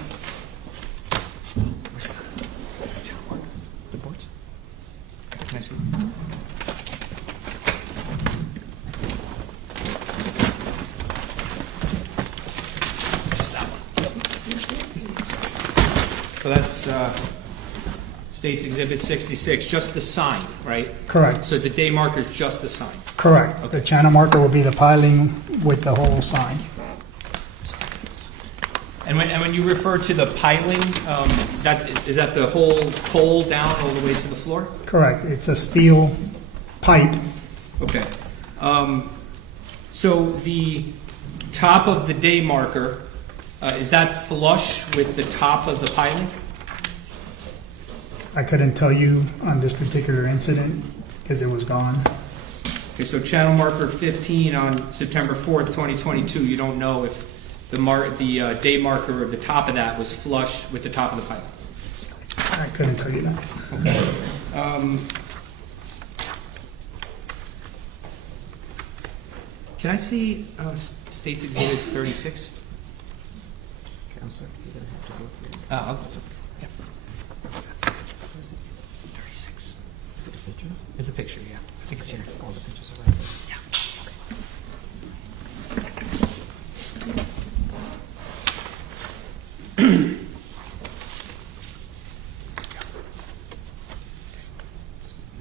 The boards? Can I see? So that's State's Exhibit 66, just the sign, right? Correct. So the day marker is just the sign. Correct. Okay. The channel marker will be the piling with the whole sign. And when you refer to the piling, is that the whole pole down all the way to the floor? Correct. It's a steel pipe. Okay. So the top of the day marker, is that flush with the top of the piling? I couldn't tell you on this particular incident because it was gone. Okay, so channel marker 15 on September 4th, 2022, you don't know if the day marker of the top of that was flush with the top of the pipe? I couldn't tell you that. Okay. Can I see State's Exhibit 36? Counselor, you're gonna have to go through. I'll go. Yeah. 36. Is it a picture? It's a picture, yeah. I think it's here. All the pictures are right there.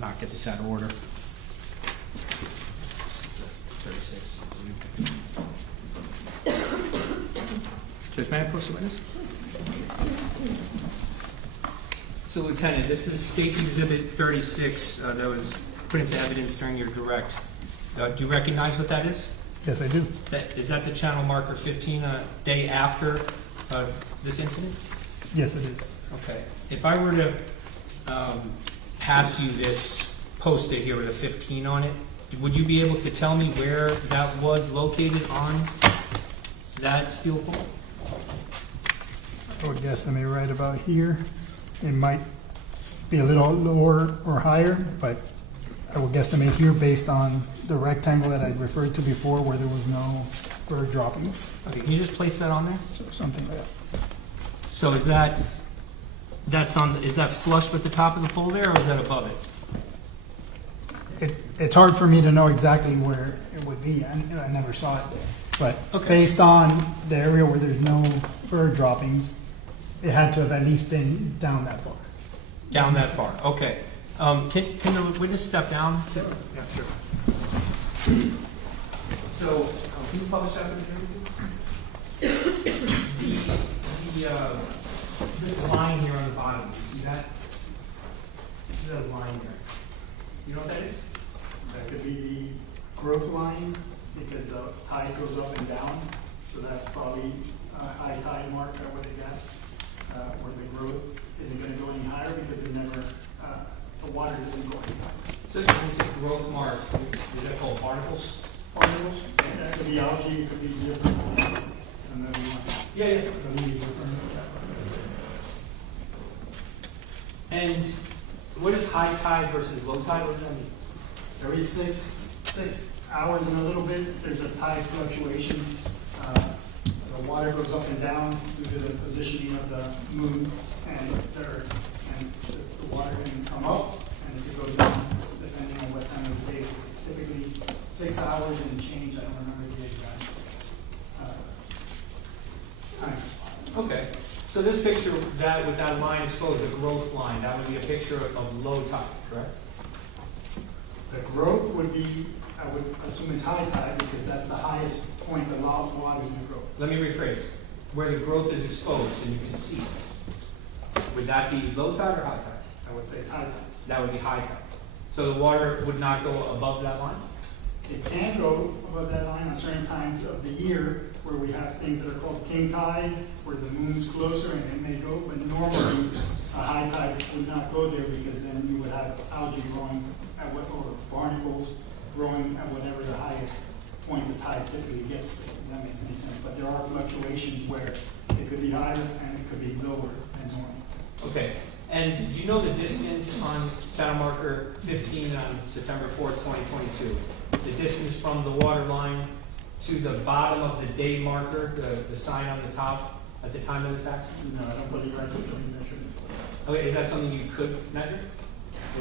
Not get this out of order. 36. Judge, may I approach the witness? So, Lieutenant, this is State's Exhibit 36 that was put into evidence during your direct. Do you recognize what that is? Yes, I do. Is that the channel marker 15, a day after this incident? Yes, it is. Okay. If I were to pass you this post-it here with a 15 on it, would you be able to tell me where that was located on that steel pole? I would guesstimate right about here. It might be a little lower or higher, but I would guesstimate here based on the rectangle that I referred to before where there was no bird droppings. Okay, can you just place that on there? So something like that. So is that flush with the top of the pole there, or is that above it? It's hard for me to know exactly where it would be. I never saw it there. But Okay. based on the area where there's no bird droppings, it had to have at least been down that far. Down that far, okay. Can the witness step down? Yeah, sure. So, can you publish that for the jury? This line here on the bottom, you see that? There's a line there. You know what that is? That could be the growth line because the tide goes up and down. So that's probably a high tide mark, I would guess, where the growth isn't going to go any higher because it never, the water doesn't go any higher. So when you say growth mark, is that called barnacles? Barnacles? That could be algae, it could be different plants. Another one. Yeah, yeah. I believe you're referring to that. And what is high tide versus low tide? What does that mean? Every 6 6 hours and a little bit, there's a tide fluctuation. The water goes up and down due to the positioning of the moon and the earth. And the water can come up and it can go down depending on what time of the day. It's typically 6 hours and change. I don't remember the exact time. Okay, so this picture, that with that line exposed, the growth line, that would be a picture of low tide, correct? The growth would be, I would assume it's high tide because that's the highest point the water is going to grow. Let me rephrase. Where the growth is exposed and you can see it, would that be low tide or high tide? I would say it's high tide. That would be high tide. So the water would not go above that line? It can go above that line on certain times of the year where we have things that are called king tides, where the moon's closer and it may go, but normally a high tide would not go there because then you would have algae growing at what, or barnacles growing at whatever the highest point the tide typically gets to. If that makes any sense. But there are fluctuations where it could be higher and it could be lower than normal. Okay. And do you know the distance on channel marker 15 on September 4th, 2022? The distance from the water line to the bottom of the day marker, the sign on the top at the time of this accident? No, I don't believe I could measure it. Okay, is that something you could measure?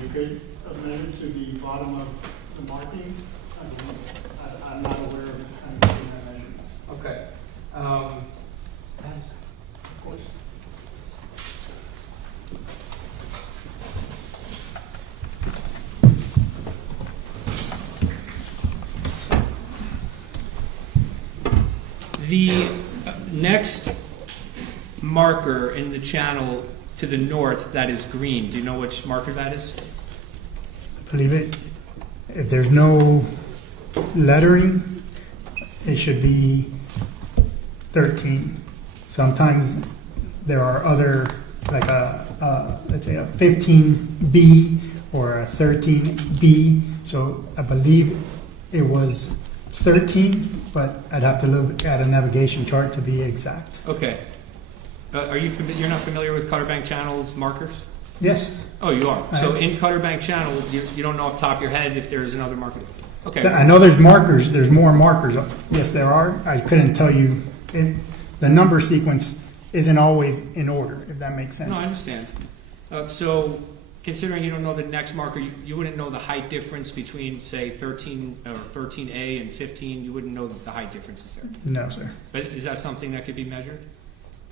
You could measure to the bottom of the markings. I'm not aware of it. I'm not doing that measurement. Okay. Of course. The next marker in the channel to the north that is green, do you know which marker that is? I believe it. If there's no lettering, it should be 13. Sometimes there are other, like let's say a 15B or a 13B. So I believe it was 13, but I'd have to look at a navigation chart to be exact. Okay. Are you you're not familiar with Cutter Bank Channel's markers? Yes. Oh, you are. So in Cutter Bank Channel, you don't know off the top of your head if there's another marker. Okay. I know there's markers. There's more markers. Yes, there are. I couldn't tell you. The number sequence isn't always in order, if that makes sense. No, I understand. So considering you don't know the next marker, you wouldn't know the height difference between, say, 13 or 13A and 15. You wouldn't know the height differences there. No, sir. But is that something that could be measured?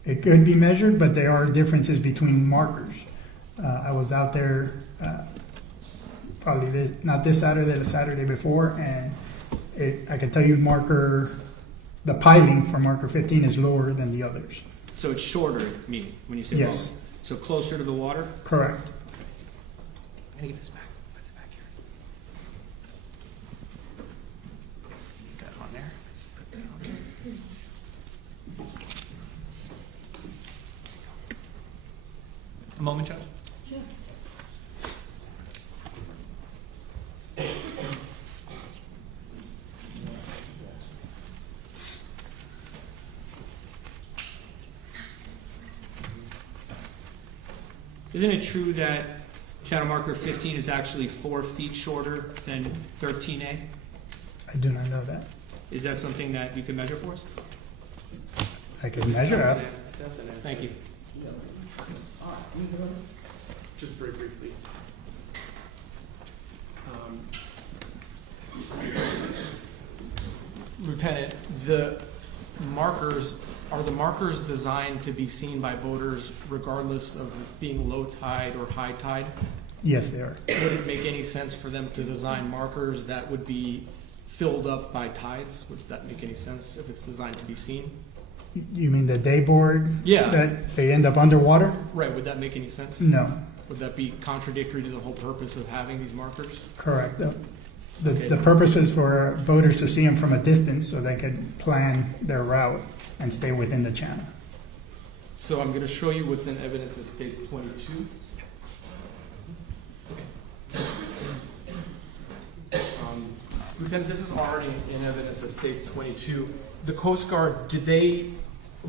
It could be measured, but there are differences between markers. I was out there probably not this Saturday, the Saturday before, and I can tell you the piling for marker 15 is lower than the others. So it's shorter, meaning, when you say yes. lower. So closer to the water? Correct. I'm going to get this back. Put it back here. Got it on there. Let's put that on there. A moment, Judge. Sure. Isn't it true that channel marker 15 is actually 4 feet shorter than 13A? I do not know that. Is that something that you can measure for us? I can measure it. Thank you. Just very briefly. Lieutenant, are the markers designed to be seen by boaters regardless of being low tide or high tide? Yes, they are. Would it make any sense for them to design markers that would be filled up by tides? Would that make any sense if it's designed to be seen? You mean the day board? Yeah. That they end up underwater? Right, would that make any sense? No. Would that be contradictory to the whole purpose of having these markers? Correct. The purpose is for boaters to see them from a distance so they could plan their route and stay within the channel. So I'm going to show you what's in evidence at States 22. Lieutenant, this is already in evidence at States 22. The Coast Guard, did they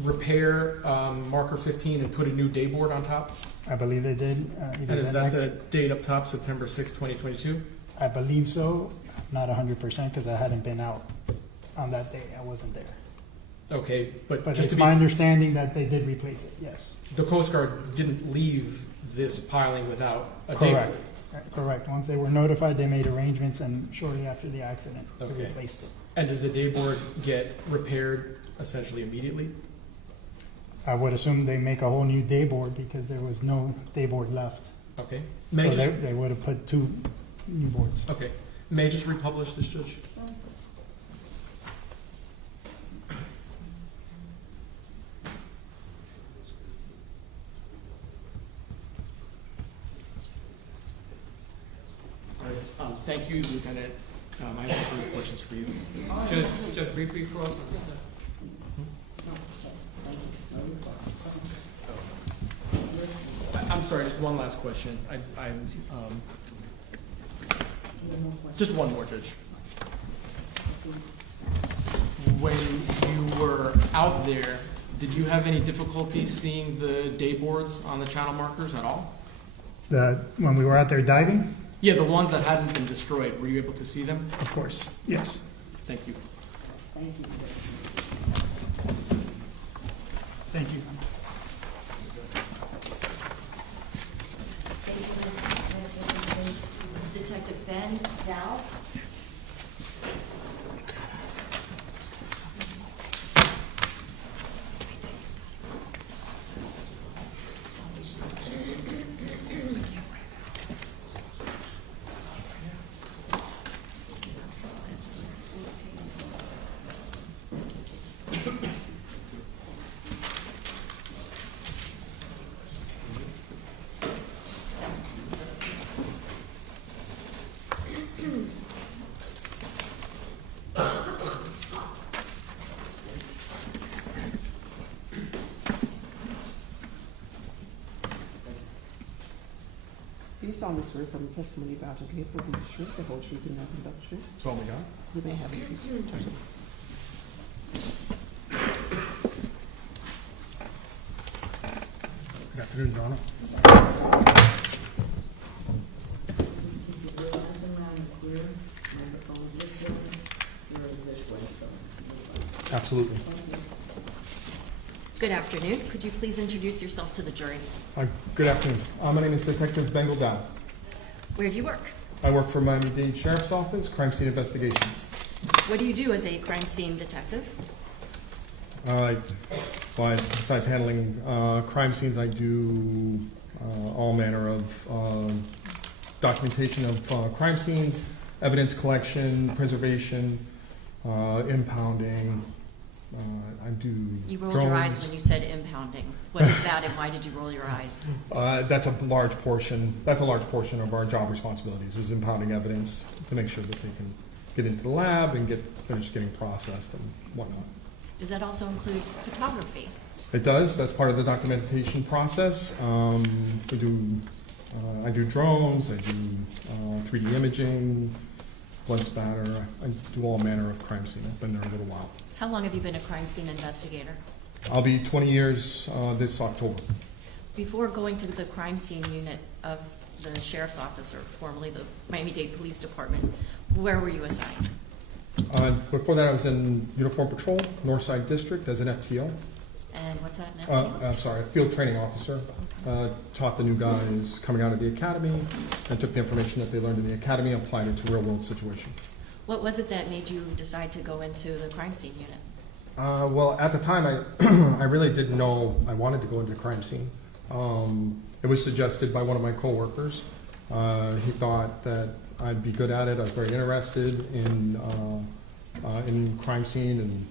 repair marker 15 and put a new day board on top? I believe they did. And is that the date up top, September 6, 2022? I believe so. not 100% because I hadn't been out on that day. I wasn't there. Okay, but But just it's to be, my understanding that they did replace it, yes. the Coast Guard didn't leave this piling without a Correct. dayboard. Correct. Once they were notified, they made arrangements and shortly after the accident, they Okay. replaced it. And does the dayboard get repaired essentially immediately? I would assume they make a whole new dayboard because there was no dayboard left. Okay. So May I just, they would have put 2 new boards. okay. May I just republish this, Judge? All right, thank you, Lieutenant. I have a few questions for you. Judge, briefly for us on this. I'm sorry, just one last question. Just one more, Judge. When you were out there, did you have any difficulty seeing the dayboards on the channel markers at all? When we were out there diving? Yeah, the ones that hadn't been destroyed, were you able to see them? Of course, yes. Thank you. Thank you. Detective Ben Dow. Do you solemnly swear from the testimony about to give will be the truth, the whole truth, and nothing but the truth? So help me God. You may have a seat. Good afternoon, Donna. Absolutely. Good afternoon. Could you please introduce yourself to the jury? Good afternoon. My name is Detective Bengal Dow. Where do you work? I work for Miami-Dade Sheriff's Office, Crime Scene Investigations. What do you do as a crime scene detective? Besides handling crime scenes, I do all manner of documentation of crime scenes, evidence collection, preservation, impounding. I do You rolled drones. your eyes when you said impounding. What is that, and why did you roll your eyes? That's a large portion. That's a large portion of our job responsibilities is impounding evidence to make sure that they can get into the lab and finish getting processed and whatnot. Does that also include photography? It does. That's part of the documentation process. I do drones. I do 3D imaging, blood spatter. I do all manner of crime scene. I've been there a little while. How long have you been a crime scene investigator? I'll be 20 years this October. Before going to the crime scene unit of the Sheriff's Office, or formerly the Miami-Dade Police Department, where were you assigned? Before that, I was in Uniform Patrol, Northside District, as an FTO. And what's that, an FTO? Field training officer. Taught the new guys coming out of the academy and took the information that they learned in the academy and applied it to real-world situations. What was it that made you decide to go into the crime scene unit? Well, at the time, I really didn't know I wanted to go into crime scene. It was suggested by one of my coworkers. He thought that I'd be good at it. I was very interested in crime scene and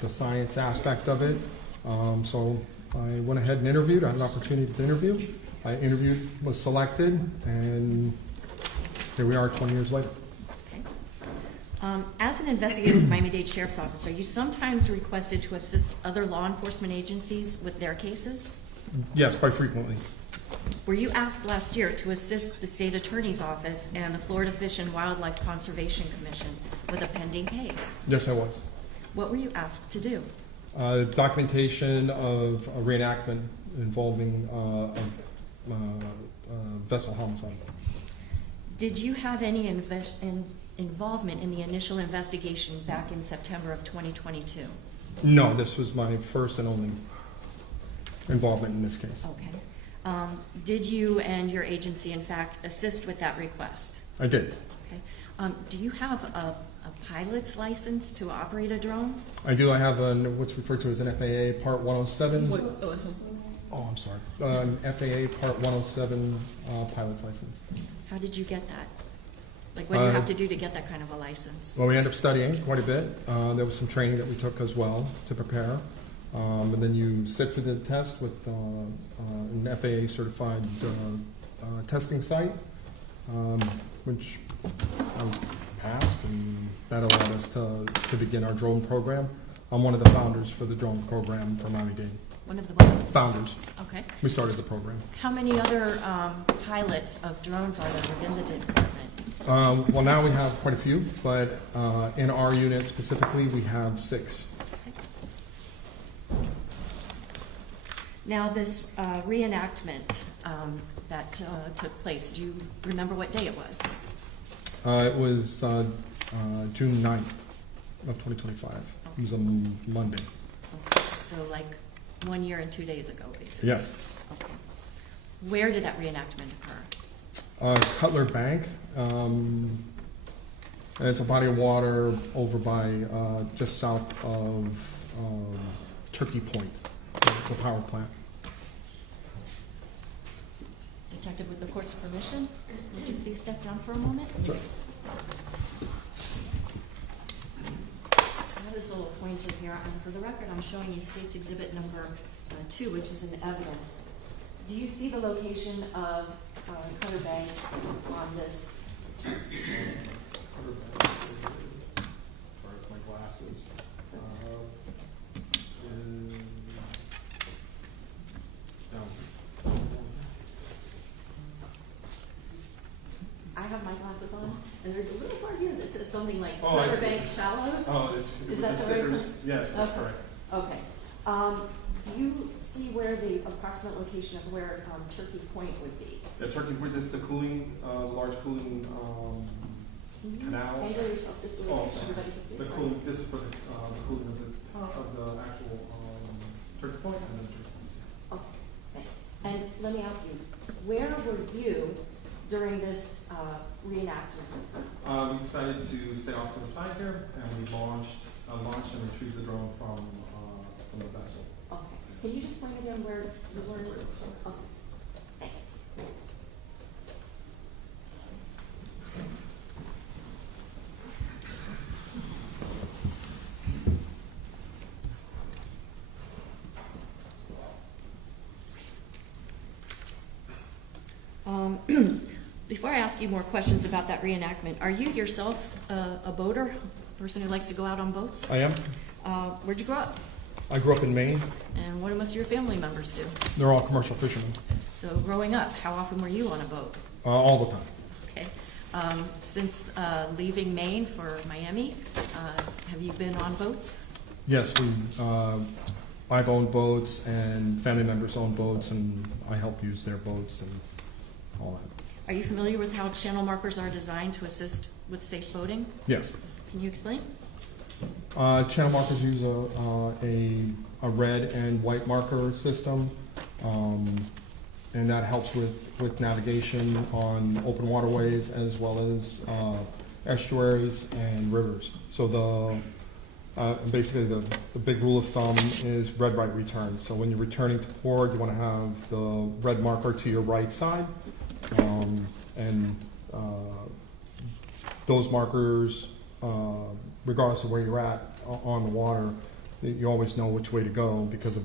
the science aspect of it. So I went ahead and interviewed. I had an opportunity to interview. I interviewed, was selected, and here we are 20 years later. As an investigator with Miami-Dade Sheriff's Office, are you sometimes requested to assist other law enforcement agencies with their cases? Yes, quite frequently. Were you asked last year to assist the State Attorney's Office and the Florida Fish and Wildlife Conservation Commission with a pending case? Yes, I was. What were you asked to do? Documentation of a reenactment involving a vessel homicide. Did you have any involvement in the initial investigation back in September of 2022? No, this was my first and only involvement in this case. Okay. Did you and your agency, in fact, assist with that request? I did. Okay. Do you have a pilot's license to operate a drone? I do. I have what's referred to as an FAA Part 107. Oh, I'm sorry. FAA Part 107 pilot's license. How did you get that? Like, what do you have to do to get that kind of a license? Well, we ended up studying quite a bit. There was some training that we took as well to prepare. And then you sit for the test with an FAA certified testing site, which I passed, and that allowed us to begin our drone program. I'm one of the founders for the drone program for Miami-Dade. One of the what? Founders. Okay. We started the program. How many other pilots of drones are there within the department? Well, now we have quite a few, but in our unit specifically, we have 6. Now, this reenactment that took place, do you remember what day it was? It was June 9th of 2025. It was a Monday. Okay. So like 1 year and 2 days ago, basically? Yes. Okay. Where did that reenactment occur? Cutler Bank. And it's a body of water over by just south of Turkey Point. It's a power plant. Detective, with the court's permission, would you please step down for a moment? Sure. I have this little pointer here, and for the record, I'm showing you State's Exhibit number 2, which is an evidence. Do you see the location of Cutter Bank on this? Cutter Bank is, sorry, my glasses. I have my glasses on, and there's a little part here that says something like Oh, I Cutter see. Bank Shallows. Oh, it's Is with that the the right stickers. place? Yes, that's Okay. correct. Okay. Do you see where the approximate location of where Turkey Point would be? Yeah, Turkey Point, this is the cooling, large cooling canals. Angle yourself just a Oh, little bit so sorry. everybody can see. The cooling, this is for the cooling Oh. of the actual Turkey Point and then Turkey Point. Okay, thanks. And let me ask you, where were you during this reenactment? We decided to stay off to the side here, and we launched and retrieved the drone from the vessel. Okay. Can you just point again where you were? Okay. Thanks. Before I ask you more questions about that reenactment, are you yourself a boater, a person who likes to go out on boats? I am. Where'd you grow up? I grew up in Maine. And what do most of your family members do? They're all commercial fishermen. So growing up, how often were you on a boat? All the time. Okay. Since leaving Maine for Miami, have you been on boats? Yes, I've owned boats, and family members own boats, and I help use their boats and all that. Are you familiar with how channel markers are designed to assist with safe boating? Yes. Can you explain? Channel markers use a red and white marker system, and that helps with navigation on open waterways as well as estuaries and rivers. So basically the big rule of thumb is red, right, return. So when you're returning to port, you want to have the red marker to your right side, and those markers, regardless of where you're at on the water, you always know which way to go because of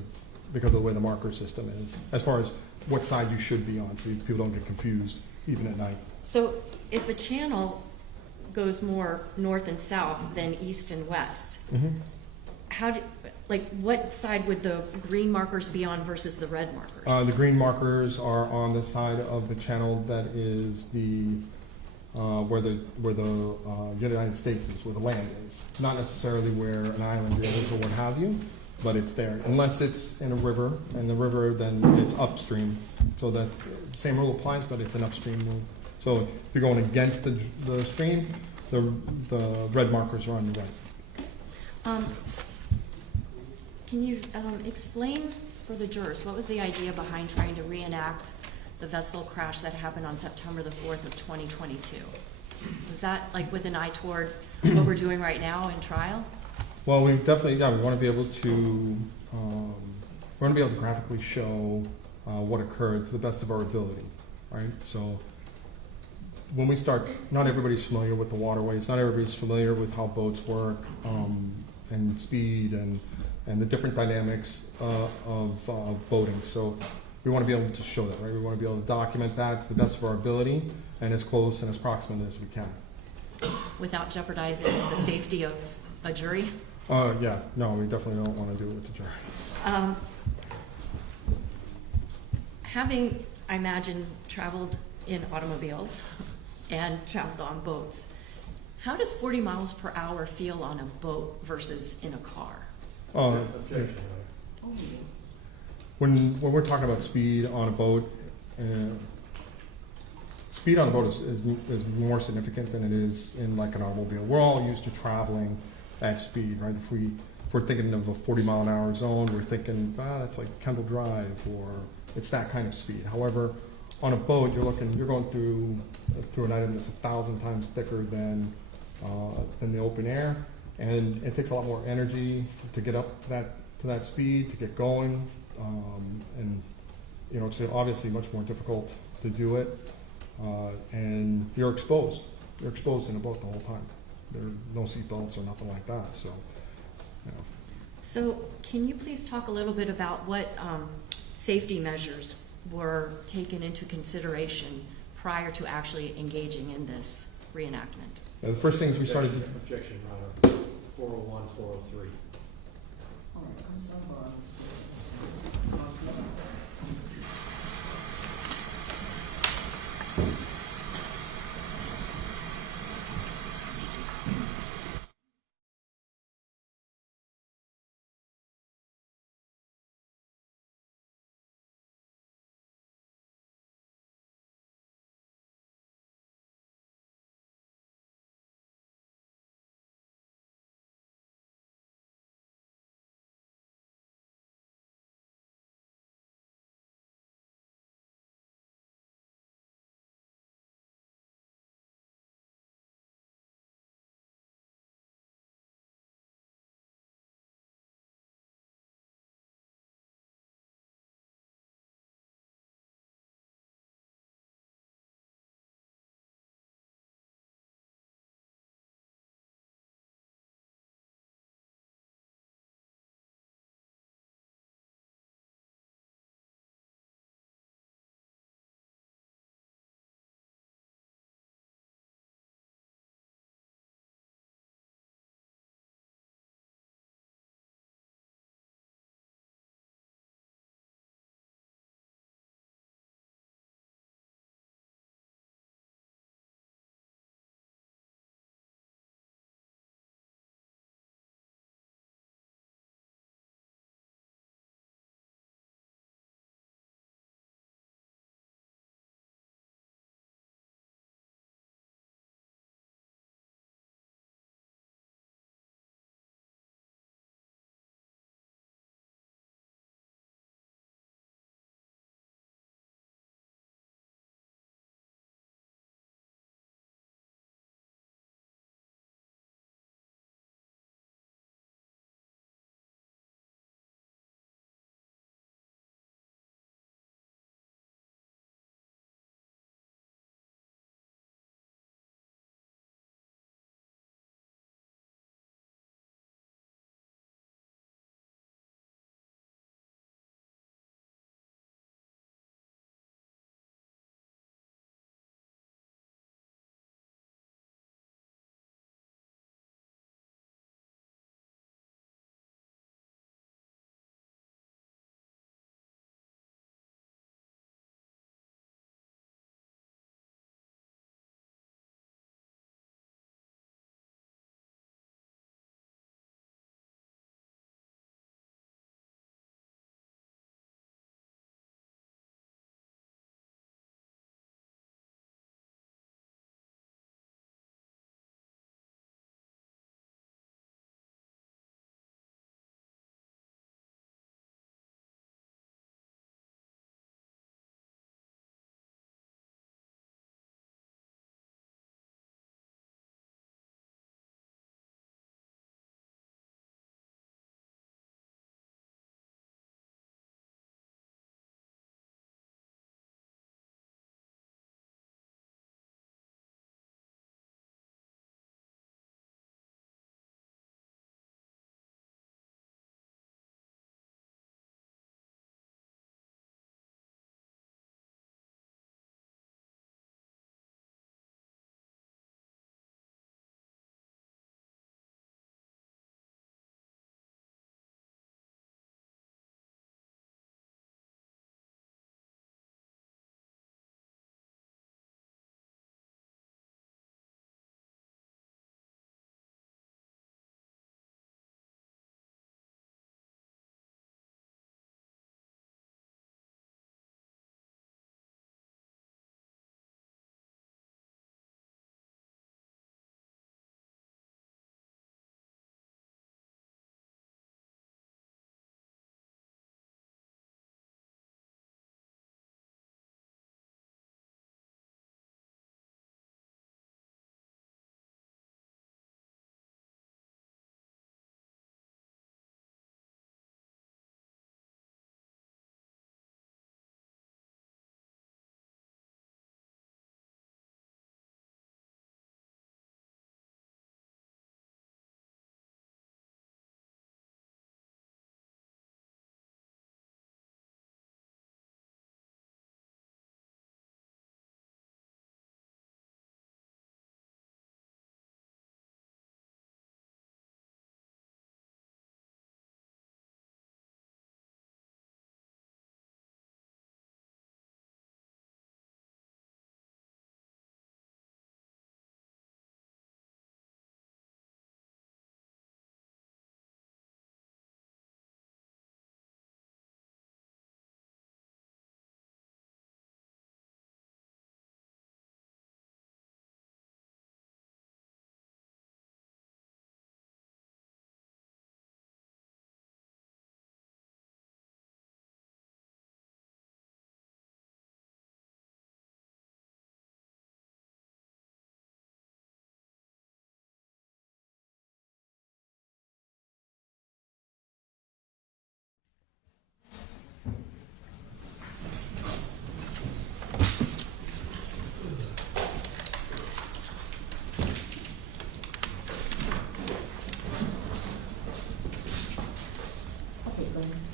the way the marker system is, as far as what side you should be on, so people don't get confused even at night. So if a channel goes more north and south than east and west, what side would the green markers be on versus the red markers? The green markers are on the side of the channel that is where the United States is, where the land is. Not necessarily where an island is or what have you, but it's there. Unless it's in a river, and the river then it's upstream. So that same rule applies, but it's an upstream rule. So if you're going against the stream, the red markers are on your right. Can you explain for the jurors, what was the idea behind trying to reenact the vessel crash that happened on September the 4th of 2022? Was that like with an eye toward what we're doing right now in trial? Well, we definitely, we want to be able to, graphically show what occurred to the best of our ability, right? So when we start, not everybody's familiar with the waterways, not everybody's familiar with how boats work, and speed and the different dynamics of boating. So we want to be able to show that, right? We want to be able to document that to the best of our ability and as close and as proximate as we can. Without jeopardizing the safety of a jury? Yeah, no, we definitely don't want to do it with the jury. Having, I imagine, traveled in automobiles and traveled on boats, how does 40 miles per hour feel on a boat versus in a car? Objection. When we're talking about speed on a boat, speed on a boat is more significant than it is in like an automobile. We're all used to traveling at speed, right? If we're thinking of a 40-mile-an-hour zone, we're thinking, that's like Kendall Drive, or it's that kind of speed. However, on a boat, you're going through an item that's 1,000 times thicker than the open air, and it takes a lot more energy to get up to that speed, to get going, and it's obviously much more difficult to do it, and you're exposed. You're exposed in a boat the whole time. There are no seat belts or nothing like that. So, So, can you please talk a little bit about what safety measures were taken into consideration prior to actually engaging in this reenactment? The first things we started. Objection, Your Honor. 401, 403. All right, I'm sorry.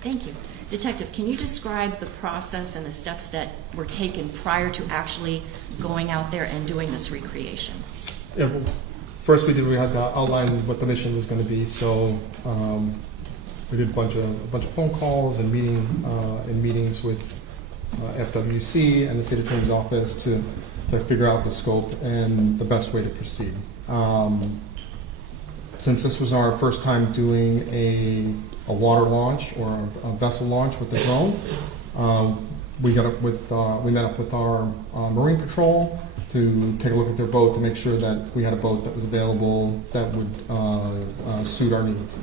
Thank you. Detective, can you describe the process and the steps that were taken prior to actually going out there and doing this recreation? Yeah, well, first we had to outline what the mission was going to be. So we did a bunch of phone calls and meetings with FWC and the state attorney's office to figure out the scope and the best way to proceed. Since this was our first time doing a water launch or a vessel launch with the drone, we met up with our Marine Patrol to take a look at their boat to make sure that we had a boat that was available that would suit our needs.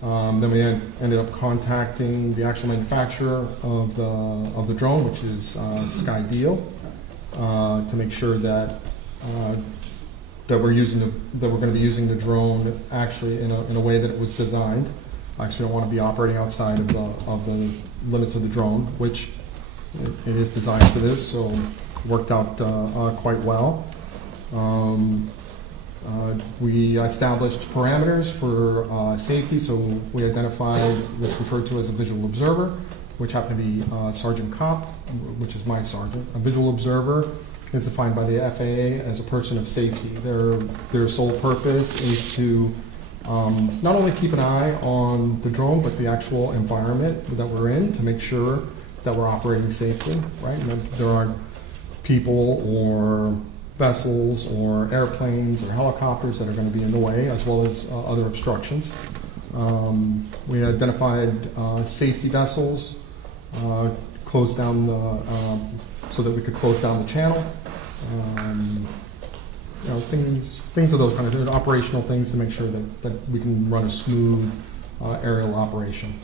Then we ended up contacting the actual manufacturer of the drone, which is Skydeal, to make sure that we're going to be using the drone actually in a way that it was designed. I actually don't want to be operating outside of the limits of the drone, which it is designed for this, so it worked out quite well. We established parameters for safety, so we identified what's referred to as a visual observer, which happened to be Sergeant Kopp, which is my sergeant. A visual observer is defined by the FAA as a person of safety. Their sole purpose is to not only keep an eye on the drone, but the actual environment that we're in to make sure that we're operating safely, right? And that there aren't people or vessels or airplanes or helicopters that are going to be in the way, as well as other obstructions. We identified safety vessels, closed down so that we could close down the channel. Things of those kind of operational things to make sure that we can run a smooth aerial operation.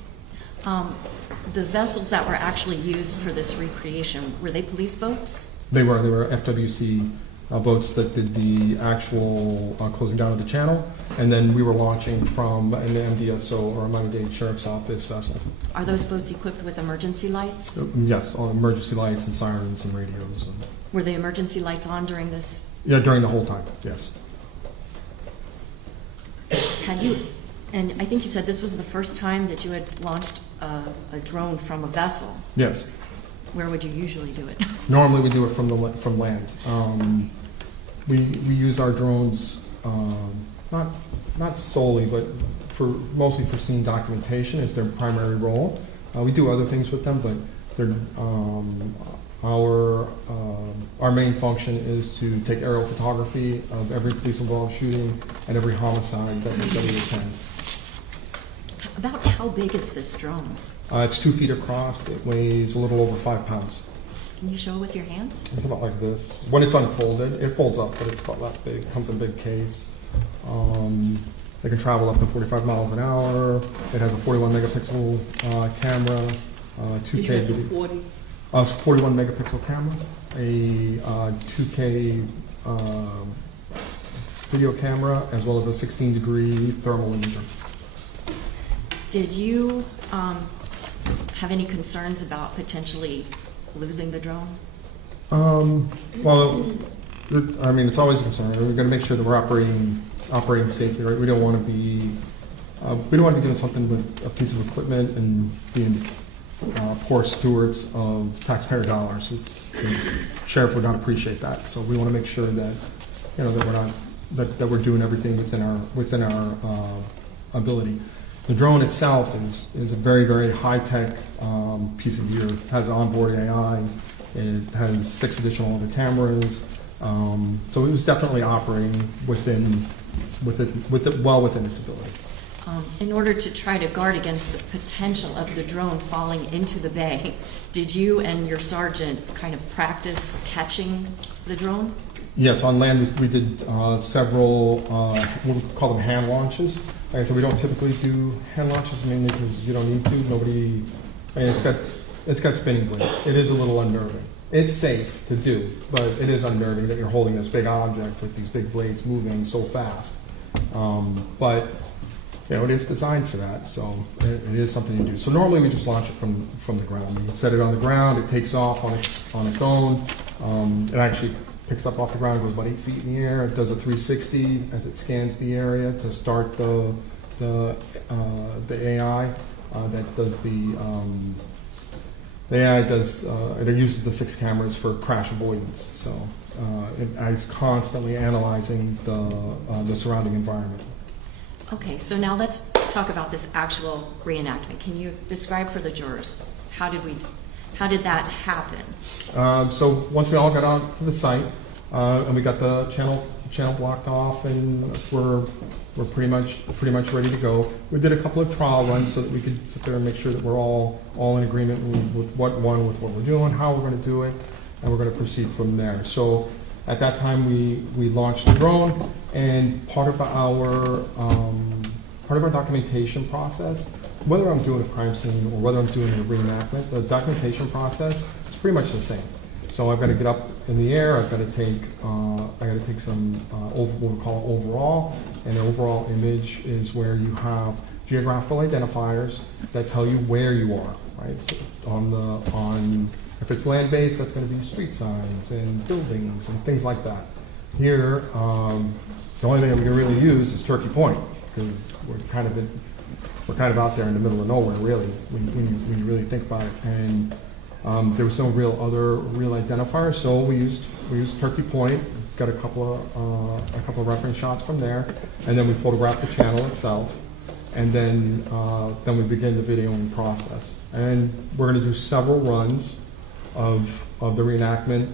The vessels that were actually used for this recreation, were they police boats? They were FWC boats that did the actual closing down of the channel, and then we were launching from an MDSO or a Miami-Dade Sheriff's Office vessel. Are those boats equipped with emergency lights? Yes, all emergency lights and sirens and radios. Were the emergency lights on during this? Yeah, during the whole time, yes. Had you, and I think you said this was the first time that you had launched a drone from a vessel. Yes. Where would you usually do it? Normally we do it from land. We use our drones not solely, but mostly for scene documentation is their primary role. We do other things with them, but they're, our main function is to take aerial photography of every police involved shooting and every homicide that we attend. About how big is this drone? It's 2 feet across. It weighs a little over 5 pounds. Can you show it with your hands? It's about like this. When it's unfolded, it folds up, but it's about that big. It comes in a big case. It can travel up to 45 miles an hour. It has a 41 megapixel camera, 2K video. 41 megapixel camera, a 2K video camera, as well as a 16-degree thermal imager. Did you have any concerns about potentially losing the drone? Well, I mean, it's always a concern. We're going to make sure that we're operating safely, right? We don't want to be doing something with a piece of equipment and being poor stewards of taxpayer dollars. The sheriff would not appreciate that. So we want to make sure that that we're doing everything within our ability. The drone itself is a very, very high-tech piece of gear. It has onboard AI. It has 6 additional other cameras. So it was definitely operating well within its ability. In order to try to guard against the potential of the drone falling into the bay, did you and your sergeant kind of practice catching the drone? Yes, on land we did several, we call them hand launches. Like I said, we don't typically do hand launches mainly because you don't need to. It's got spinning blades. It is a little unnerving. It's safe to do, but it is unnerving that you're holding this big object with these big blades moving so fast. But it is designed for that, so it is something to do. So normally we just launch it from the ground. You set it on the ground, it takes off on its own. It actually picks up off the ground, goes about 8 feet in the air. It does a 360 as it scans the area to start the AI. that does the AI does, it uses the 6 cameras for crash avoidance. So it is constantly analyzing the surrounding environment. Okay, so now let's talk about this actual reenactment. Can you describe for the jurors, how did that happen? So once we all got out to the site, and we got the channel blocked off, and we're pretty much ready to go. We did a couple of trial runs so that we could sit there and make sure that we're all in agreement with what we're doing, how we're going to do it, and we're going to proceed from there. So at that time, we launched the drone, and part of our documentation process, whether I'm doing a crime scene or whether I'm doing a reenactment, the documentation process is pretty much the same. So I've got to get up in the air. I've got to take some what we call overall, and the overall image is where you have geographical identifiers that tell you where you are. Right. So if it's land-based, that's going to be street signs and buildings and things like that. Here, the only thing that we can really use is Turkey Point, because we're kind of out there in the middle of nowhere, really, when you really think about it. And there was no real identifier, so we used Turkey Point. Got a couple of reference shots from there, and then we photographed the channel itself, and then we begin the videoing process. And we're going to do several runs of the reenactment.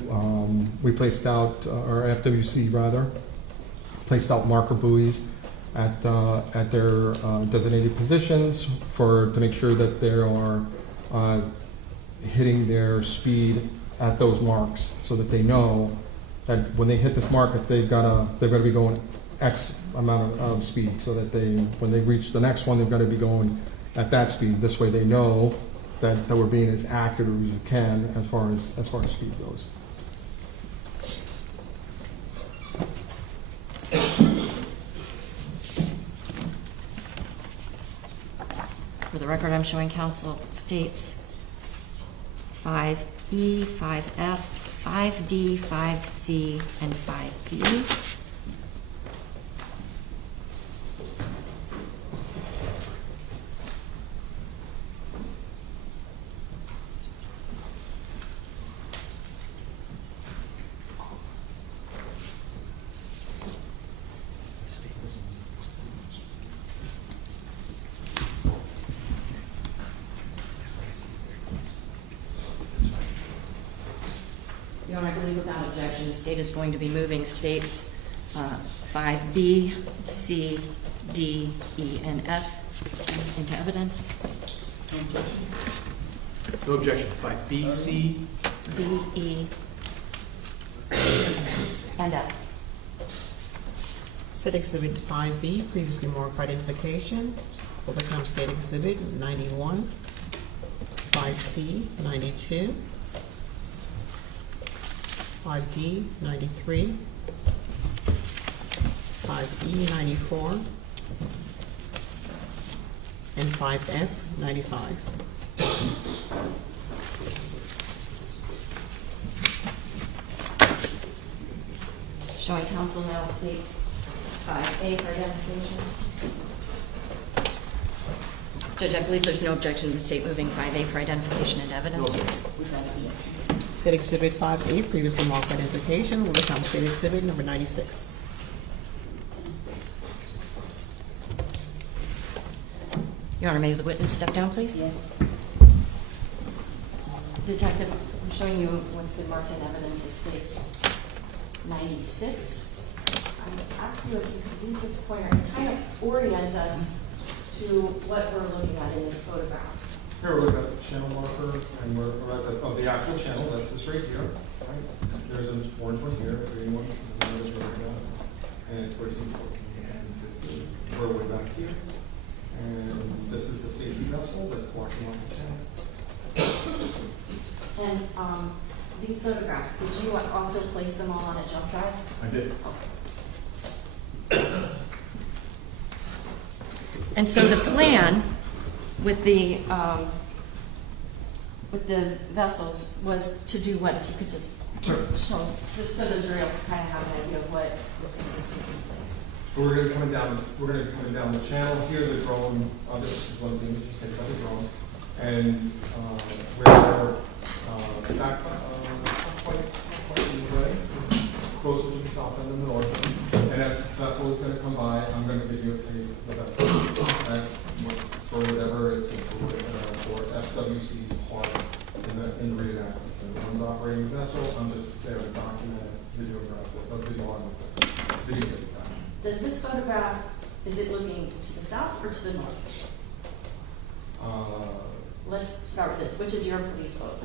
We placed out, or FWC rather, placed out marker buoys at their designated positions to make sure that they are hitting their speed at those marks, so that they know that when they hit this mark, if they've got to be going X amount of speed, so that when they reach the next one, they've got to be going at that speed. This way, they know that we're being as accurate as we can as far as speed goes. For the record, I'm showing counsel states 5E, 5F, 5D, 5C, and 5B. Your Honor, I believe without objection, the state is going to be moving states 5B, C, D, E, and F into evidence. No objection. 5B, C, D, E, and F. State Exhibit 5B, previously marked for identification, will become State Exhibit 91, 5C 92, 5D 93, 5E 94, and 5F 95. Showing counsel now states 5A for identification. Judge, I believe there's no objection to the state moving 5A for identification and evidence. State Exhibit 5A, previously marked for identification, will become State Exhibit number 96. Your Honor, may the witness step down, please? Yes. Detective, I'm showing you what's been marked in evidence. It states 96. I ask you if you could use this pointer and kind of orient us to what we're looking at in this photograph. Here we're looking at the channel marker, and we're at the actual channel. That's this right here. Right? There's an orange one here, a green one, and there's right now, and it's 13, 14, and 15. We're way back here, and this is the safety vessel that's blocking off the channel. And these photographs, did you also place them all on a jump drive? I did. Okay. And so the plan with the vessels was to do what? If you could just show, just so the jury will kind of have an idea of what was going to be taking place. We're gonna be coming down the channel. Here's a drone, this is one thing, just take another drone. And, we're, back, not quite away, closer to the south end of the north. And as the vessel is gonna come by, I'm gonna videotape the vessel. And for whatever it's, for FWC's part in the reenactment. The one's operating the vessel, I'm just there to document it, video on it. Does this photograph, is it looking to the south or to the north? Let's start with this. Which is your police boat?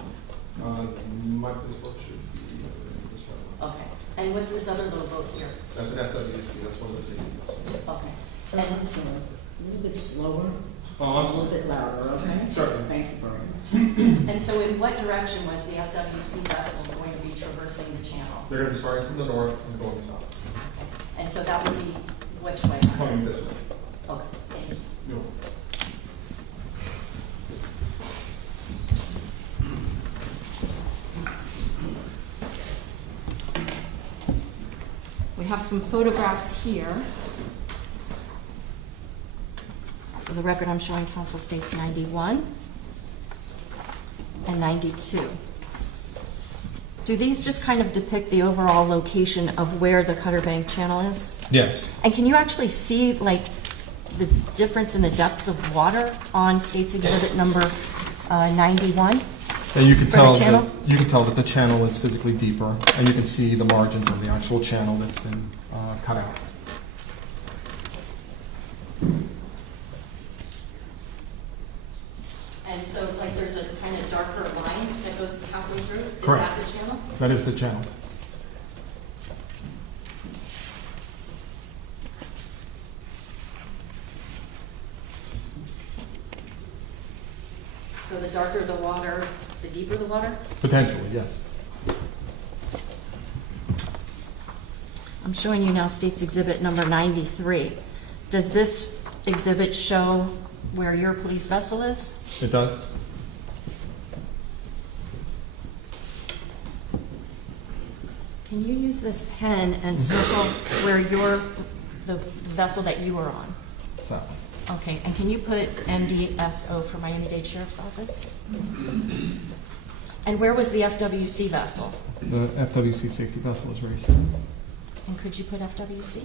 My police boat should be this one. Okay. And what's this other little boat here? That's an FWC, that's one of the safety vessels. Okay. So I'm sorry, a little bit slower, Oh, I'm a little sorry. bit louder, okay? Certainly. Thank you very much. And so in what direction was the FWC vessel going to be traversing the channel? They're going to be starting from the north and going south. And so that would be which way? Coming this way. Okay, thank you. No. We have some photographs here. For the record, I'm showing Council States 91 and 92. Do these just kind of depict the overall location of where the Cutter Bank Channel is? Yes. And can you actually see like the difference in the depths of water on States Exhibit number 91? And you can For the channel? that the channel is physically deeper, and you can see the margins of the actual channel that's been cut out. And so like there's a kind of darker line that goes halfway through? Is Correct. that the channel? That is the channel. So the darker the water, the deeper the water? Potentially, yes. I'm showing you now States Exhibit number 93. Does this exhibit show where your police vessel is? It does. Can you use this pen and circle where the vessel that you were on? So, Okay, and can you put MDSO for Miami-Dade Sheriff's Office? And where was the FWC vessel? the FWC safety vessel is right here. And could you put FWC?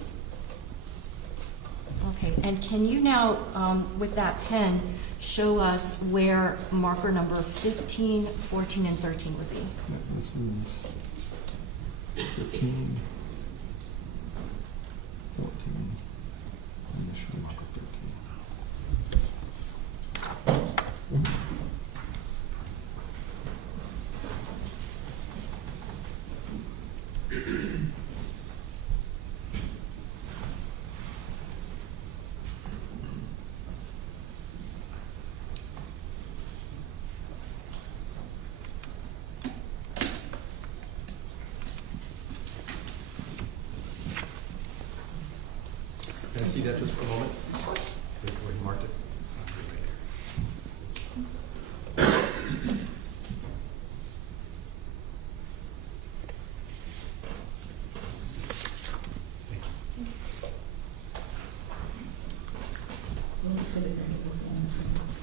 Okay, and can you now, with that pen, show us where marker number 15, 14, and 13 would be? Yeah, this is 15, 14, and this should be marker 13. Can I see that just for a moment? Wait, marked it.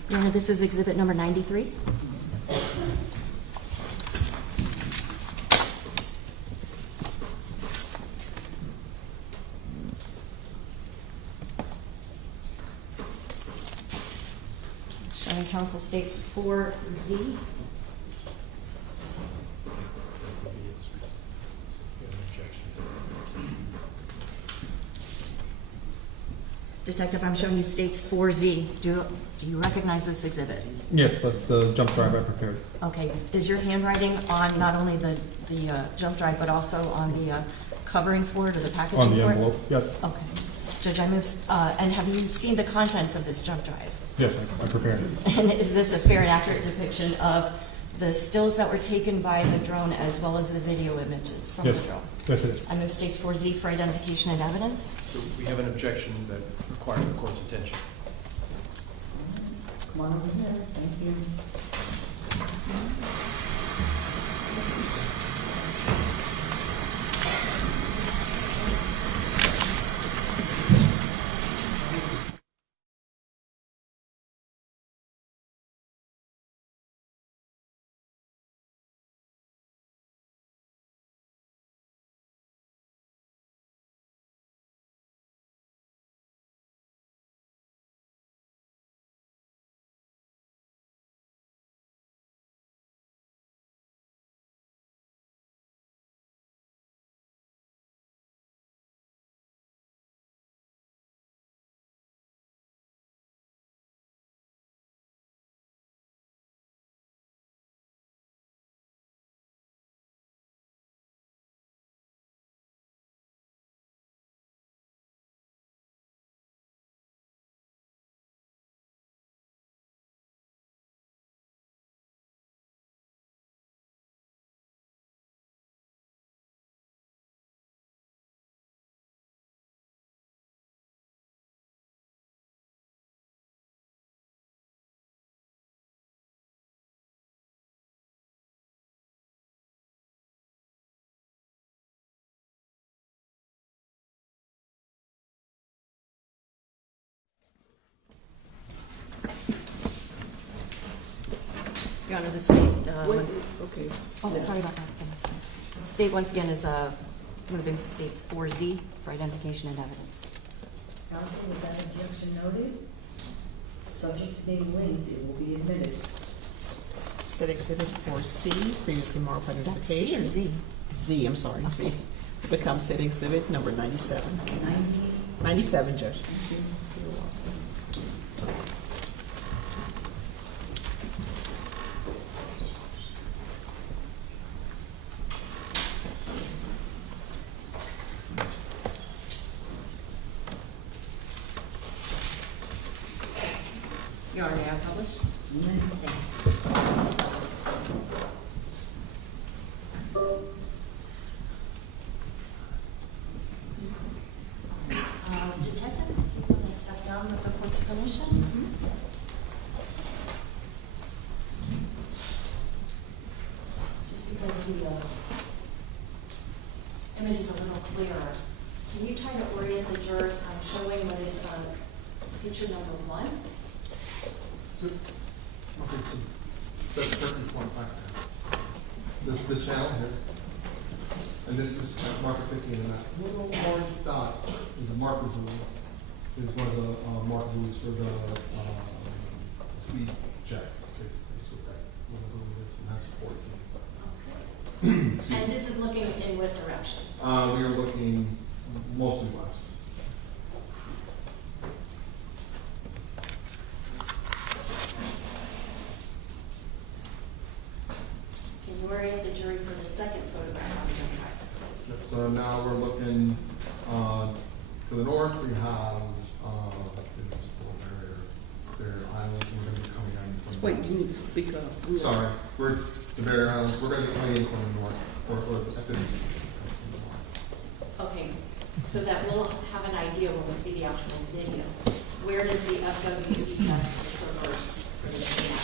Your Honor, this is exhibit number 93. Showing council states 4Z. Detective, I'm showing you states 4Z. Do you recognize this exhibit? Yes, that's the jump drive I prepared. Okay. Is your handwriting on not only the jump drive, but also on the covering for it or the packaging On the for envelope, it? yes. Okay. Judge, I move, and have you seen the contents of this jump drive? Yes, I prepared it. And is this a fair and accurate depiction of the stills that were taken by the drone as well as the video images from the Yes, drone? yes it is. I move states 4Z for identification and evidence. So we have an objection that requires the court's attention. Come on over here, thank you. Your Honor, the state, Okay. oh, sorry about that. The state, once again, is moving to states 4Z for identification and evidence. Counsel, with that objection noted, subject to being linked, it will be admitted. State Exhibit 4C, previously marked for Is that C identification. or Z? Z, I'm sorry, Z. Becomes State Exhibit number 97. 90. 97, Judge. Your Honor, may I publish? Detective, if you want to step down with the court's permission. Just because the image is a little clearer, can you try to orient the jurors on showing what is picture number 1? Okay, so that's the turkey point back there. This is the channel here. And this is marker 15, and that little orange dot is a marker buoy. Is one of the marker buoys for the speed check, basically. So that one of them is, and that's 14. Okay. And this is looking in what direction? We are looking mostly west. Can you orient the jury for the second photograph on the jump drive? So now we're looking to the north. We have their islands, and we're going to be coming in from. Wait, you need to speak up. Sorry, we're the Barrier Islands. We're going to be coming in from the north, or at the east. Okay, so that we'll have an idea when we see the actual video. Where does the FWC test traverse for the channel?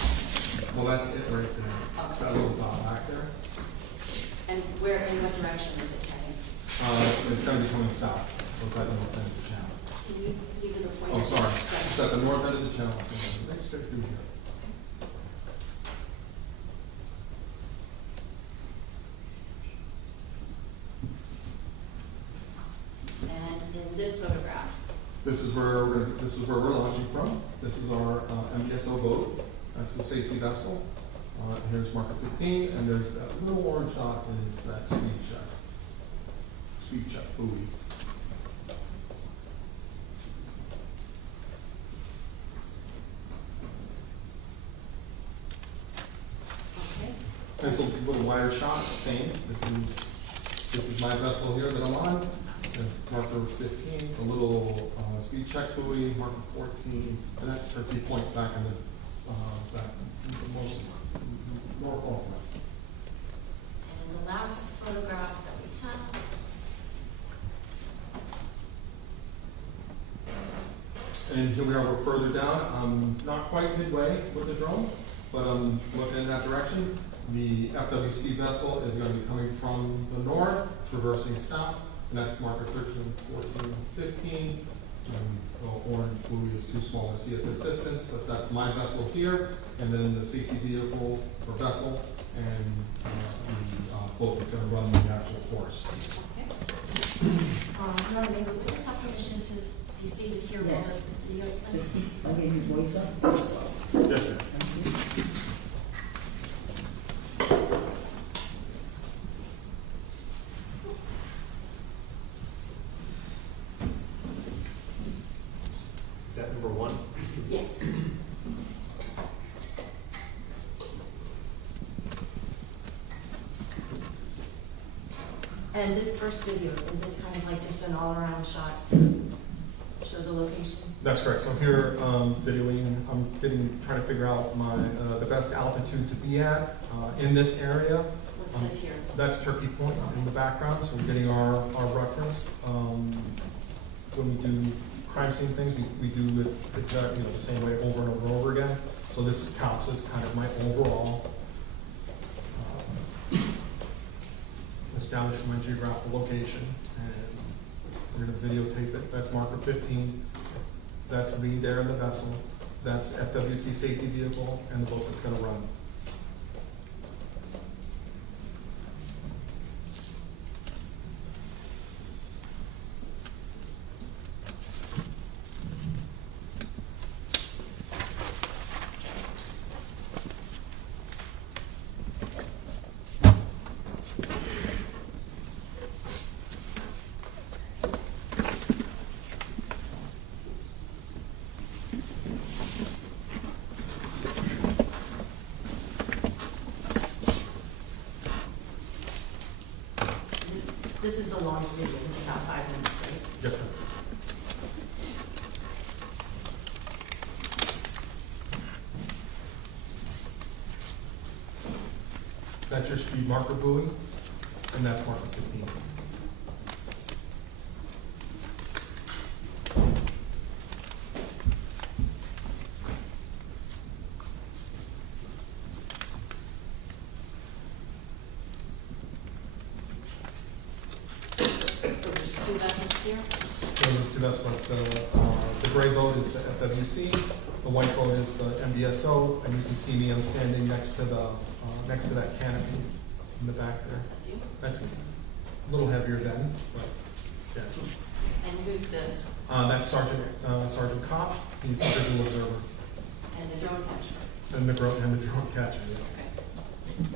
Well, that's it right there. Okay. That little dot back there. And where, in what direction is it heading? It's going to be coming south. So it's at the north end of the channel. Can you use it a pointer? Oh, sorry. It's at the north end of the channel. Right straight through here. And in this photograph, This is where we're launching from. This is our MDSO boat. That's the safety vessel. Here's marker 15, and there's that little orange dot is that speed check. Speed check buoy. okay. And it's a little wider shot, same. This is my vessel here that I'm on. Marker 15, a little speed check buoy, marker 14, and that's Turkey Point back in the most northwest. And the last photograph that we have. And here we are, we're further down. I'm not quite midway with the drone, but I'm looking in that direction. The FWC vessel is going to be coming from the north, traversing south, and that's marker 13, 14, 15. Orange buoy is too small to see at this distance, but that's my vessel here, and then the safety vehicle or vessel, and the boat that's going to run the actual course. Okay. Your Honor, maybe we just have permission to be seated here while Yes. the video is playing? Just keep plugging your voice up. Yes, sir. Thank you. Is that number 1? Yes. And this first video, is it kind of like just an all-around shot to show the location? That's correct. So I'm here videoing. I'm trying to figure out the best altitude to be at in this area. What's this here? That's Turkey Point in the background. So we're getting our reference. When we do crime scene things, we do it exactly the same way over and over and over again. So this counts as kind of my overall establish my geographical location, and we're going to videotape it. That's marker 15. That's me there in the vessel. That's FWC safety vehicle and the boat that's going to run. This is the longest video, this is about 5 minutes, right? Yep. That's your speed marker buoy, and that's marker 15. There's 2 vessels here. So that's what's the gray boat is the FWC, the white boat is the MBSO, and you can see me, I'm standing next to that canopy in the back there. That's you? That's a little heavier than, but yes. And who's this? That's Sergeant Kopp, he's the visual observer. And the drone catcher? And the drone catcher, yes. Okay.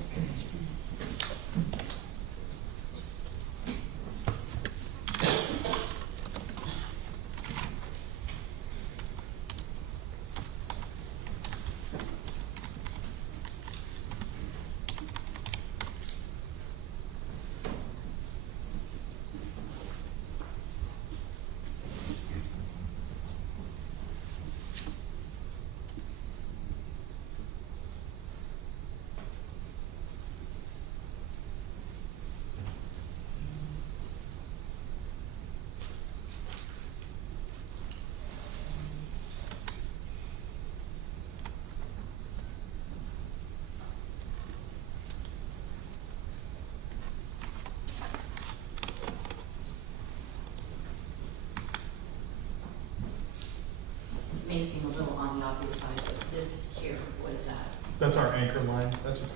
May seem a little on the obvious side, but this here, what is that? That's our anchor line, that's what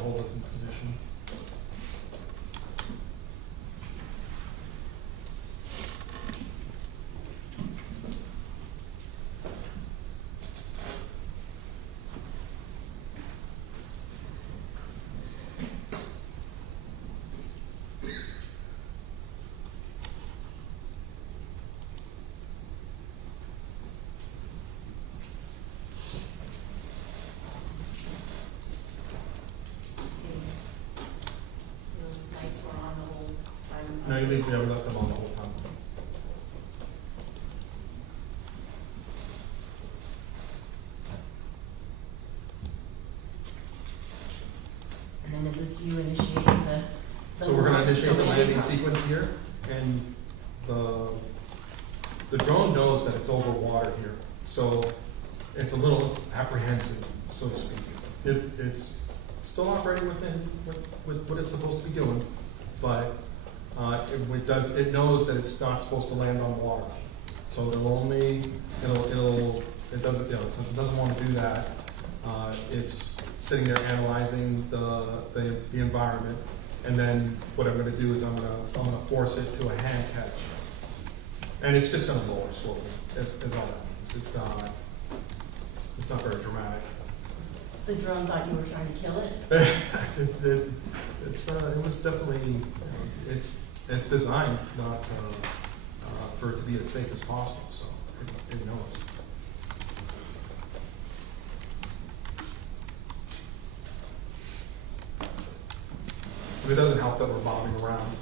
holds us in position. No, you leave me, I've left them on the whole time. And then is this you initiating the So we're gonna initiate the landing process? sequence here, and the drone knows that it's over water here, so it's a little apprehensive, so to speak. It's still operating with what it's supposed to be doing, but it knows that it's not supposed to land on water. So it doesn't, since it doesn't want to do that, it's sitting there analyzing the environment, and then what I'm going to do is I'm going to force it to a hand catch, and it's just going to lower slowly. Is all that means. It's not very dramatic. The drone thought you were trying to kill it? It was definitely, it's designed not for it to be as safe as possible, so it knows. It doesn't help that we're bobbing around.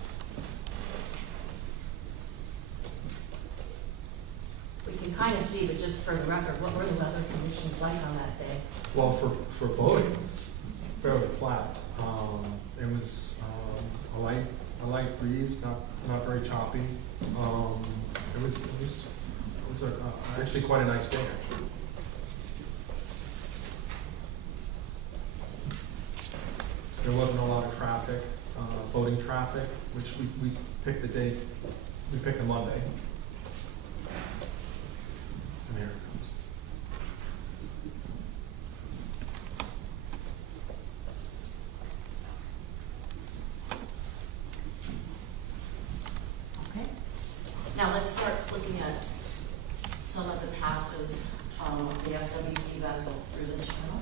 We can kind of see, but just for the record, what were the weather conditions like on that day? Well, for boating, it's fairly flat. It was a light breeze, not very choppy. It was actually quite a nice day, actually. There wasn't a lot of traffic, boating traffic, which we picked the date. We picked a Monday. And here it comes. Okay. Now let's start looking at some of the passes of the FWC vessel through the channel.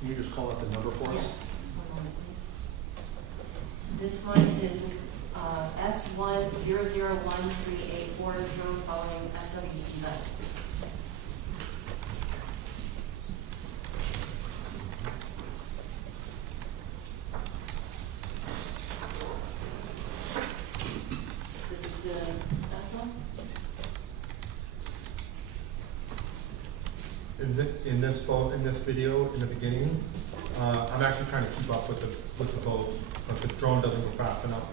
Can you just call out the number for us? Yes. 1 moment, please. This one is S100138 drone following FWC vessel. vessel? In this video, in the beginning, I'm actually trying to keep up with the boat, but the drone doesn't go fast enough.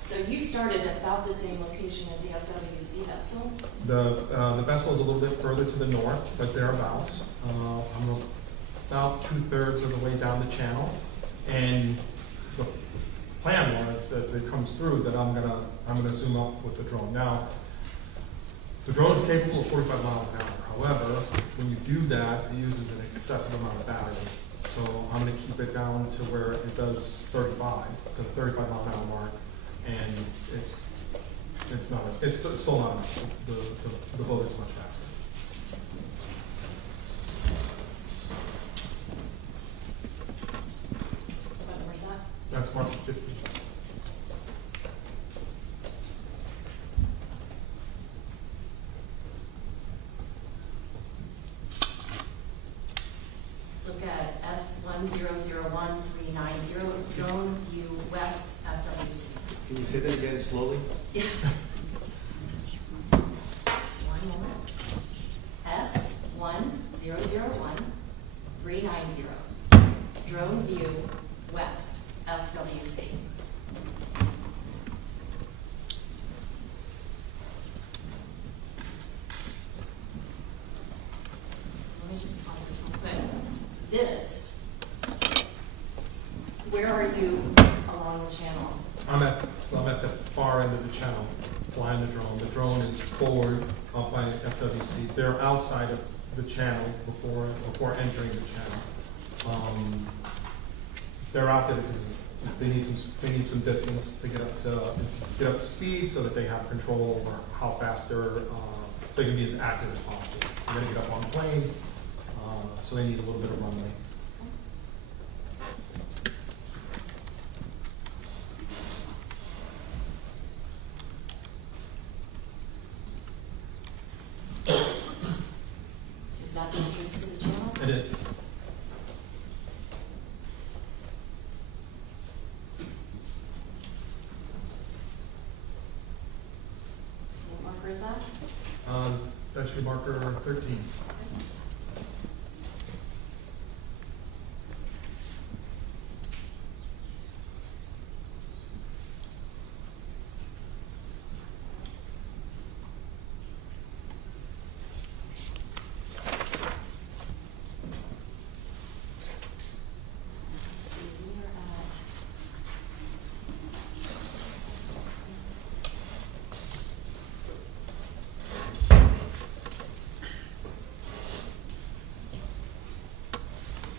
So you started at about the same location as the FWC vessel? The vessel is a little bit further to the north, but thereabouts. I'm about 2/3 of the way down the channel, and the plan was, as it comes through, that I'm gonna zoom up with the drone. Now, the drone is capable of 45 miles an hour. However, when you do that, it uses an excessive amount of battery. So I'm gonna keep it down to where it does 35, to the 35 mile an hour mark, and it's still not enough. The boat is much faster. What number is that? That's marked 50. Let's look at S1001-390, drone view west FWC. Can you say that again slowly? Yeah. One moment. S1001-390, drone view west FWC. Let me just pause this real quick. This, where are you along the channel? I'm at the far end of the channel, flying the drone. The drone is forward up by FWC. They're outside of the channel before entering the channel. They're out there because they need some distance to get up to speed, so that they have control over how fast they're so they can be as active as possible. They're going to get up on the plane, so they need a little bit of runway. Is that the entrance to the channel? It is. What marker is that? That should be marker 13. Let's see, we are at.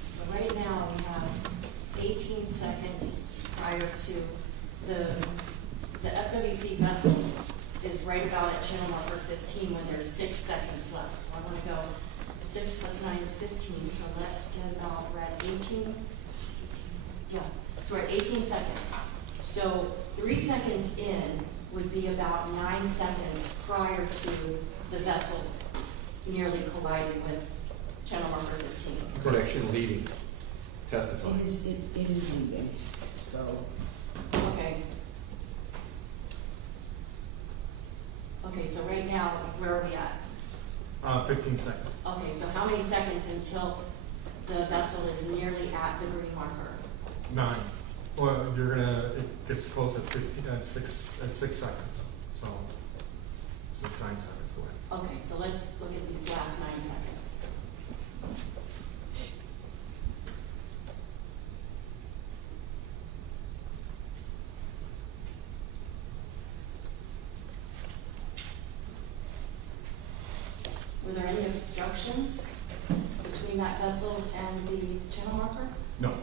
So right now we have 18 seconds prior to the FWC vessel is right about at channel marker 15 when there's 6 seconds left. So I want to go 6 plus 9 is 15. So let's get about, we're at 18. Yeah, so we're at 18 seconds. So 3 seconds in would be about 9 seconds prior to the vessel nearly colliding with channel marker 15. Correction leading, testifying. It is leaving, so. Okay. Okay, so right now, where are we at? 15 seconds. Okay, so how many seconds until the vessel is nearly at the green marker? 9. Well, it gets close at 15, at 6 seconds. So it's just 9 seconds away. Okay, so let's look at these last 9 seconds. Were there any obstructions between that vessel and the channel marker? No.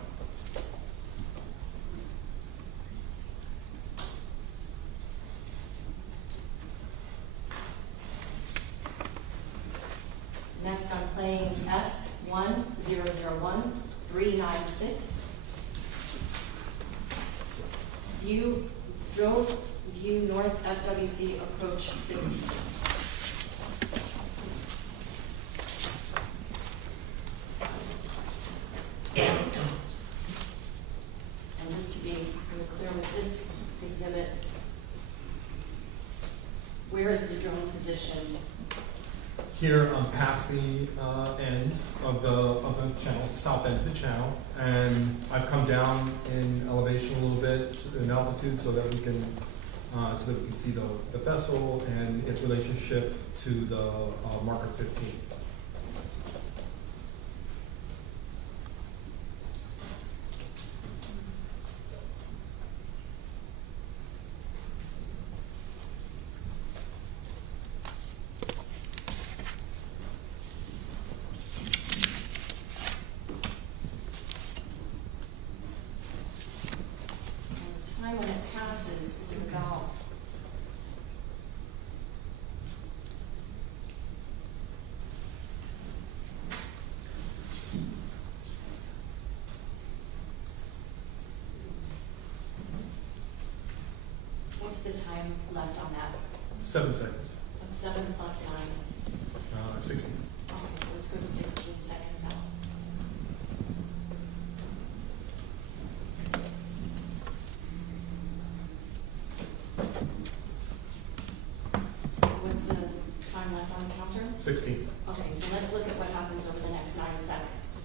Next, I'm playing S1001-396. Drone view north FWC approach 15. And just to be really clear with this exhibit. Where is the drone positioned? Here, past the end of the channel, south end of the channel, and I've come down in elevation a little bit, in altitude, so that we can see the vessel and its relationship to the marker 15. When it passes is about what's the time left on that? 7 seconds. What's 7 plus 9? 16. Okay, so let's go to 16 seconds out. What's the time left on the counter? 16. Okay, so let's look at what happens over the next 9 seconds.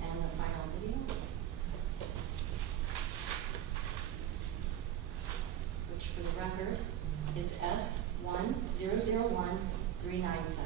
And the final video, which for the record is S1001397.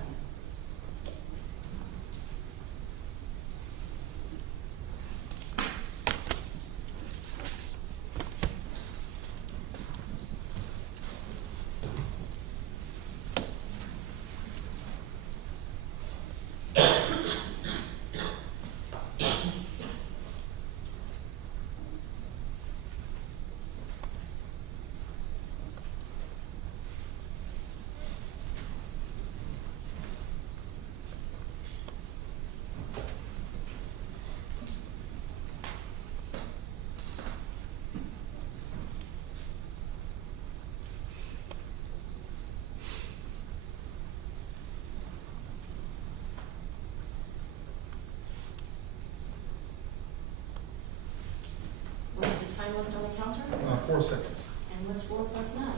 What's the time left on the counter? 4 seconds. And what's 4 plus 9?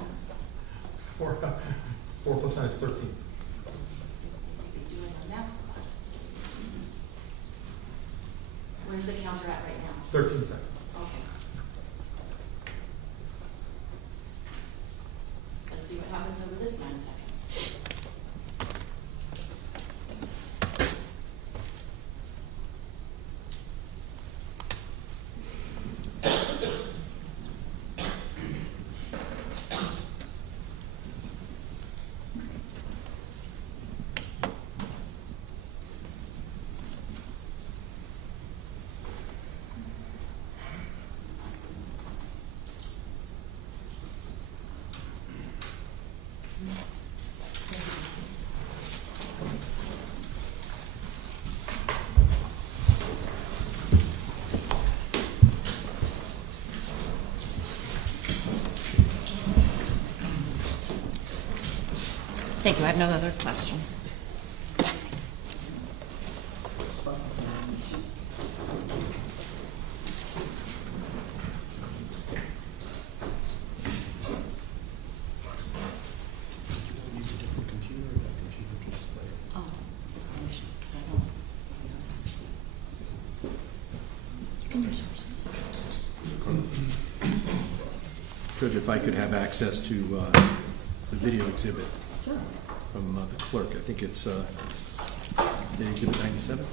4 plus 9 is 13. You'd be doing a math class. Where's the counter at right now? 13 seconds. Okay. Let's see what happens over this 9 seconds. Thank you. I have no other questions. Oh, because I don't notice. You can use yours. Judge, if I could have access to the video exhibit from the clerk. I think it's State Exhibit 97.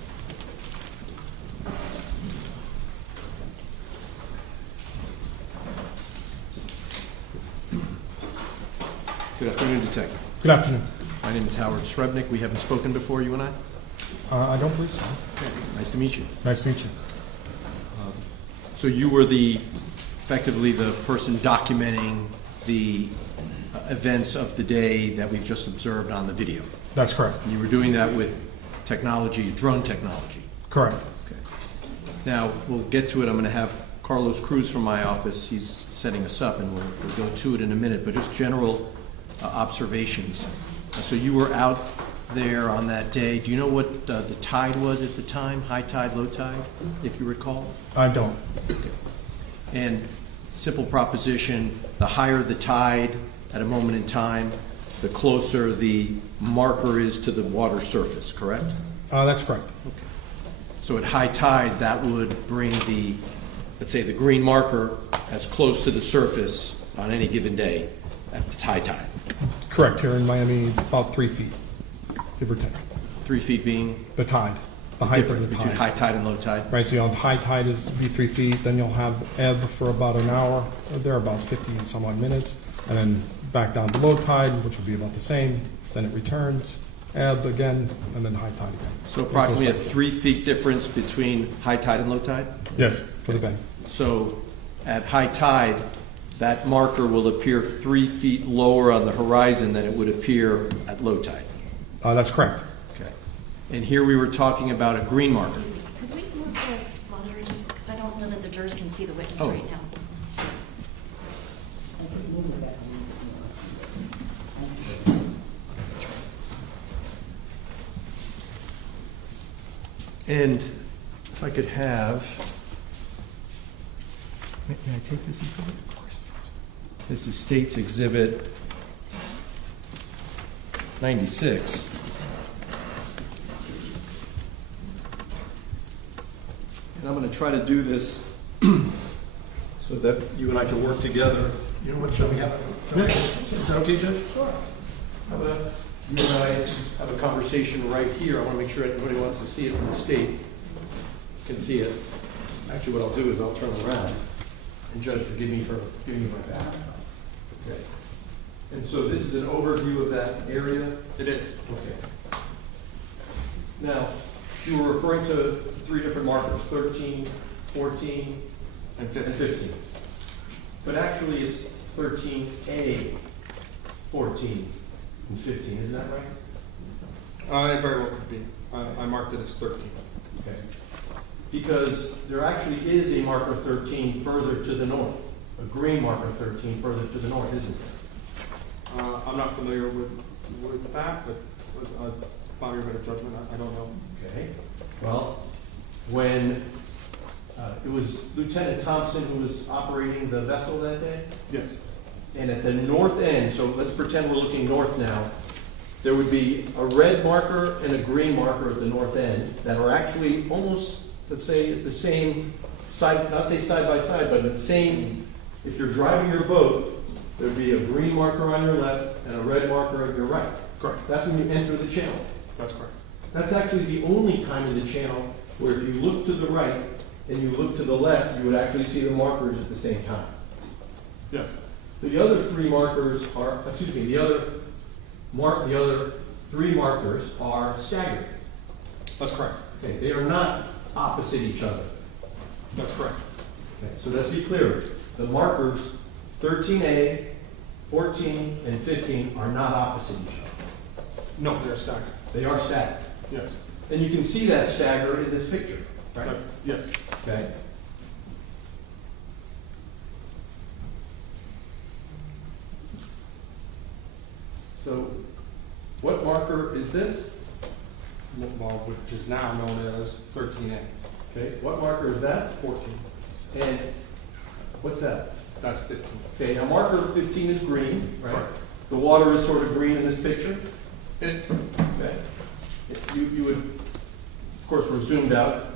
Good afternoon, Detective. Good afternoon. My name is Howard Srebnick. We haven't spoken before, you and I? I don't believe so. Okay. Nice to meet you. Nice to meet you. So you were effectively the person documenting the events of the day that we've just observed on the video. That's correct. And you were doing that with technology, drone technology. Correct. Okay. Now, we'll get to it. I'm going to have Carlos Cruz from my office. He's setting us up, and we'll go to it in a minute, but just general observations. So you were out there on that day. Do you know what the tide was at the time? High tide, low tide, if you recall? I don't. Okay. And simple proposition, the higher the tide at a moment in time, the closer the marker is to the water surface, correct? That's correct. Okay. So at high tide, that would bring the, let's say, the green marker as close to the surface on any given day at its high tide. Correct. Here in Miami, about 3 feet, give or take. 3 feet being? The tide, the height of Difference the between tide. high tide and low tide? Right, so you'll have high tide is be 3 feet, then you'll have ebb for about an hour, or there about 50 and some odd minutes, and then back down to low tide, which will be about the same, then it returns, ebb again, and then high tide again. So approximately a 3 feet difference between high tide and low tide? Yes, for the bank. So at high tide, that marker will appear 3 feet lower on the horizon than it would appear at low tide. That's correct. Okay. And here we were talking about a green marker. Excuse me, could we move the monitor just, because I don't know that the jurors can see the witness Oh. right now. And if I could have, may I take this exhibit? Of course. This is State's Exhibit 96. And I'm going to try to do this so that you and I can work together. You know what, shall we have a, is that okay, Judge? Sure. How about you and I have a conversation right here? I want to make sure everybody wants to see it from the state can see it. Actually, what I'll do is I'll turn around. And Judge, forgive me for giving you my back. Okay. And so this is an overview of that area? It is. Okay. Now, you were referring to 3 different markers, 13, 14, and 15. But actually, it's 13A, 14, and 15. Isn't that right? It very well could be. I marked it as 13. Okay. Because there actually is a marker 13 further to the north. A green marker 13 further to the north, isn't there? I'm not familiar with that, but Bobby, better judgment. I don't know. Okay. Well, when it was Lieutenant Thompson who was operating the vessel that day? Yes. And at the north end, so let's pretend we're looking north now, there would be a red marker and a green marker at the north end that are actually almost, let's say, the same side, not say side by side, but the same. If you're driving your boat, there'd be a green marker on your left and a red marker on your right. Correct. That's when you enter the channel. That's correct. That's actually the only time in the channel where if you look to the right and you look to the left, you would actually see the markers at the same time. Yes. The other 3 markers are, the other 3 markers are staggered. That's correct. Okay, they are not opposite each other. That's correct. Okay, so let's be clear. The markers 13A, 14, and 15 are not opposite each other. No, they're staggered. They are staggered. Yes. And you can see that stagger in this picture, right? Yes. Okay. So, what marker is this? Well, which is now known as 13A. Okay. What marker is that? 14. And what's that? That's 15. Okay, now marker 15 is green, right? Correct. The water is sort of green in this picture. It's Okay. You would, of course, we're zoomed out.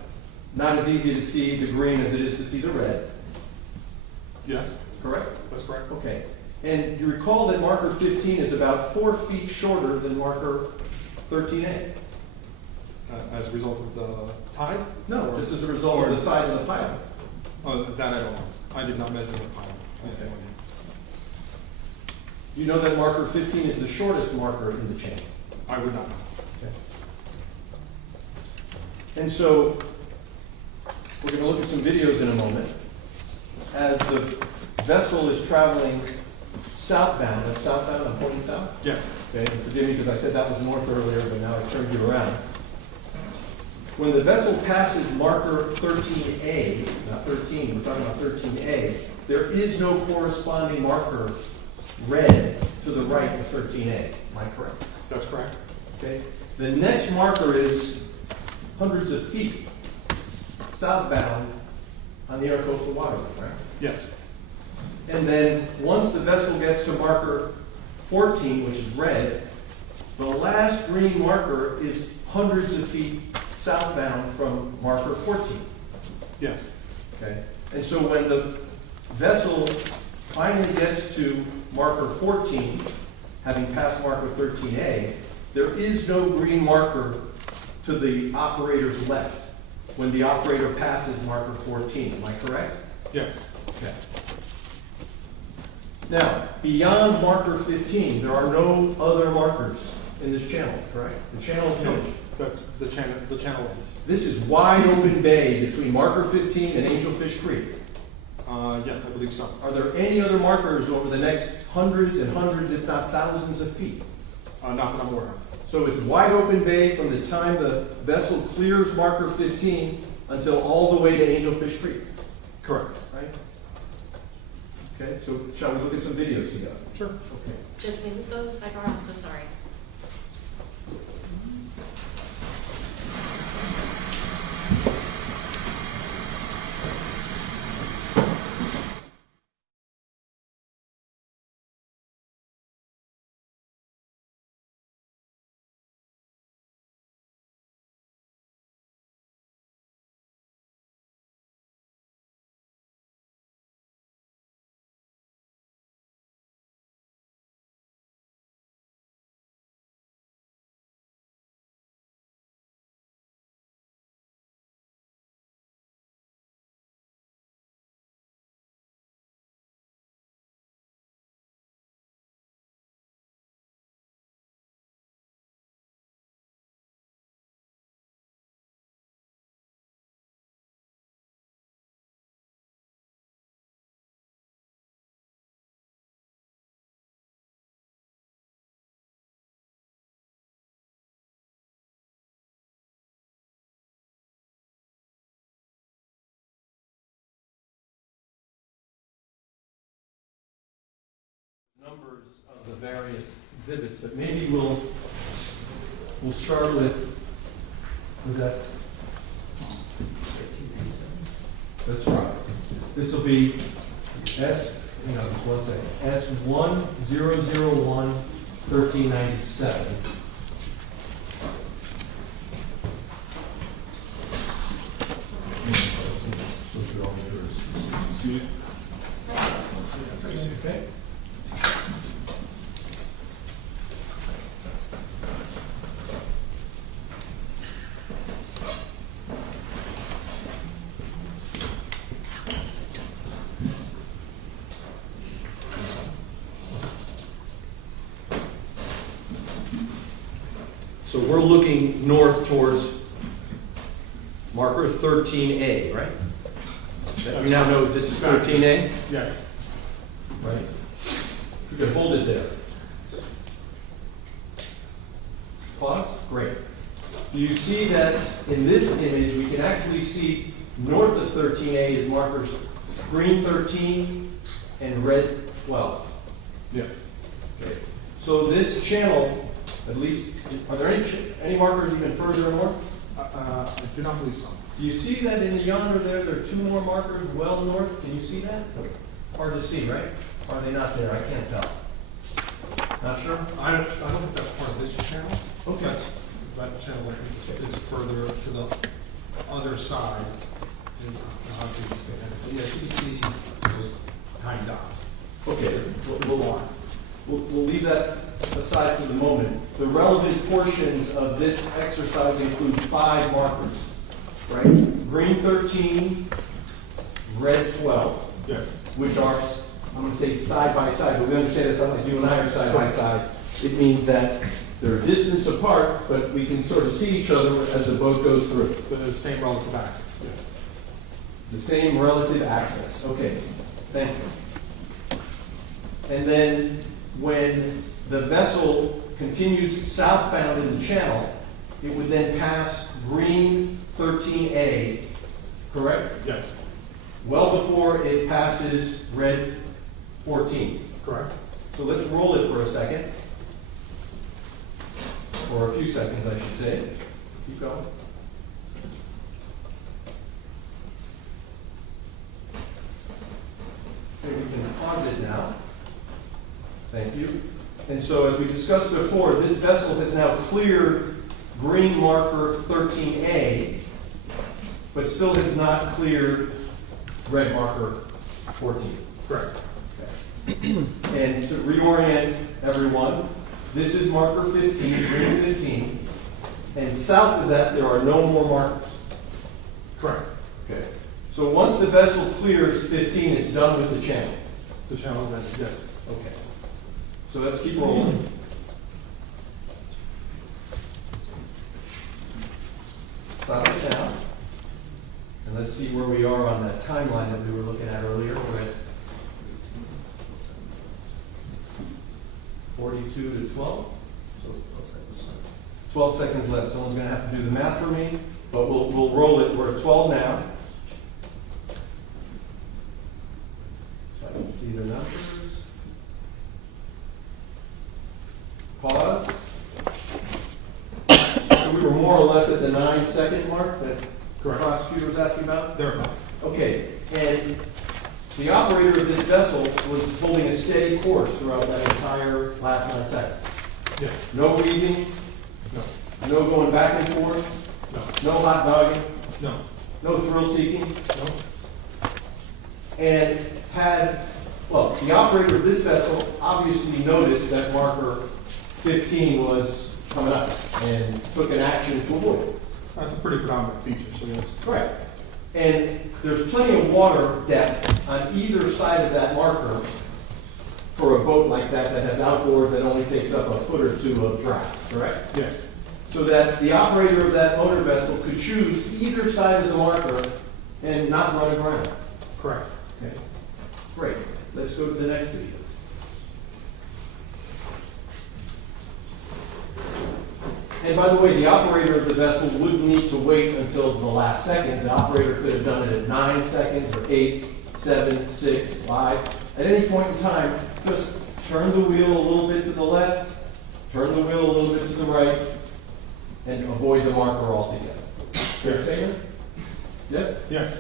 Not as easy to see the green as it is to see the red. yes. Correct? That's correct. Okay. And you recall that marker 15 is about 4 feet shorter than marker 13A. As a result of the tide? No, just as a result of the size of the pilot. That I don't know. I did not measure the pilot. Okay. You know that marker 15 is the shortest marker in the chain. I would not know. Okay. And so we're going to look at some videos in a moment. As the vessel is traveling southbound, that's southbound, I'm pointing south? Yes. Okay, and forgive me because I said that was north earlier, but now I turned you around. when the vessel passes marker 13A, not 13, we're talking about 13A, there is no corresponding marker red to the right of 13A. Am I correct? That's correct. Okay. The next marker is hundreds of feet southbound on the intercoastal waterway, right? Yes. And then once the vessel gets to marker 14, which is red, the last green marker is hundreds of feet southbound from marker 14. Yes. Okay? And so when the vessel finally gets to marker 14, having passed marker 13A, there is no green marker to the operator's left when the operator passes marker 14. Am I correct? Yes. Okay. Now, beyond marker 15, there are no other markers in this channel, correct? The channel is finished. That's the channel ends. This is wide open bay between marker 15 and Angelfish Creek. Yes, I believe so. Are there any other markers over the next hundreds and hundreds, if not thousands of feet? Not that I'm aware of. So it's wide open bay from the time the vessel clears marker 15 until all the way to Angelfish Creek, Correct. right? Okay, so shall we look at some videos together? Sure. Okay. Judge, may we go sidebar? I'm so sorry. Numbers of the various exhibits, but maybe we'll start with, was that? That's right. This will be just one second. S1001-1397. Okay. So we're looking north towards marker 13A, right? You now know this is 13A? Yes. Right? If you could hold it there. Pause? Great. Do you see that in this image we can actually see north of 13A is markers green 13 and red 12? Yes. Okay. So this channel, at least, are there any markers even further north? I do not believe so. Do you see that in the yonder there are two more markers well north? Can you see that? Hard to see, right? Are they not there? I can't tell. Not sure? I don't think that's part of this channel. Okay. That channel is further to the other side. Yes, you can see those tiny dots. Okay, we'll leave that aside for the moment. The relevant portions of this exercise include 5 markers, right? Green 13, red 12. Yes. Which are, I'm going to say side by side, but we understand it's not like you and I are side by side. It means that they're a distance apart, but we can sort of see each other as the boat goes through. The same relative axis. Yes. The same relative axis. Okay, thank you. And then when the vessel continues southbound in the channel, it would then pass green 13A, correct? Yes. Well before it passes red 14. Correct. So let's roll it for a second. Or a few seconds, I should say. Keep going. Okay, we can pause it now. Thank you. And so as we discussed before, this vessel has now cleared green marker 13A, but still has not cleared red marker 14. Correct. And to reorient everyone, this is marker 15, green 15, and south of that there are no more markers. Correct. Okay. So once the vessel clears 15, it's done with the channel. The channel then, yes. Okay. So let's keep rolling. Stop it now. And let's see where we are on that timeline that we were looking at earlier. We're at 42 to 12. So 12 seconds left. Someone's going to have to do the math for me, but we'll roll it. We're at 12 now. So I can see the numbers. Pause. So we were more or less at the 9-second mark that the prosecutor was asking about? There. Okay. And the operator of this vessel was holding a steady course throughout that entire last 9 seconds. Yes. No weaving? No. No going back and forth? No. No hot dogging? No. No thrill seeking? No. And well, the operator of this vessel obviously noticed that marker 15 was coming up and took an action to avoid it. That's a pretty predominant feature, so yes. Right. And there's plenty of water depth on either side of that marker for a boat like that that has outboards that only takes up a foot or two of draft, correct? Yes. So that the operator of that motor vessel could choose either side of the marker and not run aground. Correct. Okay. Great. Let's go to the next video. And by the way, the operator of the vessel wouldn't need to wait until the last second. The operator could have done it at 9 seconds or 8, 7, 6, 5. At any point in time, just turn the wheel a little bit to the left, turn the wheel a little bit to the right, and avoid the marker altogether. Fair statement? Yes? Yes.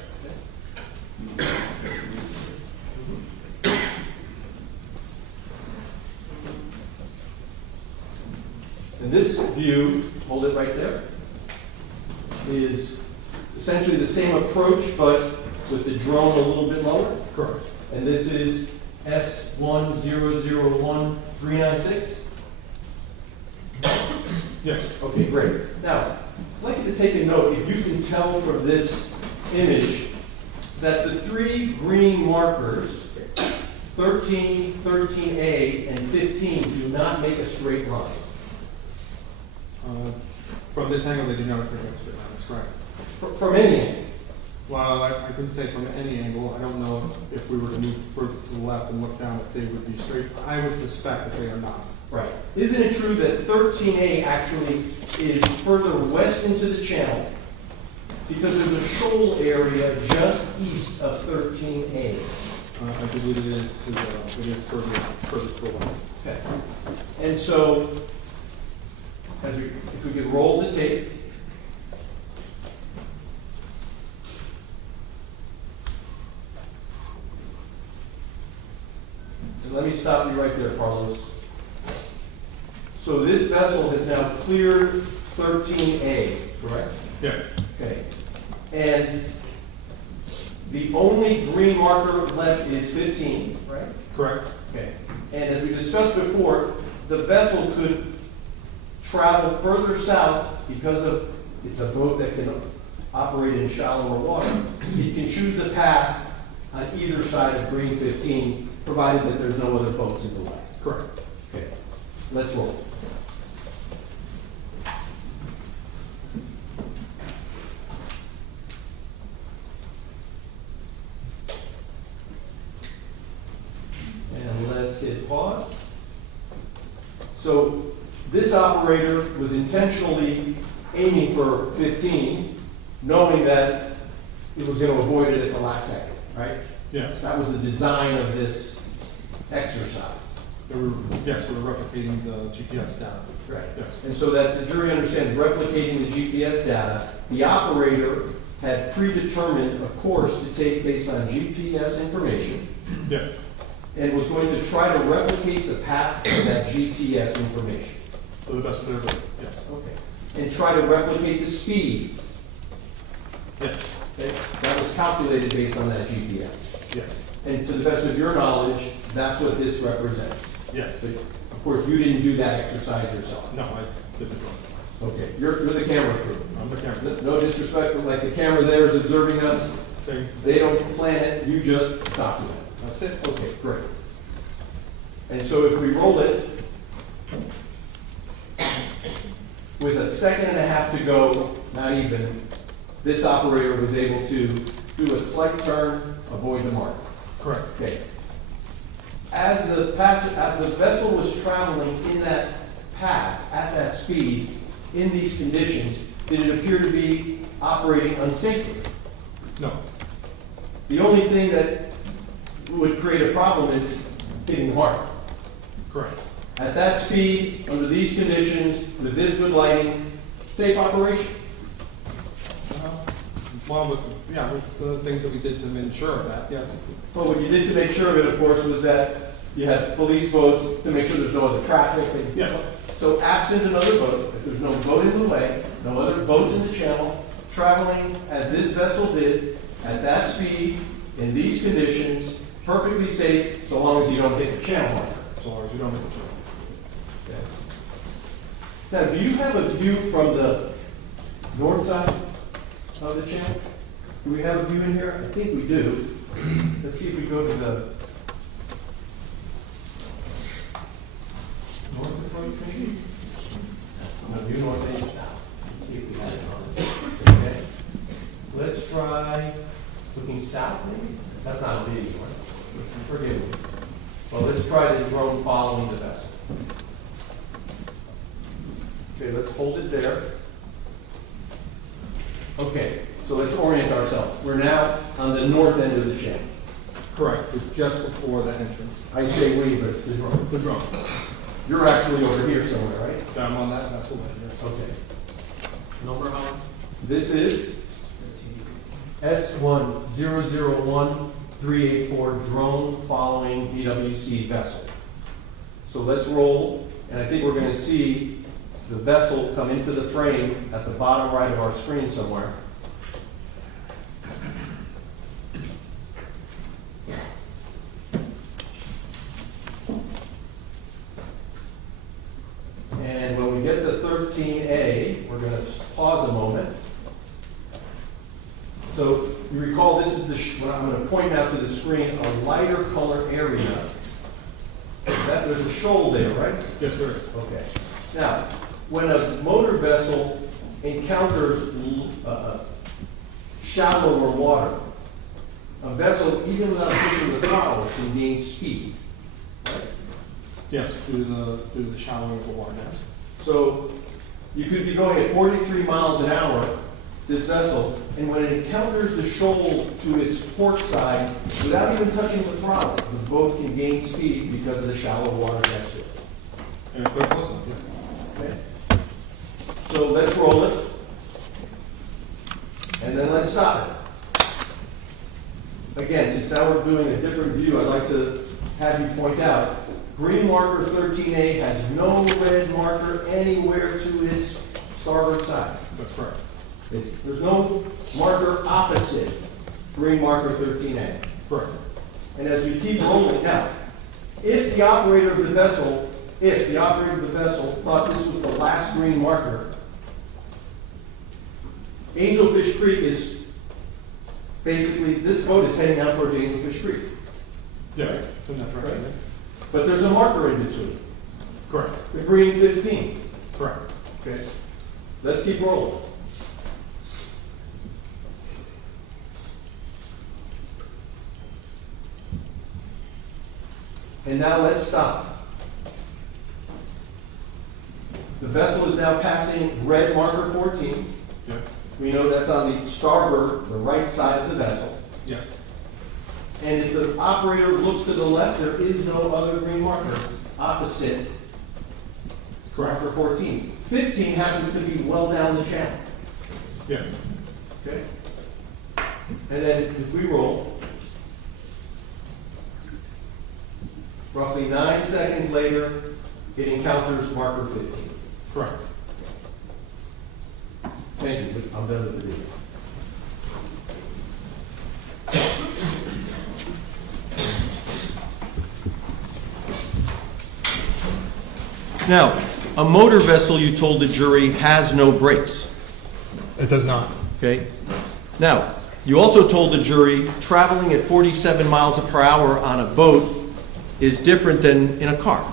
And this view, hold it right there, is essentially the same approach, but with the drone a little bit lower. Correct. And this is S1001396? Yes. Okay, great. Now, I'd like you to take a note, if you can tell from this image, that the three green markers, 13, 13A, and 15, do not make a straight line. From this angle, they do not appear to be straight line. That's correct. From any angle? Well, I couldn't say from any angle. I don't know if we were to move further to the left and look down if they would be straight. I would suspect that they are not. Right. Isn't it true that 13A actually is further west into the channel because there's a shoal area just east of 13A? I believe it is further to the west. Okay. And so, if we could roll the tape. And let me stop you right there, Carlos. So this vessel has now cleared 13A, correct? Yes. Okay. And the only green marker left is 15, right? Correct. Okay. And as we discussed before, the vessel could travel further south because it's a boat that can operate in shallower water. It can choose a path on either side of green 15, provided that there's no other boats in the way. Correct. Okay. Let's roll. And let's hit pause. So this operator was intentionally aiming for 15, knowing that it was going to avoid it at the last second, right? Yes. That was the design of this exercise. Yes, we're replicating the GPS data. Right. Yes. And so that the jury understands replicating the GPS data, the operator had predetermined a course to take based on GPS information. Yes. And was going to try to replicate the path of that GPS information. To the best of their ability. Yes. Okay. And try to replicate the speed. Yes. Okay? That was calculated based on that GPS. Yes. And to the best of your knowledge, that's what this represents. Yes. But of course, you didn't do that exercise yourself. No, I did the drawing. Okay. You're the camera crew. I'm the camera. No disrespect, but like the camera there is observing us. Same. They don't plan it, you just document it. That's it. Okay, great. And so if we roll it, with a second and a half to go, not even, this operator was able to do a slight turn, avoid the mark. Correct. Okay. As the vessel was traveling in that path, at that speed, in these conditions, did it appear to be operating unsafely? No. The only thing that would create a problem is hitting the mark. Correct. At that speed, under these conditions, with this good lighting, safe operation. Well, with the things that we did to ensure that, yes. Well, what you did to make sure of it, of course, was that you had police boats to make sure there's no other traffic. And Yes. so absent another boat, if there's no boat in the way, no other boats in the channel, traveling as this vessel did, at that speed, in these conditions, perfectly safe, so long as you don't hit the channel marker. So long as you don't hit the channel. Now, do you have a view from the north side of the channel? Do we have a view in here? I think we do. Let's see if we go to the north approach, maybe? No, view north and south. Let's see if we have it on this. Okay. Let's try looking south, maybe? That's not a video, right? Forgive me. Well, let's try the drone following the vessel. Okay, let's hold it there. Okay, so let's orient ourselves. We're now on the north end of the channel. Correct. It's just before the entrance. I say we, but it's the drone. The drone. You're actually over here somewhere, right? I'm on that vessel then, yes. Okay. Number how? This is S1001384 drone following BWC vessel. So let's roll, and I think we're going to see the vessel come into the frame at the bottom right of our screen somewhere. And when we get to 13A, we're going to pause a moment. So you recall this is what I'm going to point out to the screen, a lighter color area. There's a shoal there, right? Yes, there is. Okay. Now, when a motor vessel encounters shallower water, a vessel, even without pushing the throttle, can gain speed. Right? Yes, due to the shallowing of the water, yes. So you could be going at 43 miles an hour, this vessel, and when it encounters the shoal to its port side, without even touching the throttle, the boat can gain speed because of the shallow water next to it. And quite close enough, yes. Okay. So let's roll it. And then let's stop it. Again, since now we're doing a different view, I'd like to have you point out, green marker 13A has no red marker anywhere to its starboard side. That's correct. There's no marker opposite green marker 13A. Correct. And as we keep rolling now, if the operator of the vessel thought this was the last green marker, Angelfish Creek is basically, this boat is heading out towards Angelfish Creek. Yes, it's in that direction, yes. But there's a marker in between. Correct. The green 15. Correct. Okay. Let's keep rolling. And now let's stop. The vessel is now passing red marker 14. Yes. We know that's on the starboard, the right side of the vessel. Yes. And if the operator looks to the left, there is no other green marker opposite marker 14. 15 happens to be well down the channel. Yes. Okay? And then if we roll, roughly 9 seconds later, it encounters marker 15. Correct. Thank you. I'm done with the video. Now, a motor vessel, you told the jury, has no brakes. It does not. Okay? Now, you also told the jury traveling at 47 miles per hour on a boat is different than in a car.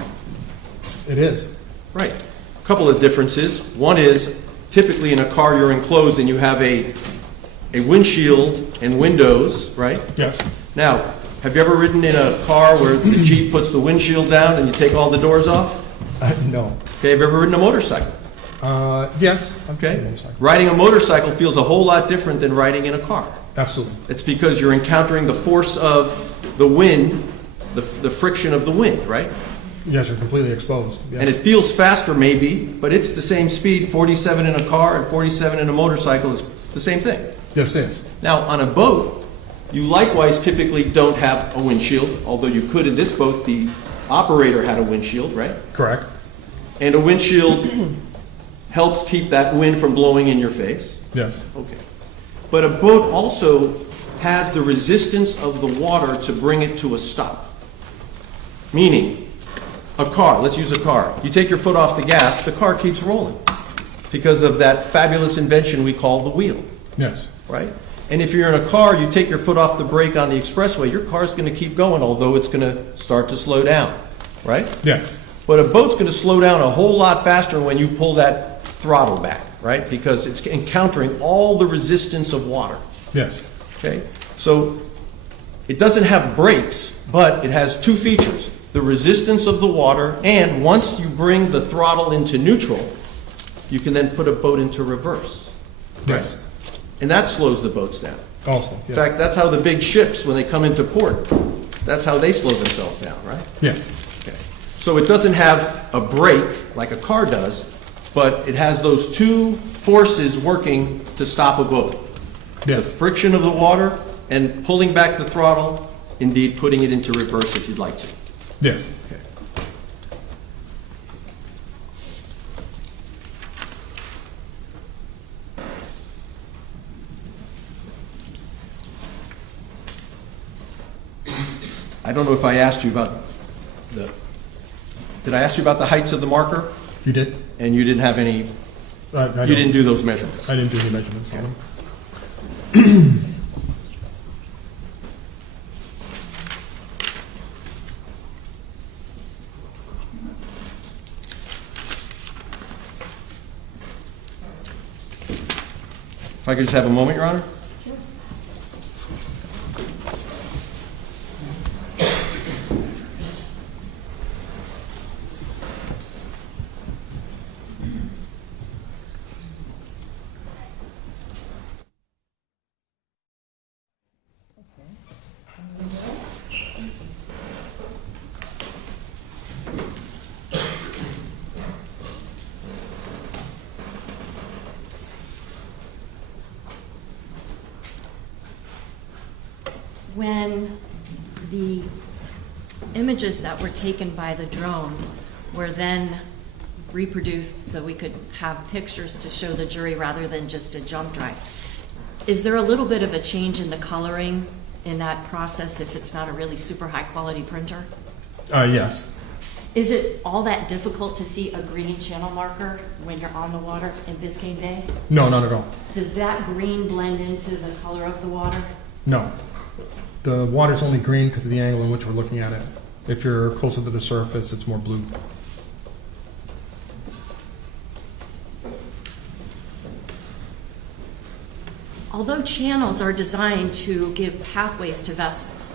It is. Right. A couple of differences. One is, typically in a car you're enclosed and you have a windshield and windows, right? Yes. Now, have you ever ridden in a car where the Jeep puts the windshield down and you take all the doors off? No. Okay, have you ever ridden a motorcycle? Yes. Okay. Riding a motorcycle feels a whole lot different than riding in a car. Absolutely. It's because you're encountering the force of the wind, the friction of the wind, right? Yes, you're completely exposed. Yes. And it feels faster maybe, but it's the same speed. 47 in a car and 47 in a motorcycle is the same thing. Yes, it is. Now, on a boat, you likewise typically don't have a windshield, although you could in this boat. The operator had a windshield, right? Correct. And a windshield helps keep that wind from blowing in your face. Yes. Okay. But a boat also has the resistance of the water to bring it to a stop. Meaning, a car, let's use a car. You take your foot off the gas, the car keeps rolling because of that fabulous invention we call the wheel. Yes. Right? And if you're in a car, you take your foot off the brake on the expressway, your car's going to keep going, although it's going to start to slow down. Right? Yes. But a boat's going to slow down a whole lot faster when you pull that throttle back, right? Because it's encountering all the resistance of water. Yes. Okay? So it doesn't have brakes, but it has two features: the resistance of the water, and once you bring the throttle into neutral, you can then put a boat into reverse. Yes. And that slows the boats down. Also, yes. In fact, that's how the big ships, when they come into port, that's how they slow themselves down, right? Yes. Okay. So it doesn't have a brake like a car does, but it has those two forces working to stop a boat. Yes. The friction of the water and pulling back the throttle, indeed putting it into reverse if you'd like to. Yes. Okay. I don't know if I asked you about did I ask you about the heights of the marker? You did? And you didn't have any, you didn't do those measurements? I didn't do any measurements on them. If I could just have a moment, Your Honor? When the images that were taken by the drone were then reproduced so we could have pictures to show the jury rather than just a jump drive, is there a little bit of a change in the coloring in that process if it's not a really super high quality printer? Yes. Is it all that difficult to see a green channel marker when you're on the water in Biscayne Bay? No, not at all. Does that green blend into the color of the water? No. The water's only green because of the angle in which we're looking at it. If you're closer to the surface, it's more blue. Although channels are designed to give pathways to vessels,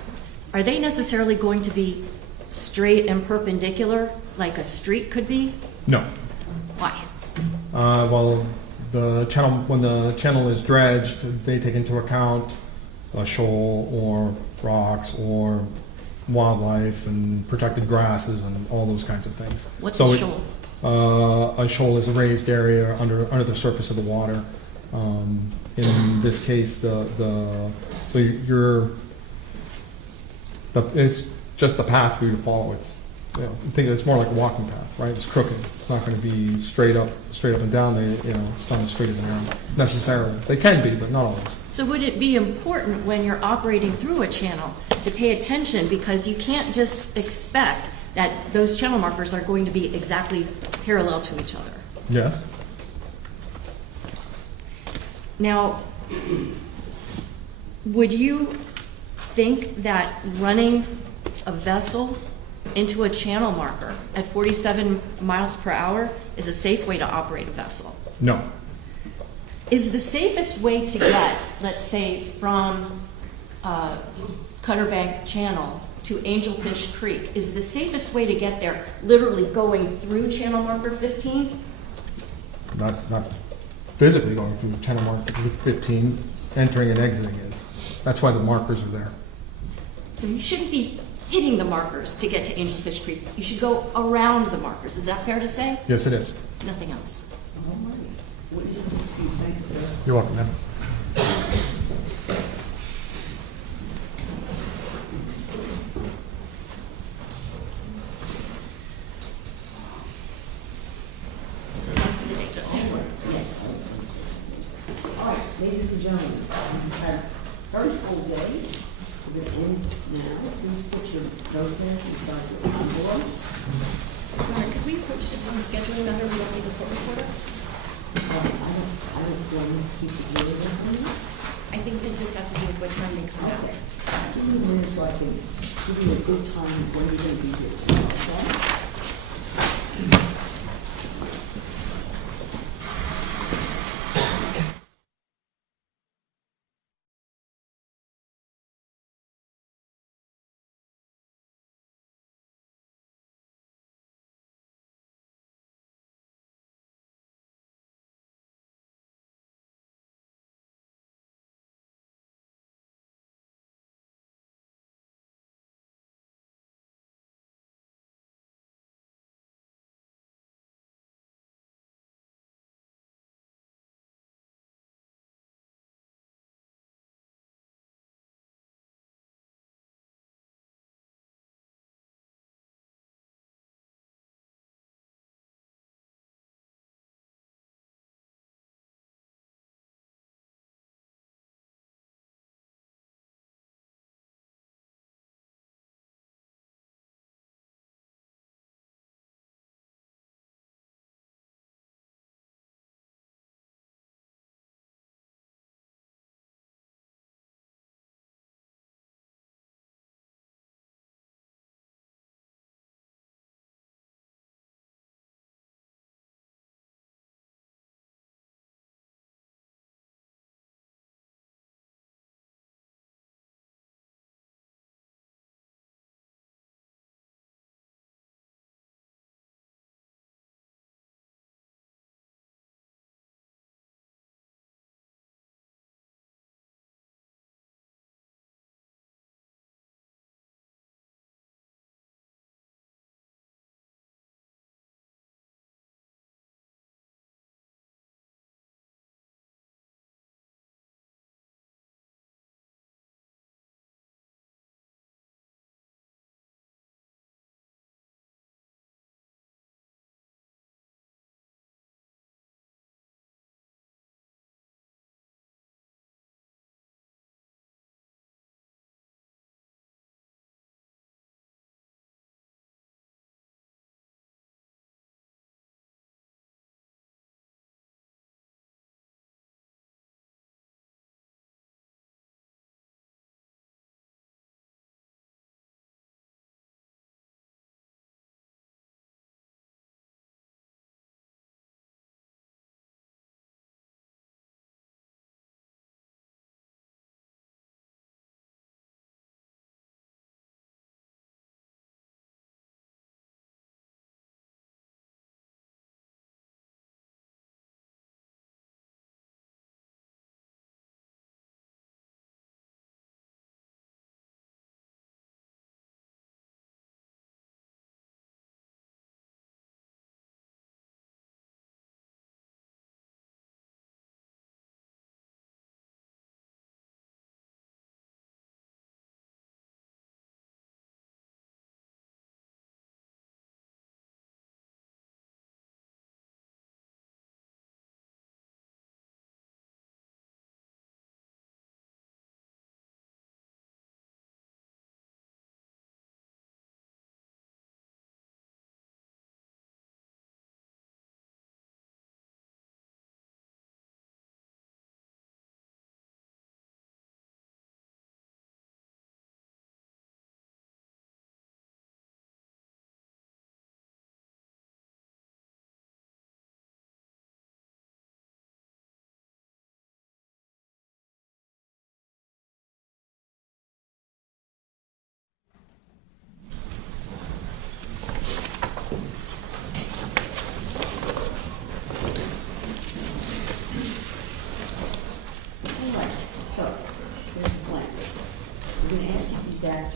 are they necessarily going to be straight and perpendicular like a street could be? No. Why? Well, the channel, when the channel is dredged, they take into account a shoal or rocks or wildlife and protected grasses and all those kinds of things. What's So a it- shoal? A shoal is a raised area under the surface of the water. In this case, it's just the path for you to follow. It's, you know, think it's more like a walking path, right? It's crooked. It's not going to be straight up and down. It's not as straight as an arrow necessarily. They can be, but not always. So would it be important when you're operating through a channel to pay attention, because you can't just expect that those channel markers are going to be exactly parallel to each other? Yes. Now, would you think that running a vessel into a channel marker at 47 miles per hour is a safe way to operate a vessel? No. Is the safest way to get, let's say, from Cutter Bank Channel to Angelfish Creek, is the safest way to get there literally going through channel marker 15? Not physically going through channel marker 15, entering and exiting is. That's why the markers are there. So you shouldn't be hitting the markers to get to Angelfish Creek. You should go around the markers. Is that fair to say? Yes, it is. Nothing else. Witnesses excused, thank you, sir. You're welcome, ma'am. Yes. All right, ladies and gentlemen, we've had a very full day. We're going to end now. Please put your notepads inside your envelopes. Mara, could we approach this on a scheduling matter? We don't need the court reporter. I don't want to keep the jury open. I think it just has to do with what time they come out. Okay. Give me a minute so I can give you a good time when you're going to be here tomorrow, okay?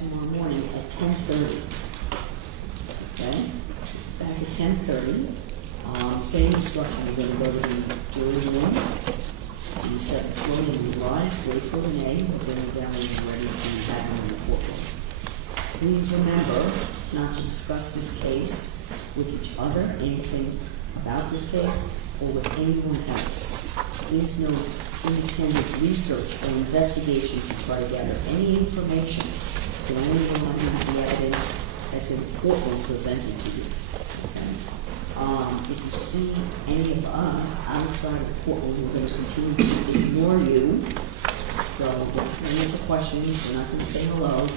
tomorrow morning at 10:30. Okay? Back at 10:30. Same instruction, we're gonna go to the jury room. You set the floor and you lie, wait for the name, we'll bring it down when you're ready to have them in the courtroom. Please remember not to discuss this case with each other, anything about this case, or with anyone else. Please no independent research or investigation to try to gather any information to anyone on the evidence that's in court or presented to you. Okay? If you see any of us outside of the courtroom, we're going to continue to ignore you. So we're not going to answer questions, we're not going to say hello.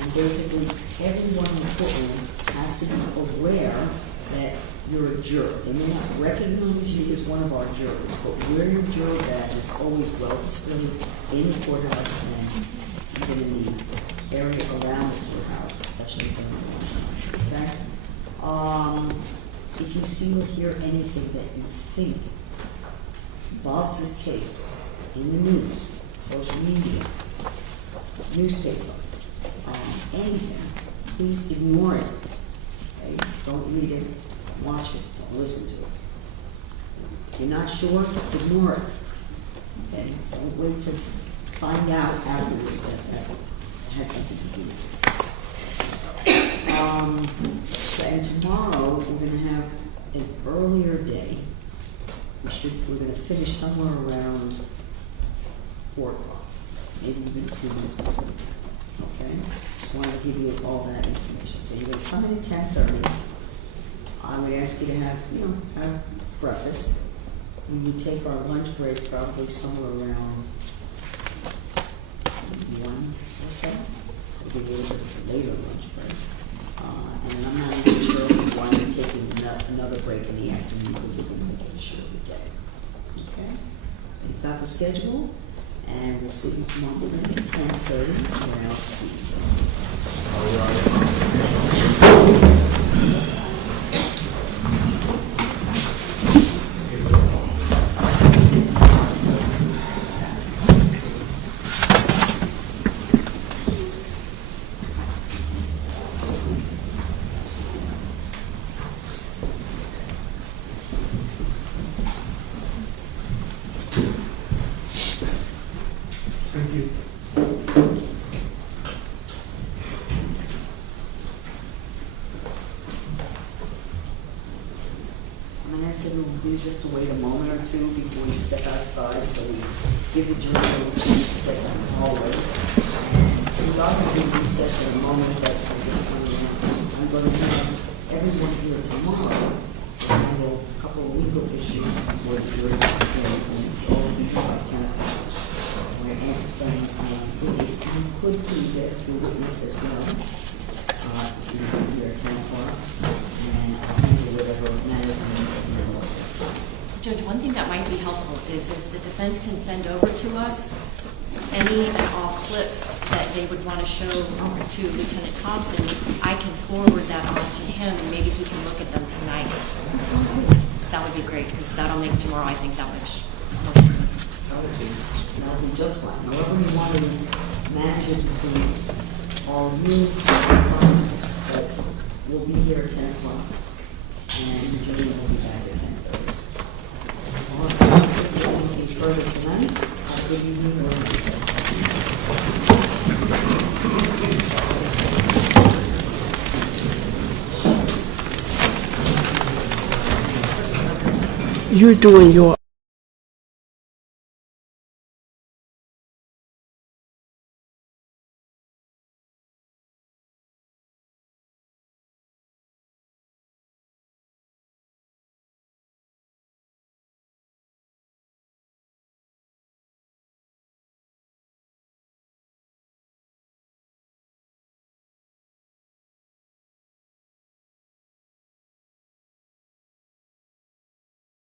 And basically, everyone in the courtroom has to be aware that you're a juror. They may not recognize you as one of our jurors, but where your juror badge is always well displayed in the courthouse and even in the area around the courthouse, especially during the lunchtime. Okay? If you see or hear anything that you think involves this case in the news, social media, newspaper, anything, please ignore it. Okay? Don't read it, don't watch it, don't listen to it. If you're not sure, ignore it. Okay? Don't wait to find out afterwards that it had something to do with this case. And tomorrow we're going to have an earlier day. We're going to finish somewhere around 4 o'clock, maybe even a few minutes before. Okay? Just wanted to give you all that information. So you're going to come in at 10:30. I would ask you to have breakfast. We would take our lunch break probably somewhere around 1 or so. So we'll give you a little bit later lunch break. And I'm not even sure why you're taking another break in the afternoon because we're going to make it a shorter day. Okay? So you've got the schedule, and we'll see you tomorrow morning at 10:30, and then I'll excuse them. Thank you. I'm going to ask everyone please just to wait a moment or two before you step outside so we give the jury a little chance to get down the hallway. And we're going to do recess in a moment, but I just want to announce I'm going to have everyone here tomorrow to handle a couple of legal issues before the jury is all before by 10 o'clock. We're and City, you could please ask your witness as well. You can be here at 10 o'clock, and handle whatever matters in the law. Judge, one thing that might be helpful is if the defense can send over to us any and all clips that they would want to show to Lieutenant Thompson, I can forward that on to him and maybe he can look at them tonight. That would be great because that'll make tomorrow, I think, that much more certain. That'll be just fine. However you want to manage it between all of you, but we'll be here at 10 o'clock, and the jury will be back at 10:30. All right, if there's anything further tonight, I'll give you the orders. You're doing your